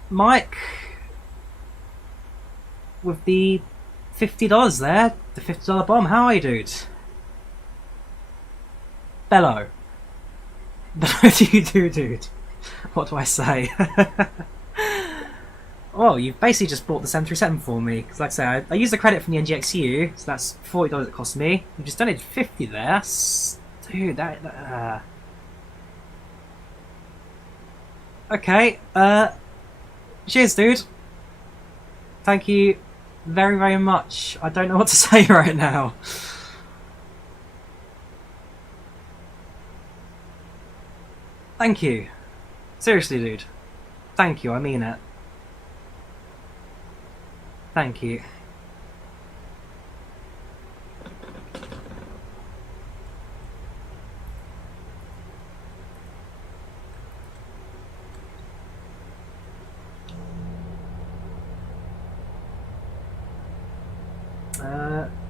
Mike, with the $50 there, the $50 bomb, how are you, dude? Bello. Bello do you do, dude? What do I say? Oh, you've basically just bought the 737 for me. Because like I say, I used the credit from the NGXU, so that's $40 it cost me. You've just donated 50 there. That's... Dude, that Okay, cheers, dude. Thank you very, very much. I don't know what to say right now. Thank you. Seriously, dude. Thank you, I mean it. Thank you.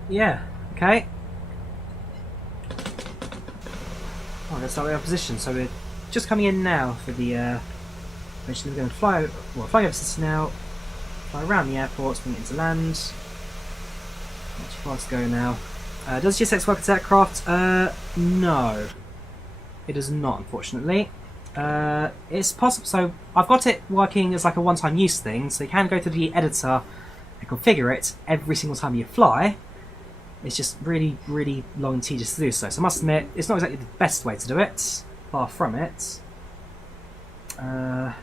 Yeah, okay. Oh, let's start with our position. So we're just coming in now for the mission. We're going to fly over city now, fly around the airport, bring it into land. Not too far to go now. Does GSX work as aircraft? No. It does not, unfortunately. It's possible, so I've got it working as like a one-time use thing, so you can go to the editor and configure it every single time you fly. it's just really, really long and tedious to do so. So I must admit, it's not exactly the best way to do it, far from it. Yeah,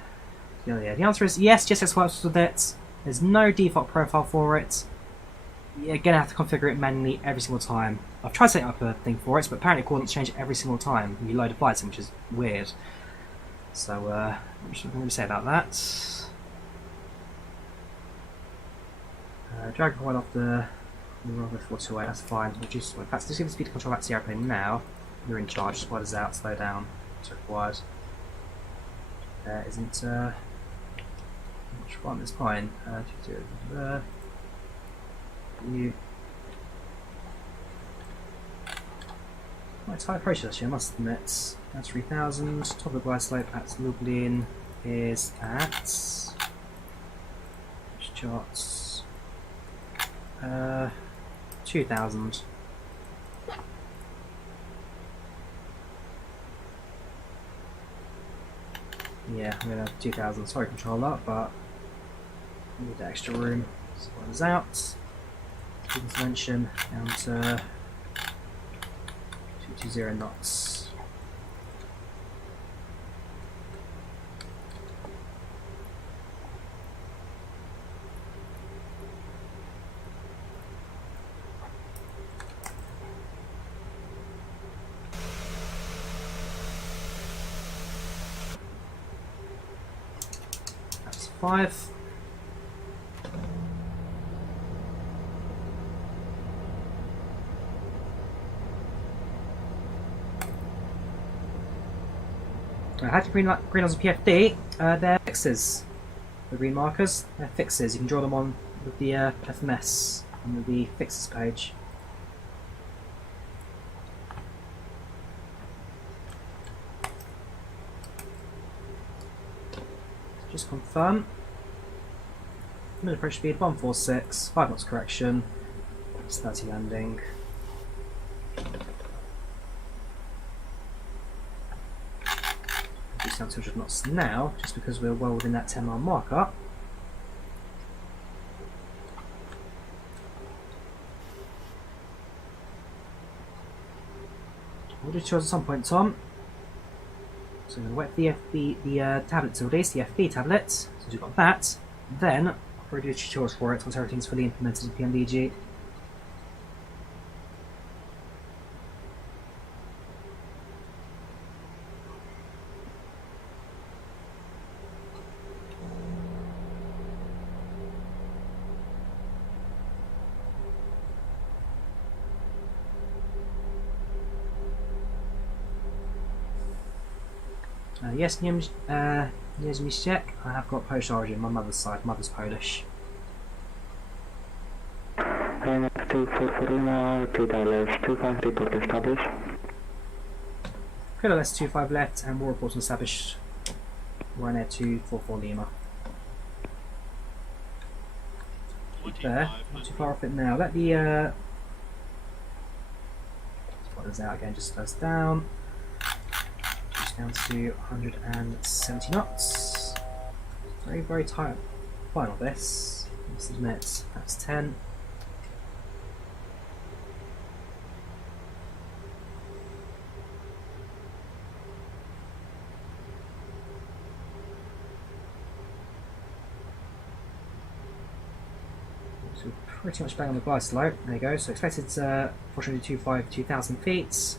the answer is yes, GSX works with it. There's no default profile for it. You're going to have to configure it manually every single time. I've tried setting up a thing for it, but apparently it coordinates change every single time you load a flight sim, which is weird. So, I'm just going to say about that. Drag the off the 428, that's fine. Reduce, in fact, let's give the speed control back to the airplane now. You're in charge, spoilers out, slow down, it's required. There isn't much fun, it's fine. You. Quite a tight approach actually, I must admit. That's 3000. Top of the glide slope at Lublin is at. Charts. 2000. Yeah, I'm gonna have 2000. Sorry, controller, but I need the extra room. So what is out? Intervention down to 220 knots. That's 5. How do you green lights on PFD? They're fixes. The green markers, they're fixes. You can draw them on with the FMS on the fixes page. Just confirm. Minute approach speed 146, 5 knots correction, it's 30 landing. Down 200 knots now, just because we're well within that 10-mile marker. We'll do chores at some point, Tom. So I'm going to wet the tablet to release, the FB tablet. So we've got that. Then I'll probably do tutorials for it once everything's fully implemented in PMDG. Yes, Niemczech, I have got Polish origin, my mother's side, mother's Polish. Ryanair 244 Lima, 2 dialers, 25 report established. Clear less 25 left and more reports established. Ryanair 244 Lima. There, not too far off it now. Let the spoilers out again, just slows down. Down to 170 knots. Very, very tight final this. I must admit, that's 10. So pretty much bang on the glide slope. There you go. So expected fortunately 2,000 feet.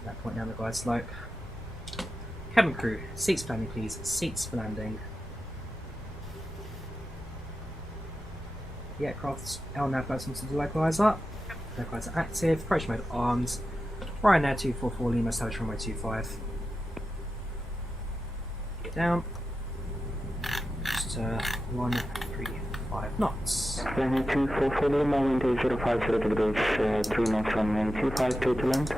At that point down the glide slope. Cabin crew, seats for landing please, seats for landing. The aircraft's LNAV goes onto the localizer. Localizer active, approach mode armed. Ryanair 244 Lima, established runway 25. Get down. Just 135 knots. Ryanair 244 Lima, wind is 050 degrees, 3 knots, 125 to land.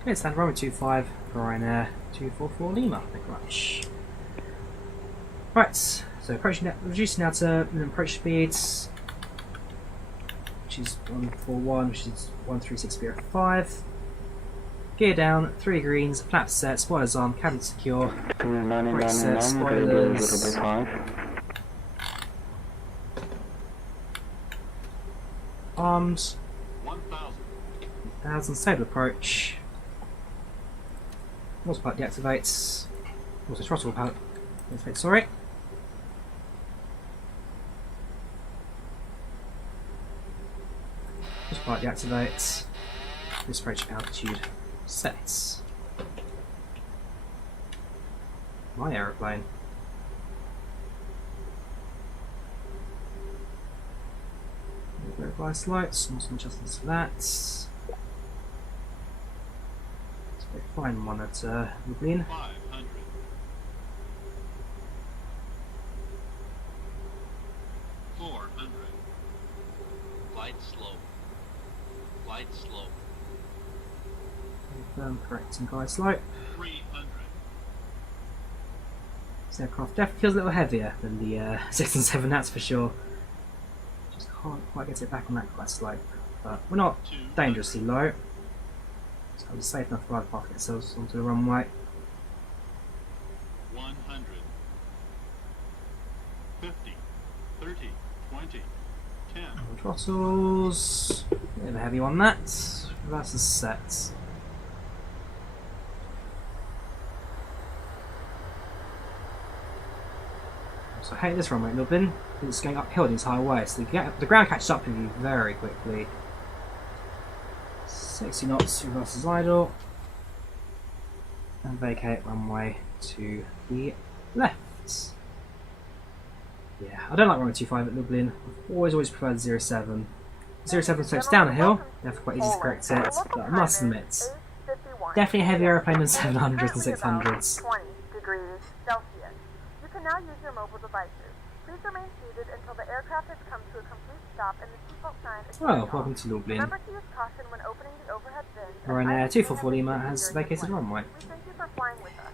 Okay, stand runway 25 for Ryanair 244 Lima, thank you very much. Right, so approaching now, reducing now to minimum approach speeds, which is 141, which is 136.05. Gear down, 3 greens, flaps set, spoilers on, cabin secure, brake set, spoilers. armed. 1,000. 1,000, stable approach. Autopilot deactivates. Also throttle pilot deactivates, sorry. Autopilot deactivates. This approach altitude sets. My aeroplane. Verify lights, not some adjustments for that. Let's find one at Lublin. 500. 400. Flight slow. Flight slow. Confirm correcting guide slope. 300. This aircraft definitely feels a little heavier than the 6 and 7, that's for sure. Just can't quite get it back on that glide slope. But we're not dangerously low. So we're safe enough to glide park ourselves onto the runway. 100. 50. 30. 20. 10. Throttles. A bit of a heavy one that. Reverse is set. So I hate this runway at Lublin. It's going uphill the entire way, so the ground catches up with you very quickly. 60 knots, reverse is idle. And vacate runway to the left. Yeah, I don't like runway 25 at Lublin. I've always preferred 07. 07 slopes down a hill, therefore quite easy to correct it, but I must admit, definitely a heavier aeroplane than 700s and 600s. 20 degrees Celsius. You can now use your mobile devices. Please remain seated until the aircraft has come to a complete stop and the seatbelt sign is turned Well, off. welcome to Lublin. Remember to use caution when opening the overhead bins. Ryanair 244 Lima has vacated runway. We thank you for flying with us.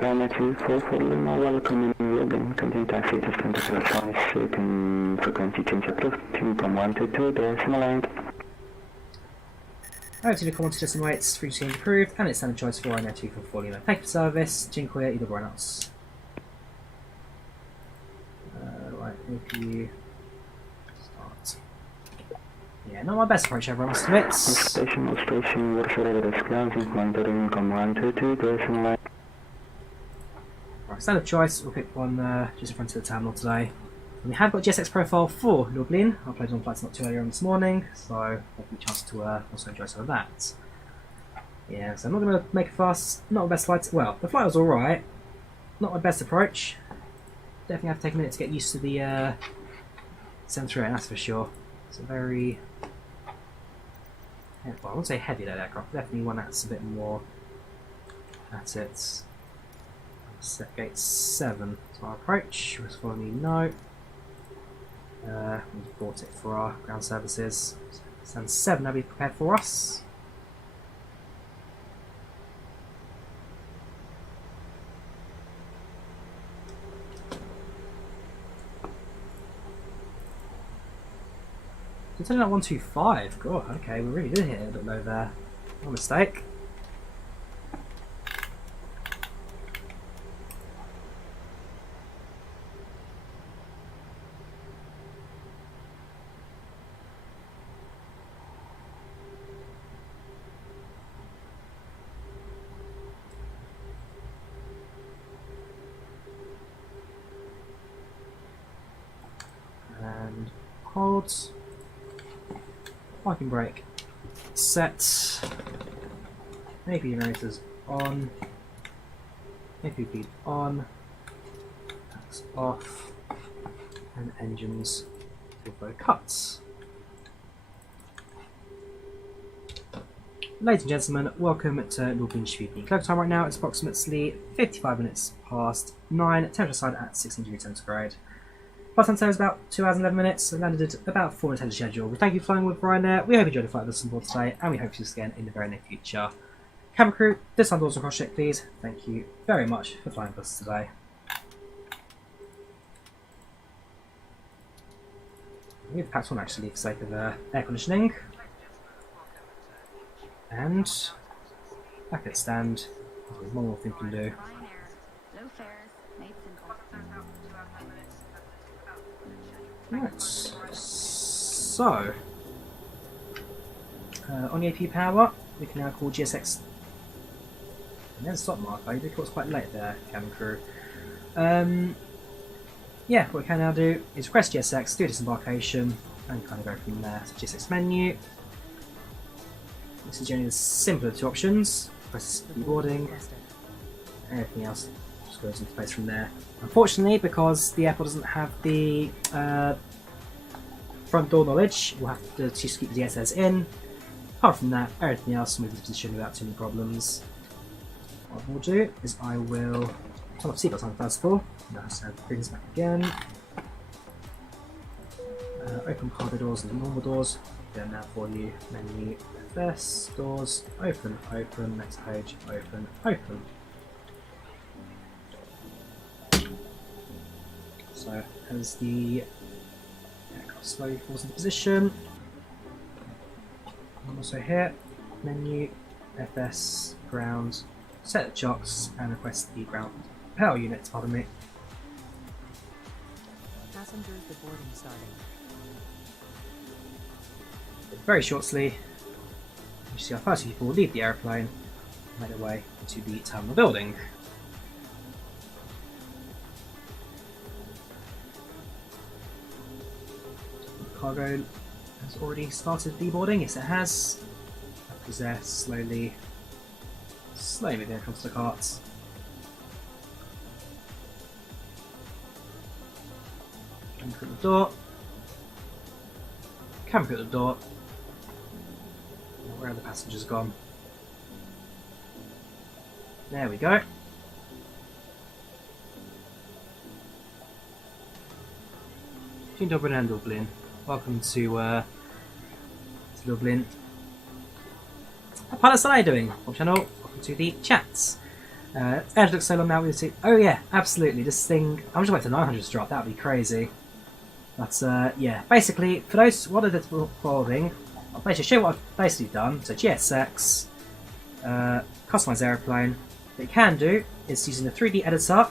Ryanair 244 Lima, welcome in Lublin. Continue taxi to center size. You can frequency change approved. From 1 to 2, decimal 8. Over to the common decimal 8, free change approved, and it's standard choice for Ryanair 244 Lima. Thank you for service. Cinque, either buenos. Right, if you start. Yeah, not my best approach ever, I must admit. Station, what's the grounding, monitoring, come 1 to 2, decimal 8. Right, standard choice, we'll pick one just in front of the terminal today. And we have got GSX profile for Lublin. I played on flights not too earlier on this morning, so I'll have a chance to also enjoy some of that. Yeah, so I'm not going to make a fuss, not the best flight. Well, the flight was alright, not my best approach. Definitely have to take a minute to get used to the 738, that's for sure. It's a very, well, I wouldn't say heavy that aircraft, definitely one that's a bit more at it. Set gate 7 to our approach, was following the no. We've bought it for our ground services. Stand 7 now be prepared for us. It's only like 125. God, okay, we really did hit it a bit low there. No mistake. And hold. Parking brake set. Maybe generators on. Maybe feed on. That's off. And engines turbo cuts. Ladies and gentlemen, welcome to Lublin Świdnik. Clock time right now is approximately 55 minutes past 9. Temperature side at 16 degrees centigrade. Flight time is about 2 hours and 11 minutes, and landed at about 4 minutes ahead of schedule. We thank you for flying with Ryanair. We hope you enjoyed the flight with us on board today, and we hope to see you again in the very near future. Camera crew, this time doors and cross check please. Thank you very much for flying with us today. We've packed one actually for sake of air conditioning. And back at stand, there's one more thing we can do. Ryanair. Low fares, made simple. Right, so On the AP power, we can now call GSX. And then stop marker. You think it was quite late there, cabin crew. Yeah, what we can now do is request GSX, do disembarkation, and kind of go from there. So GSX menu. This is generally the simpler of the two options. Press boarding. Everything else just goes into place from there. Unfortunately, because the airport doesn't have the front door knowledge, we'll have to just keep the DSS in. Apart from that, everything else will move into position without too many problems. What I will do is I will turn off seatbelt on first of all. Now, so bring this back again. Open cargo doors and the normal doors. There now for you. Menu, FS, doors, open, open, next page, open, open. So as the aircraft slowly falls into position, I'm also here, menu, FS, ground, set the chocks, and request the ground power unit, pardon me. Passengers, the boarding starting. Very shortly, you see our first people leave the airplane and make their way to the terminal building. The cargo has already started deboarding, yes it has, because they're slowly moving across the carts. Camera at the door. Camera at the door. Where are the passengers gone? There we go. Dzień dobry and Lublin. Welcome to Lublin. How Palit, are you doing? Welcome channel. Welcome to the chats. Air looks so long now. We'll see. Oh yeah, absolutely. This thing. I'm just waiting for 900 to drop. That would be crazy. But yeah, basically for those what are the following. I'll basically show you what I've basically done. So GSX, customize airplane. What you can do is using the 3D editor,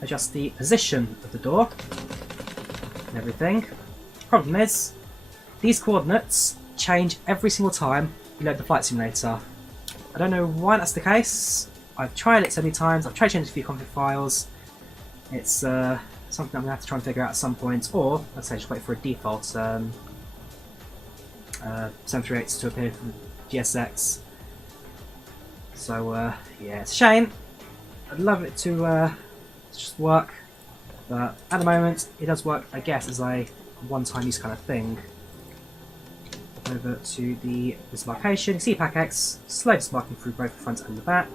adjust the position of the door and everything. Problem is, these coordinates change every single time you load the flight simulator. I don't know why that's the case. I've tried it so many times. I've tried changing a few config files. It's something I'm going to have to try and figure out at some point, or let's say just wait for a default 738s to appear from GSX. So yeah, it's a shame. I'd love it to just work, but at the moment it does work, I guess, as a one-time use kind of thing. Over to the disembarkation. You see PACX slow disembarking through both the front and the back.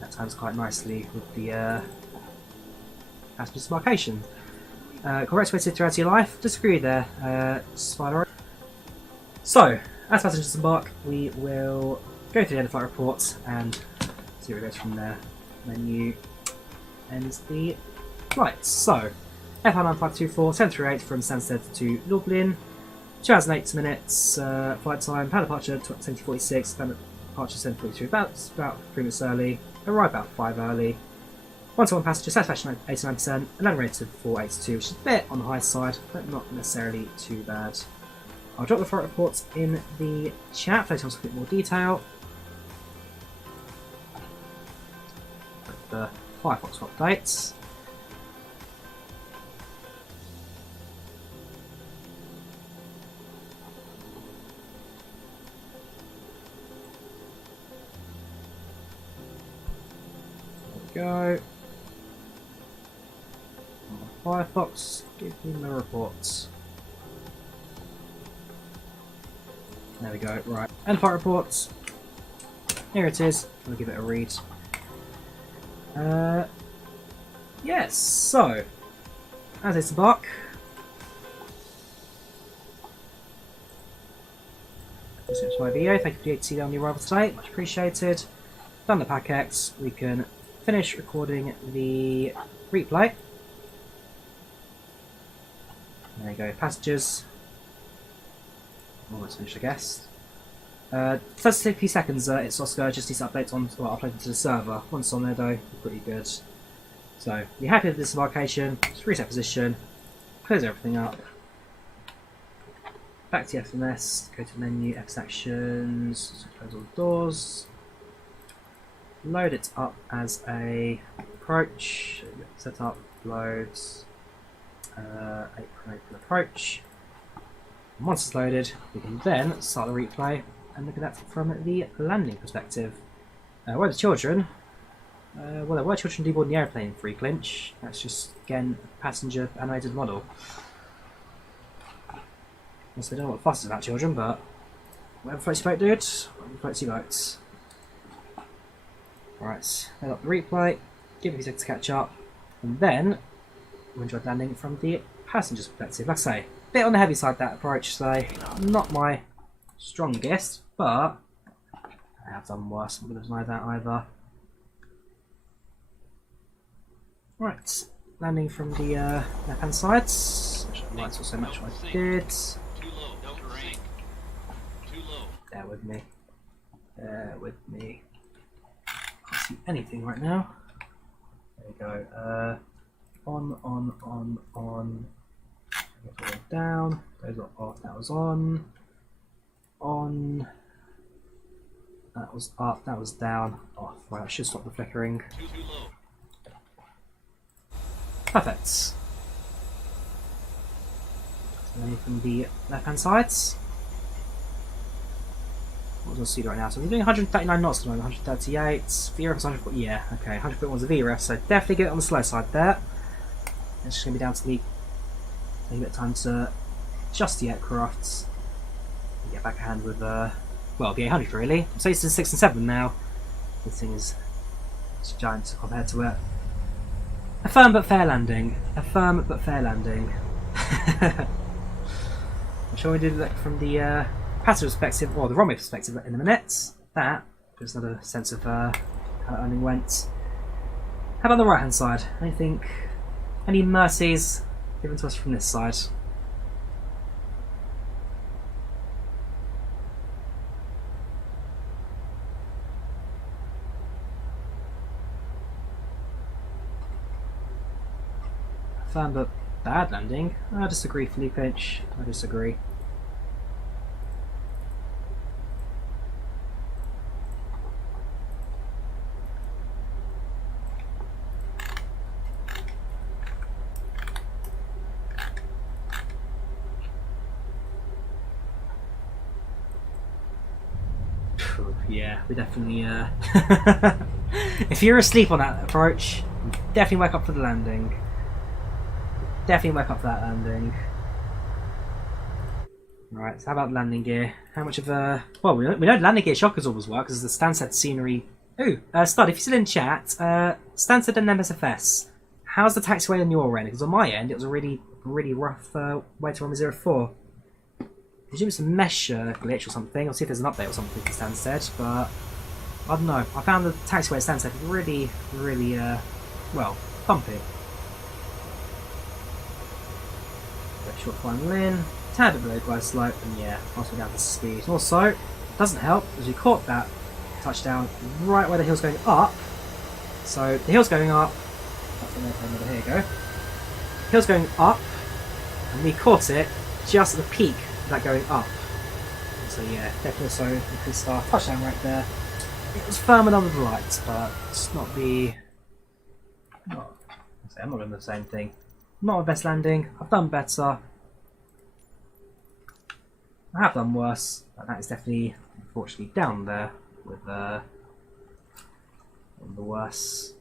That times quite nicely with the passenger disembarkation. Correct way to throughout your life. Disagree there, Spider. So, as passengers disembark, we will go through the end of flight report and see where it goes from there. Menu ends the flights. So, FR9524, 738 from Stansted to Lublin. 2 hours and 8 minutes flight time. Power departure 7:46. Power departure 7:42. About 3 minutes early. Arrive about 5 early. 1-to-1 passenger satisfaction 89%, and landing rate of 482, which is a bit on the high side, but not necessarily too bad. I'll drop the flight reports in the chat, later on a bit more detail. The Firefox updates. There we go. Firefox, give me the reports. There we go, right. And flight reports. Here it is. I'll give it a read. Yes, so as it's embark. This is my video. Thank you for the ATC on the arrival today. Much appreciated. Done the PACX. We can finish recording the replay. There you go, passengers. Almost finished, I guess. First 60 seconds, it's Oscar. Just needs to update on, well, upload it to the server. Once on there, though, pretty good. So, you're happy with this embarkation. Just reset position, clears everything up. back to the FMS, go to the menu, F sections, close all the doors, load it up as a approach, set up, loads, approach. And once it's loaded, we can then start the replay and look at that from the landing perspective. Where are the children? Well, there were children deboarding the airplane in free clinch. That's just, again, a passenger animated model. So I don't know what fuss is about children, but whatever floats your boat, dude, whatever floats your boat. Alright, load up the replay, give it a second to catch up, and then we'll enjoy landing from the passenger's perspective. Like I say, a bit on the heavy side that approach, so not my strongest, but I have done worse. I'm not going to deny that either. Right, landing from the left hand side. Lights also match what I did. Too low. Don't rank. Too low. Bear with me. Bear with me. Can't see anything right now. There we go. On. Down. Those are off. That was on. On. That was up. That was down. Off. Right, I should stop the flickering. Too low. Perfect. So then from the left hand sides. What was on speed right now? So we're doing 139 knots at the moment, 138. VRF is 140. Yeah, okay, 141's a VRF, so definitely get it on the slow side there. It's just going to be down to the take a bit of time to adjust the aircraft and get back a hand with well, the 800 really. I'm saying it's in 6 and 7 now. This thing is giant compared to it. A firm but fair landing. A firm but fair landing. I'm sure we did look from the passenger perspective, or the runway perspective in a minute. That gives another sense of how that landing went. How about the right hand side? Anything, any mercies given to us from this side? Firm but bad landing. I disagree, Felipe. I disagree. Yeah, we definitely if you're asleep on that approach, definitely wake up for the landing. Definitely wake up for that landing. Right, so how about landing gear? How much of a... Well, we know landing gear shock absorbers work because the Stansted scenery... Ooh, Stud, if you're still in chat, Stansted and MSFS, how's the taxiway on your end? Because on my end, it was a really, really rough way to run with 04. I presume it's a mesh glitch or something. I'll see if there's an update or something for Stansted, but I don't know. I found the taxiway at Stansted really, really, well, bumpy. Short final in, tad bit below glide slope, and yeah, passing down to speed. And also, it doesn't help as we caught that touchdown right where the hill's going up. So the hill's going up. Here you go. Hill's going up, and we caught it just at the peak of that going up. So yeah, definitely also increased our touchdown right there. It was firm and under the lights, but it's not the. Oh, I'm not doing the same thing. Not my best landing. I've done better. I have done worse, but that is definitely, unfortunately, down there with one of the worst.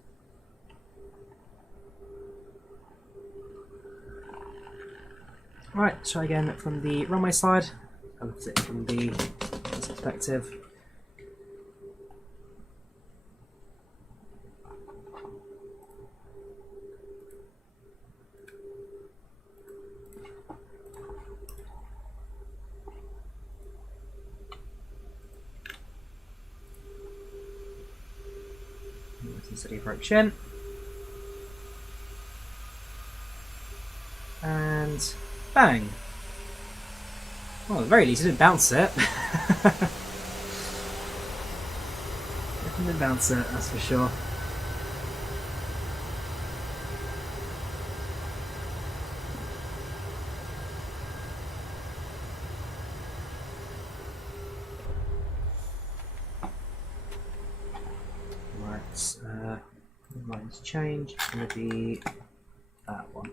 Right, try again from the runway side. I'll look at it from the perspective. Steady approach in, and bang! Well, at the very least, it didn't bounce it. It didn't bounce it, that's for sure. Right, mine's change. It's going to be that one.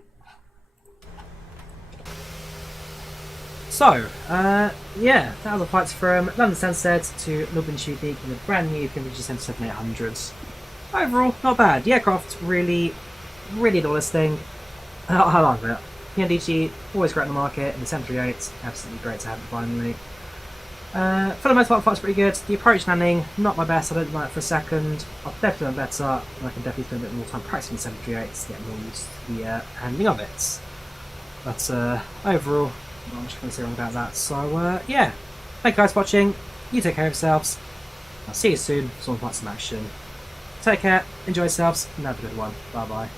So, yeah, that was the flights from London Stansted to Lublin Świdnik in the brand new PMDG 7800s. Overall, not bad. The aircraft really adore this thing. I love it. PMDG, always great on the market, and the 738, absolutely great to have it finally. For the most part, the flight's pretty good. The approach landing, not my best, I don't like it for a second. I've definitely done better, and I can definitely spend a bit more time practicing the 738 to get more used to the handling of it. But overall, not much to say wrong about that. So yeah, thank you guys for watching, you take care of yourselves, I'll see you soon for some action. Take care, enjoy yourselves, and have a good one. Bye bye.